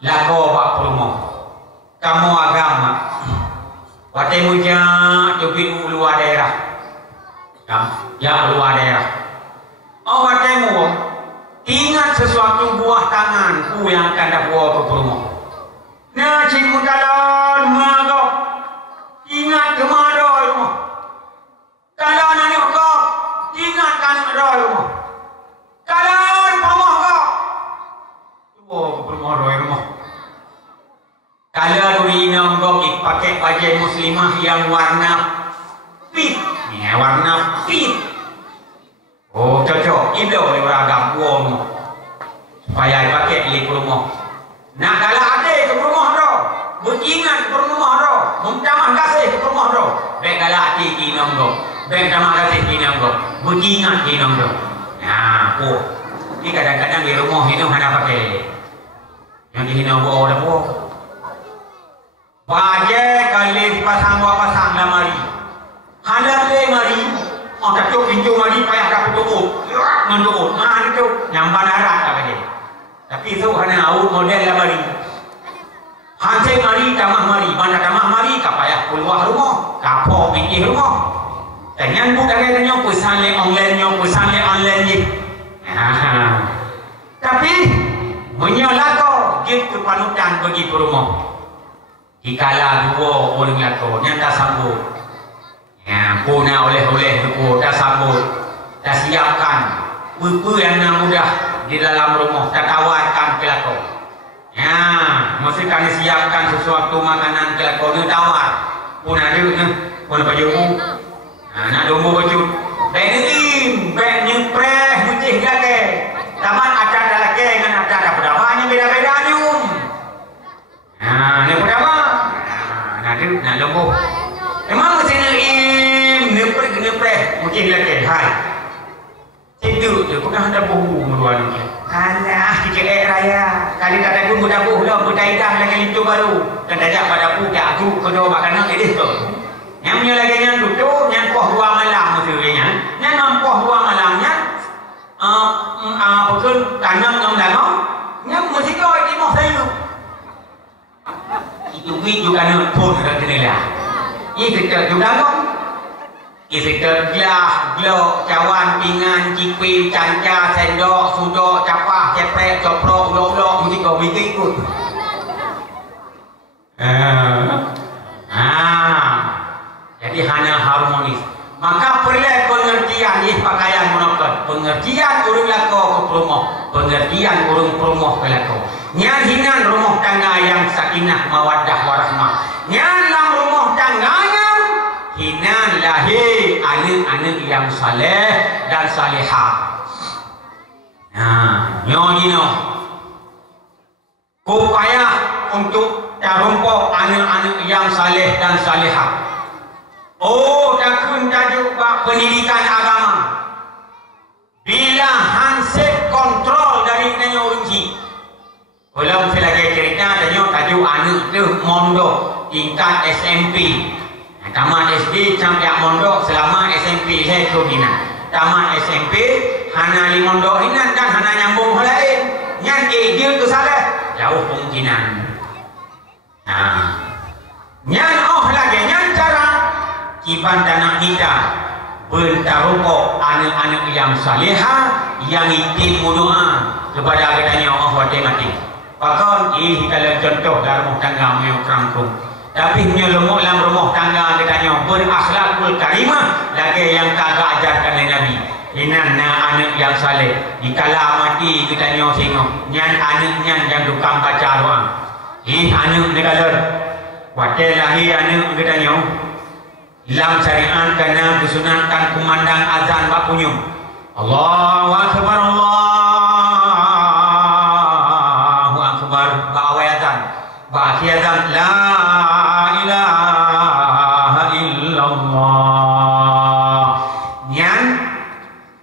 lako bak pulmo. Kamu agama. Watemu ja tubi luar daerah. Ya luar daerah. Oh watemu ingat sesuatu buah tanganku yang akan dah bawa ke rumah. Nah cimu kalon mago. Ingat ke mado rumah. Kalau nani kau ingat kan rumah. Kalau rumah kau bawa ke rumah. Kalau ina kau pakai baju muslimah yang warna pink. Ya warna pink. Oh cocok, itu beragam uang supaya pakai di rumah. Nak kalau ada ke rumah tu, beringat ke rumah tu, memtamah kasih ke rumah tu. Baik kalau ada kinong tu, baik tamah kasih kinong tu, beringat kinong tu. Nah, oh, ni kadang-kadang di rumah ini hanya pakai yang di sini bawa dah bawa. Baju kali pasang lemari, handal lemari. Oh, ketuk pintu mari payah dah bertuut. Mentuut. Mana itu? Nyampan darat tak kaya. Tapi itu hanya awut model lah mari. Hansel mari, tamah mari. Mana tamah mari, tak payah keluar rumah. Kapok pinggir rumah. Tanya bu dah kaya pesan le online ni. Tapi menyolako gitu panutan bagi rumah. Dikala dua orang lako nyata sambut. Ya, puna oleh-oleh tu dah sambut, dah siapkan buku yang mudah di dalam rumah, dah tawarkan ke lako. Ya, mesti kami siapkan sesuatu makanan ke lako, ni tawar. Puna ada ni, puna baju. Nak dombo baju. Benim, nyempreh putih gake. Taman ada laki dengan ada berdawanya beda-beda ni ni berapa? Nak dombo. Memang sini nepreh mungkin lagi hai tidur tu pernah ada buhu meruan ni alah kecil raya kali tak ada pun budak lah budak idah lagi itu baru dan dajak pada budak aku kedua makanan ini tu yang punya lagi yang tutup yang poh 2 malam maksudnya yang mampoh 2 malamnya betul tanam yang dalam yang mesti kau ikut saya itu juga nak pun dah jelah ini kita juga kau isi kerja, glok, cawan, pingan, cipin, canca, sendok, sudok, capah, ceprek, coprok, ulok-ulok, mesti kau bikin ikut. Jadi hanya harmonis. Maka perlu pengertian ini pakaian monoton. Pengertian urung lako ke rumah, pengertian urung rumah ke lako. Nyan hinan rumah tangga yang sakinah, mawaddah, warahmah. Nyan lam rumah tangganya hinan lahir anak-anak yang saleh dan salihah. Nah, nyonyo upaya untuk tarumpok anak-anak yang saleh dan salihah. Oh, takun tajuk pendidikan agama. Bila handset kontrol dari nenyo unji. Kalau saya lagi cerita tajuk anak tu mondok tingkat SMP. Tamat SD sampai mondok selama SMP saya tu hina. Tamat SMP hana li mondok hina dan hana nyambung hal lain. Yang dia tu salah jauh kemungkinan. Yang lagi yang cara kiban anak kita bertarumpok anak-anak yang salihah yang itim berdoa kepada katanya Allah mati. Bahkan kalau contoh dalam rumah tangga yang kerangkung. Tapi menyelumuk dalam rumah tangga katanya berakhlakul karimah lagi yang kagak ajarkan oleh Nabi. Inanna anak yang saleh dikala mati katanya singgung nyan anaknya yang tukang baca doa. Anak negara wakil lahir anak katanya dalam syariat kena disunatkan kumandang azan bak punyung. Allahu akbar Allahu akbar bak awal azan. Bak akhir azan la ilaha illallah. Nyan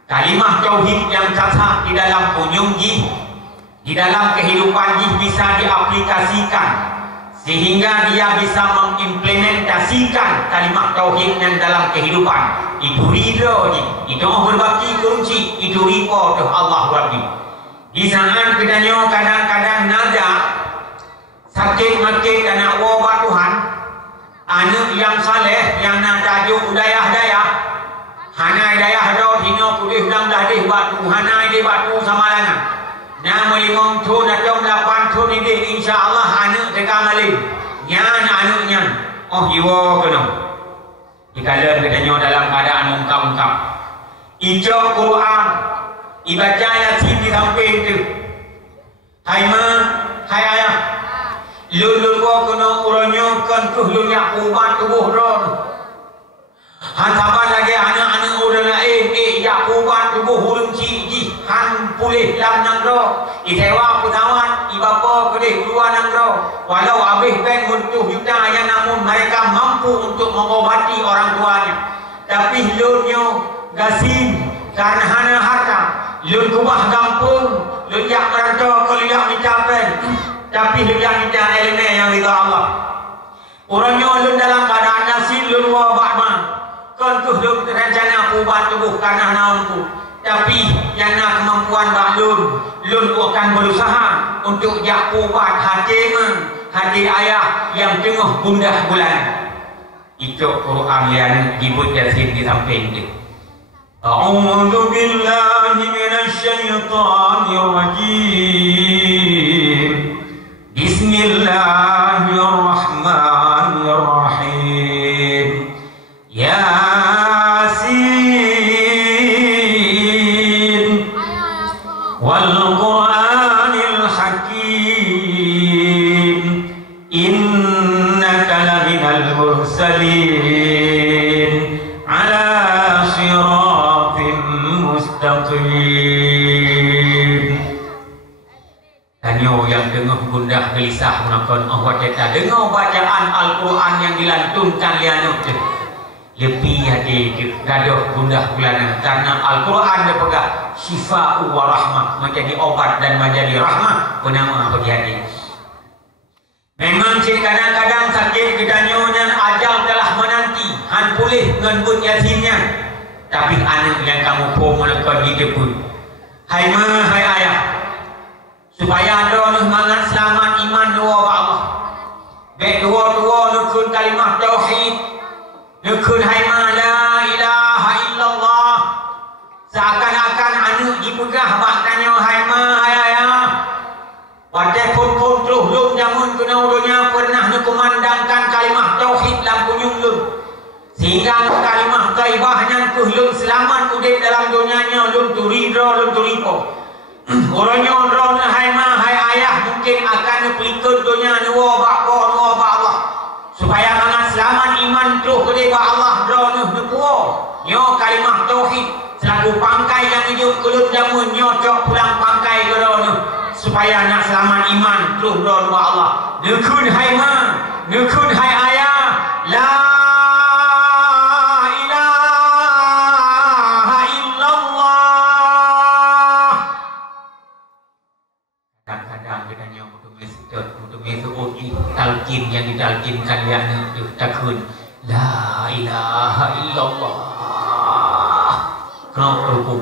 kalimah tauhid yang cacat di dalam punyung ji di dalam kehidupan dia bisa diaplikasikan sehingga dia bisa mengimplementasikan kalimat tauhid yang dalam kehidupan. Itu ridho ni, itu berbakti kunci, itu ripo tu Allah Rabbi. Di saat kedanya kadang-kadang nada sakit makit dan nak obat Tuhan, anak yang saleh yang nak tajuk budaya daya, hanai daya ro hino pulih dang dadih batu, hanai di batu samalangan. Nama limong tu natong 8 tu ni insya-Allah anak tekan malin. Nyan anaknya. Oh jiwa kena. Dikala katanya dalam keadaan ungkap-ungkap. Ijak Quran, ibaca Yasin di samping tu. Hai ma, hai ayah. Lulul ko kena uranyo kan tuh lunyak ubat tubuh ron. Hantapan lagi anak-anak orang lain ya ubat tubuh hurung ciji han pulih lam nangro itewa putawat ibapa kedih keluar nangro walau habis bank untuk juta yang namun mereka mampu untuk mengobati orang tuanya tapi lunyo gasin karena hana harta lun kubah kampung lun jak merantau keliak mencapai tapi lun yang tidak elemen yang ridha Allah orangnya lun dalam keadaan gasin lun wabak man kan tuh lun rencana ubat tubuh karena naunku tapi yang nak kemampuan bahlun lun akan berusaha untuk jak ubat hati hati ayah yang tengah gundah bulan itu Quran yang dibut Yasin di samping itu. A'udzu billahi minasy syaithanir rajim. Bismillahirrahmanirrahim. Yasin wal Qur'anil Hakim innaka laminal mursalin ala siratin mustaqim. Tanyo yang dengar gundah gelisah menakon Allah kita dengar bacaan Al-Quran yang dilantunkan lianuk lebih hati gaduh gundah gulana karena Al-Quran dia pegang syifa'u wa rahmah menjadi obat dan menjadi rahmah penama bagi hati. Memang kadang-kadang sakit kedanyonya ajal telah menanti han pulih ngenbut Yasinnya tapi anak yang kamu pun menekon di depan hai ma hai ayah supaya ada semangat selamat iman dua Allah baik dua-dua nukun kalimah tauhid nukun hai ma la ilaha illallah seakan-akan anak dipegah maknanya hai ma hai ayah pada pun terus lum jamun kena udunya pernah kumandangkan kalimah tauhid dalam kunyung lum sehingga kalimah taibahnya tuh lum selamat udip dalam dunianya lum turidro lum turipo orangnya orang hai ma hai ayah mungkin akan pelikut dunia nuwa bapa nuwa Allah supaya mangat selamat iman terus kepada Allah drone nuwa nyo kalimah tauhid selaku pangkai yang hidup kulun jamun nyo cok pulang pangkai drone supaya nak selamat iman terus drone Allah nekun hai ma nekun hai ayah la talqin yang ditalqinkan yang takun la ilaha illallah kena hukum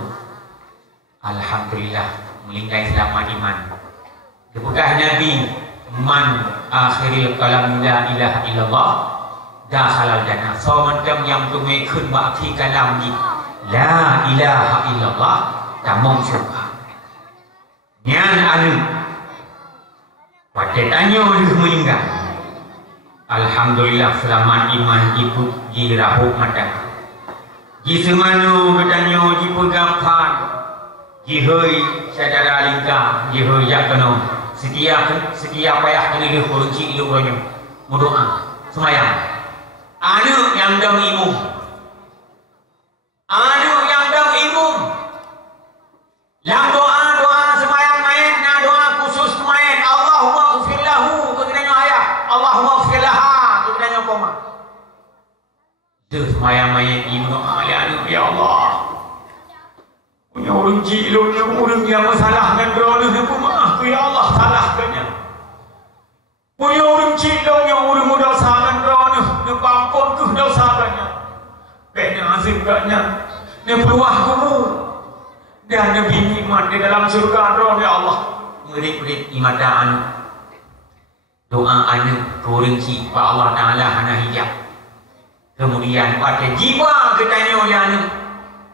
alhamdulillah melingkai selamat iman dipegah Nabi man akhiril kalam la ilaha illallah dah halal jannah so macam yang tumai kun bakti kalam ni la ilaha illallah tamong syurga nyan anu pada tanya dia meninggal. Alhamdulillah selamat iman ibu jirahuk mata. Ji semanu katanya ji pegampan. Ji hoi saudara lingka, ji hoi yakno. Setia payah kena dia kunci hidup ronyo. Berdoa, semayang. Anu yang dam imum. Anu yang dam imum. Yang doa semayang main, na doa khusus main. Allahumma ufirlahu kekenanya ayah. Allahumma ufirlaha kekenanya koma. Itu semayang main ibu doa anu ya Allah. Punya orang cilok yang orang yang masalah dengan berona dia pun maaf Tapi Allah salahkannya. Punya orang cilong yang orang muda sangat kerana nepampun ke dosakannya. Kena azimkannya. Nepeluah kumu. Dan nebini iman di dalam surga roh ya Allah. Murid-murid imada anu. Doa anu kuringci wa Allah Ta'ala hana hijab. Kemudian pada jiwa ketanya oleh anu.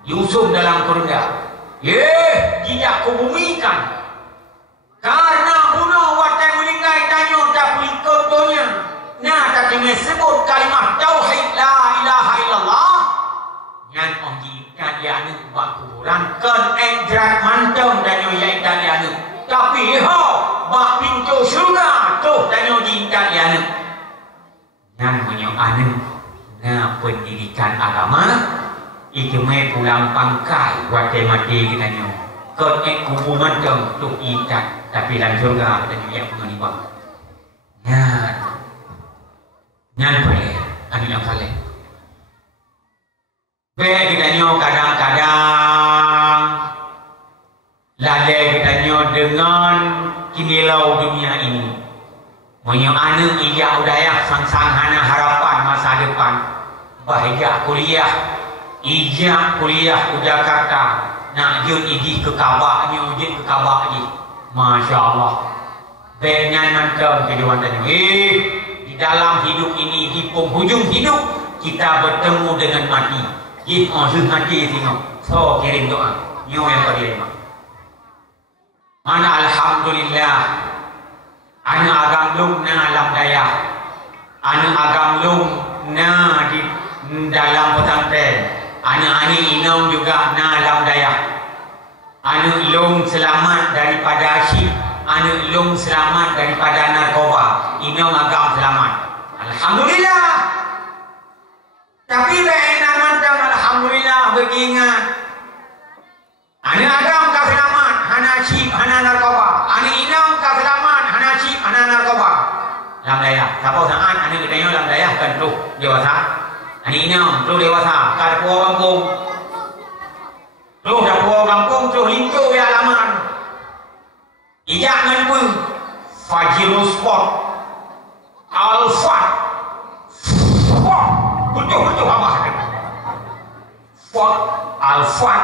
Yusuf dalam kurga. Tidak kubumikan. Karena bunuh watan meninggal tanya tak boleh kontonya. Nah, tak kena sebut kalimat tauhid la ilaha illallah. Yang orang dia buat kuburan kan enjrat mantong dan yang tanya tapi bak pintu surga tu dan yang tanya yang menyok nah pendidikan agama itu pulang pangkai buat mati kita nyo kan kubur mantong tu ikat tapi dalam surga dan yang penganiban nyan boleh ani yang saleh. Kita nyo kadang-kadang lalai kita nyo dengan kinilau dunia ini. Menyo anu ijak udaya sang-sang hana harapan masa depan. Bahagia kuliah, ijak kuliah ke Jakarta. Nak jun iji ke Kabak nyo, iji ke Kabak ni. Masya Allah. Benyan mantap kejuan tanya. Di dalam hidup ini, di penghujung hidup kita bertemu dengan mati. Sudah mati tengok. So kirim doa. Nyo yang kau terima. Mana alhamdulillah. Anu agam lung na alam daya. Anu agam lung na di dalam pesantren. Anu ani inom juga na alam daya. Anu lung selamat daripada asyik. Anu lung selamat daripada narkoba. Inom agam selamat. Alhamdulillah. Tapi benar mantap alhamdulillah begingat. Ane agam ka selamat, hana cip, hana narkoba. Ane inam ka selamat, hana cip, hana narkoba. Lam daya, siapa saat ane ketanya lam daya kan tu dewasa. Ane inam tu dewasa, ka puau kampung. Tu dah puau kampung tu lintu ya laman. Ijak ngan pun Fajirus Sport Alfat Betul-betul apa? Sport Alfat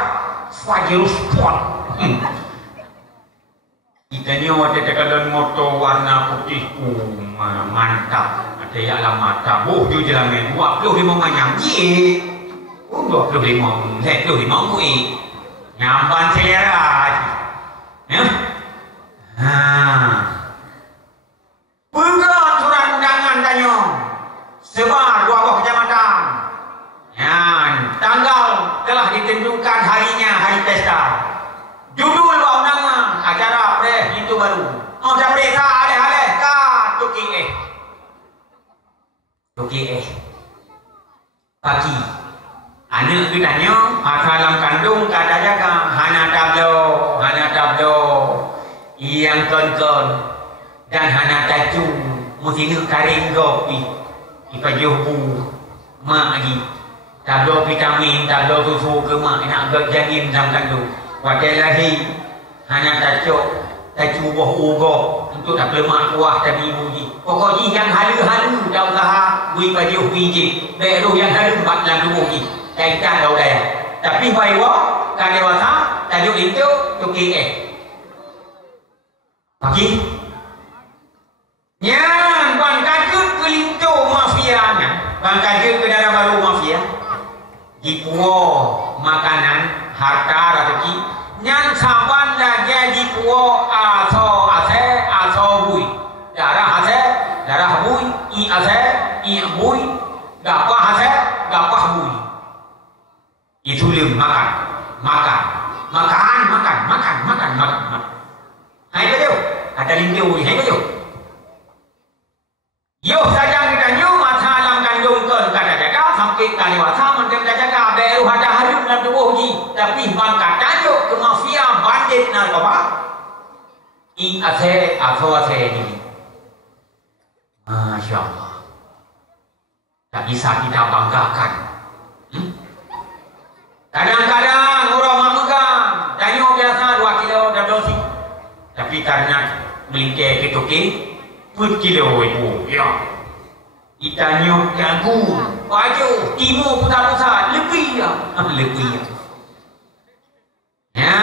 Fajirus Sport. Kita ni ada tekanan motor warna putih. Mantap. Ada yang lah mata. Tu je lah main. 25 manyam. 25. 25 kuih. Nyampan selera. Ya? Bukan surat undangan tanya. Sebar 20 kecamatan. Tanggal telah ditentukan harinya, hari pesta. Judul undangan acara press itu baru. Ada mereka alih-alih ka Tuki pagi. Anak kitanya asalam kandung kata jaga hana tablo yang kon dan hana taju mesti karing kopi ipajuhu mak lagi tablo vitamin tablo susu ke mak nak janin dalam kandung wakil lahi hana taju buah ugo untuk tak lemak kuah dan ibu ji pokoknya yang halu-halu dah usaha bui pajuh biji beruh yang halu buat dalam tubuh ji kaitan dah udaya tapi baywa kan dewasa tajuk itu tuki pagi yang bang kajut ke lintu mafia bang kajut ke darah baru mafia di puo makanan harta rezeki yang saban lagi di puo aso bui darah bui i bui gapah bui itu lem makan hai bejo ada lindu hai bejo yo saja kita nyu masa alam kandung kan kata jaga sampai kali wasa mentem jaga beru ada harum dan tubuh ji tapi mangkat tajuk ke mafia bandit narkoba aso ni Masya Allah tak bisa kita banggakan. Kadang-kadang orang memegang tanya biasa 2 kilo dan dosi Tapi karena melingkar ke toke, put kilo ibu, ya. Itanya jagung, baju, timur pusat-pusat, lebih ya. Lebih ya. Ya,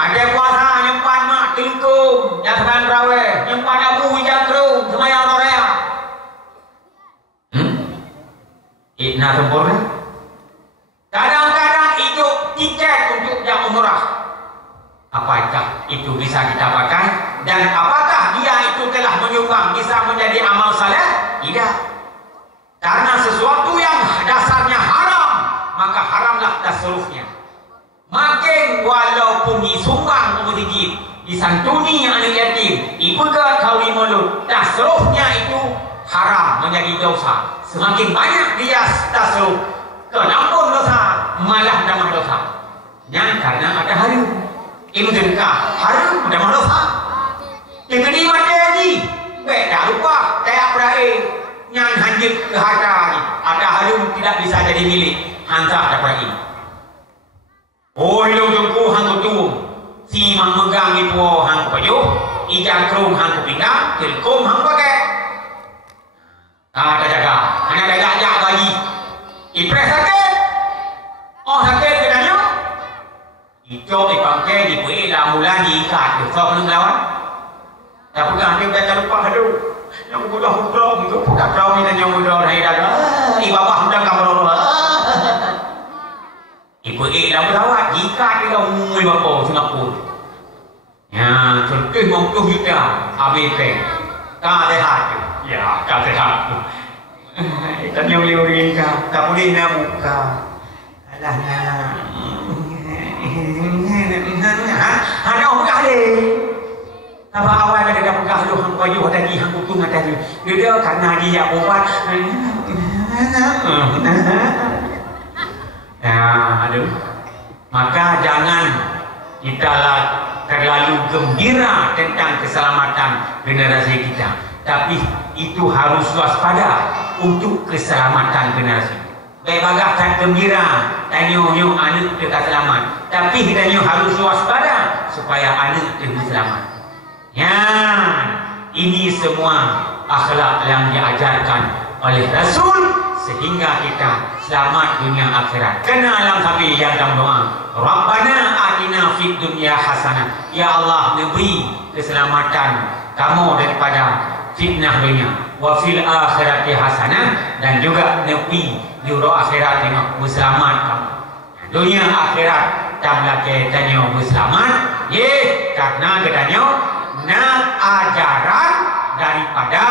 ada puasa nyempan mak telingkum, jangan raweh, nyempan abu hijau kerung, semayang Korea. Ikna sempurna. Kadang-kadang itu tiket untuk yang umrah. Apakah itu bisa kita pakai? Dan apakah dia itu telah menyumbang bisa menjadi amal saleh? Tidak. Karena sesuatu yang dasarnya haram, maka haramlah tasarrufnya. Makin walaupun disumbang ke masjid, disantuni anak yatim, ibadah kawin mulut, tasarrufnya itu haram, menjadi dosa. Semakin banyak dia tasarruf, kenampun dosa, malah tambah dosa. Yang karena ada harum. Ilmu sedekah harum dan dosa. Yang kedua lagi, baik tak lupa kayak berai yang hanjut ke harta ni. Ada harum tidak bisa jadi milik hantar ada berai. Oh hilang jengku hang tu, si mang megang ibu hang pajuh, ijang kerung hang pinggang, telkom hang pakai. Ada jaga, anak jaga bagi. Ipres sakit, oh sakit kenanya. Itu dipakai di bui lamulan diikat besok belum lawan. Tak pegang dia dah lupa aduh. Yang mudah hukum itu bukan kau ni yang mudah hai dah. Ibabah mudah kamu. Ibu lamulan diikat dia mui bapa Singapura. Ya, contoh mungkin kita ABP. Ka sehat. Ya, ka sehat. Ikan yang liurin ka, tak boleh nak buka. Alahnya. Ada orang kali. Apa awal ada dah pegang lu hang baju tadi hang kutung tadi. Dia karena dia obat. Ya, aduh. Maka jangan kita terlalu gembira tentang keselamatan generasi kita. Tapi itu harus waspada untuk keselamatan generasi. Bagaikan gembira, tanya-tanya anak dekat selamat. Tapi kita harus waspada supaya anak itu selamat. Ya, ini semua akhlak yang diajarkan oleh Rasul sehingga kita selamat dunia akhirat. Kena alam sabi yang dalam doa. Rabbana atina fid dunya hasanah. Ya Allah, beri keselamatan kamu daripada fitnah dunia. Wa fil akhirati hasanah, dan juga nepi juro akhirat tengok berselamat kamu. Dunia akhirat tamlah tanya berselamat. Ye, karena katanya nak ajaran daripada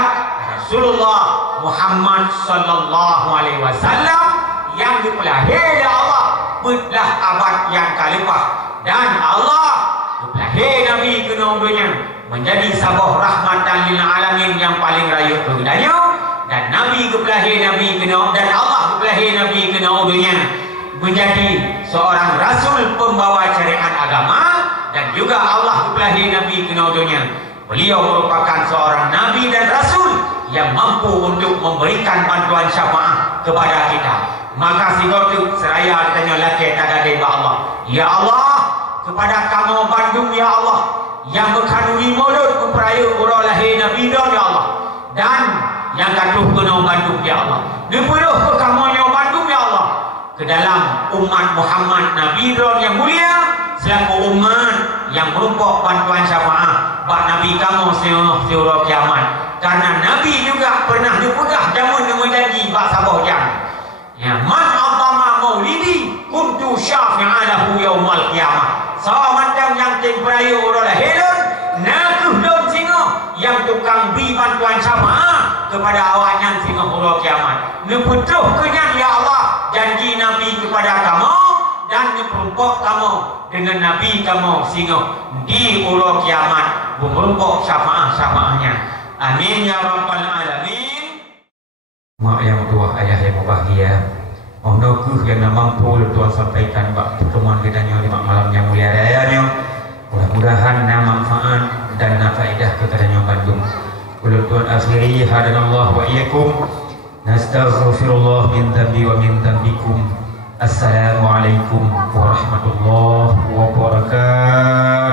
Rasulullah Muhammad sallallahu alaihi wasallam yang dipelahir Allah belah abad yang kalipah, dan Allah dipelahir Nabi kena dunia menjadi sabah rahmatan lil alamin yang paling raya keduanya, dan Nabi kepelahir Nabi kena, dan Allah kepelahir Nabi kena dunia menjadi seorang rasul pembawa syariat agama, dan juga Allah kepelahir Nabi kena dunia. Beliau merupakan seorang nabi dan rasul yang mampu untuk memberikan bantuan syafaat kepada kita. Maka sigotu seraya ditanya laki tada deba Allah. Ya Allah, kepada kamu Bandung ya Allah, yang berkandungi mulut memperaya urau lahir Nabi don ya Allah, dan yang katuh kena Bandung ya Allah, dipenuh ke kamu yang Bandung ya Allah, ke dalam umat Muhammad Nabi don yang mulia selaku umat yang merupakan bantuan syafaat bak Nabi kamu seurah kiamat. Karena Nabi juga pernah dipegah jamun dengan janji bak sabah jam. Ya, man azama maulidi kuntu syafi'alahu yaumal kiamat. Sama macam yang temperaya urang lahirun, nakuh don singo yang tukang beri bantuan syafaat kepada awaknya singo urang kiamat. Neputuh kenyang ya Allah janji Nabi kepada kamu, dan neperumpok kamu dengan Nabi kamu singo di urang kiamat merumpok syafaat-syafaatnya. Amin ya rabbal alamin. Mak yang tua, ayah yang bahagia, mohon yang mampu Tuhan sampaikan bak pertemuan kita di malam yang mulia rayanya. Mudah-mudahan nama manfaat dan faedah kepada yang Bandung. Qul Tuhan akhiri hadanallah wa iyyakum. Nastaghfirullah min dzambi wa min dzambikum. Assalamualaikum warahmatullahi wabarakatuh.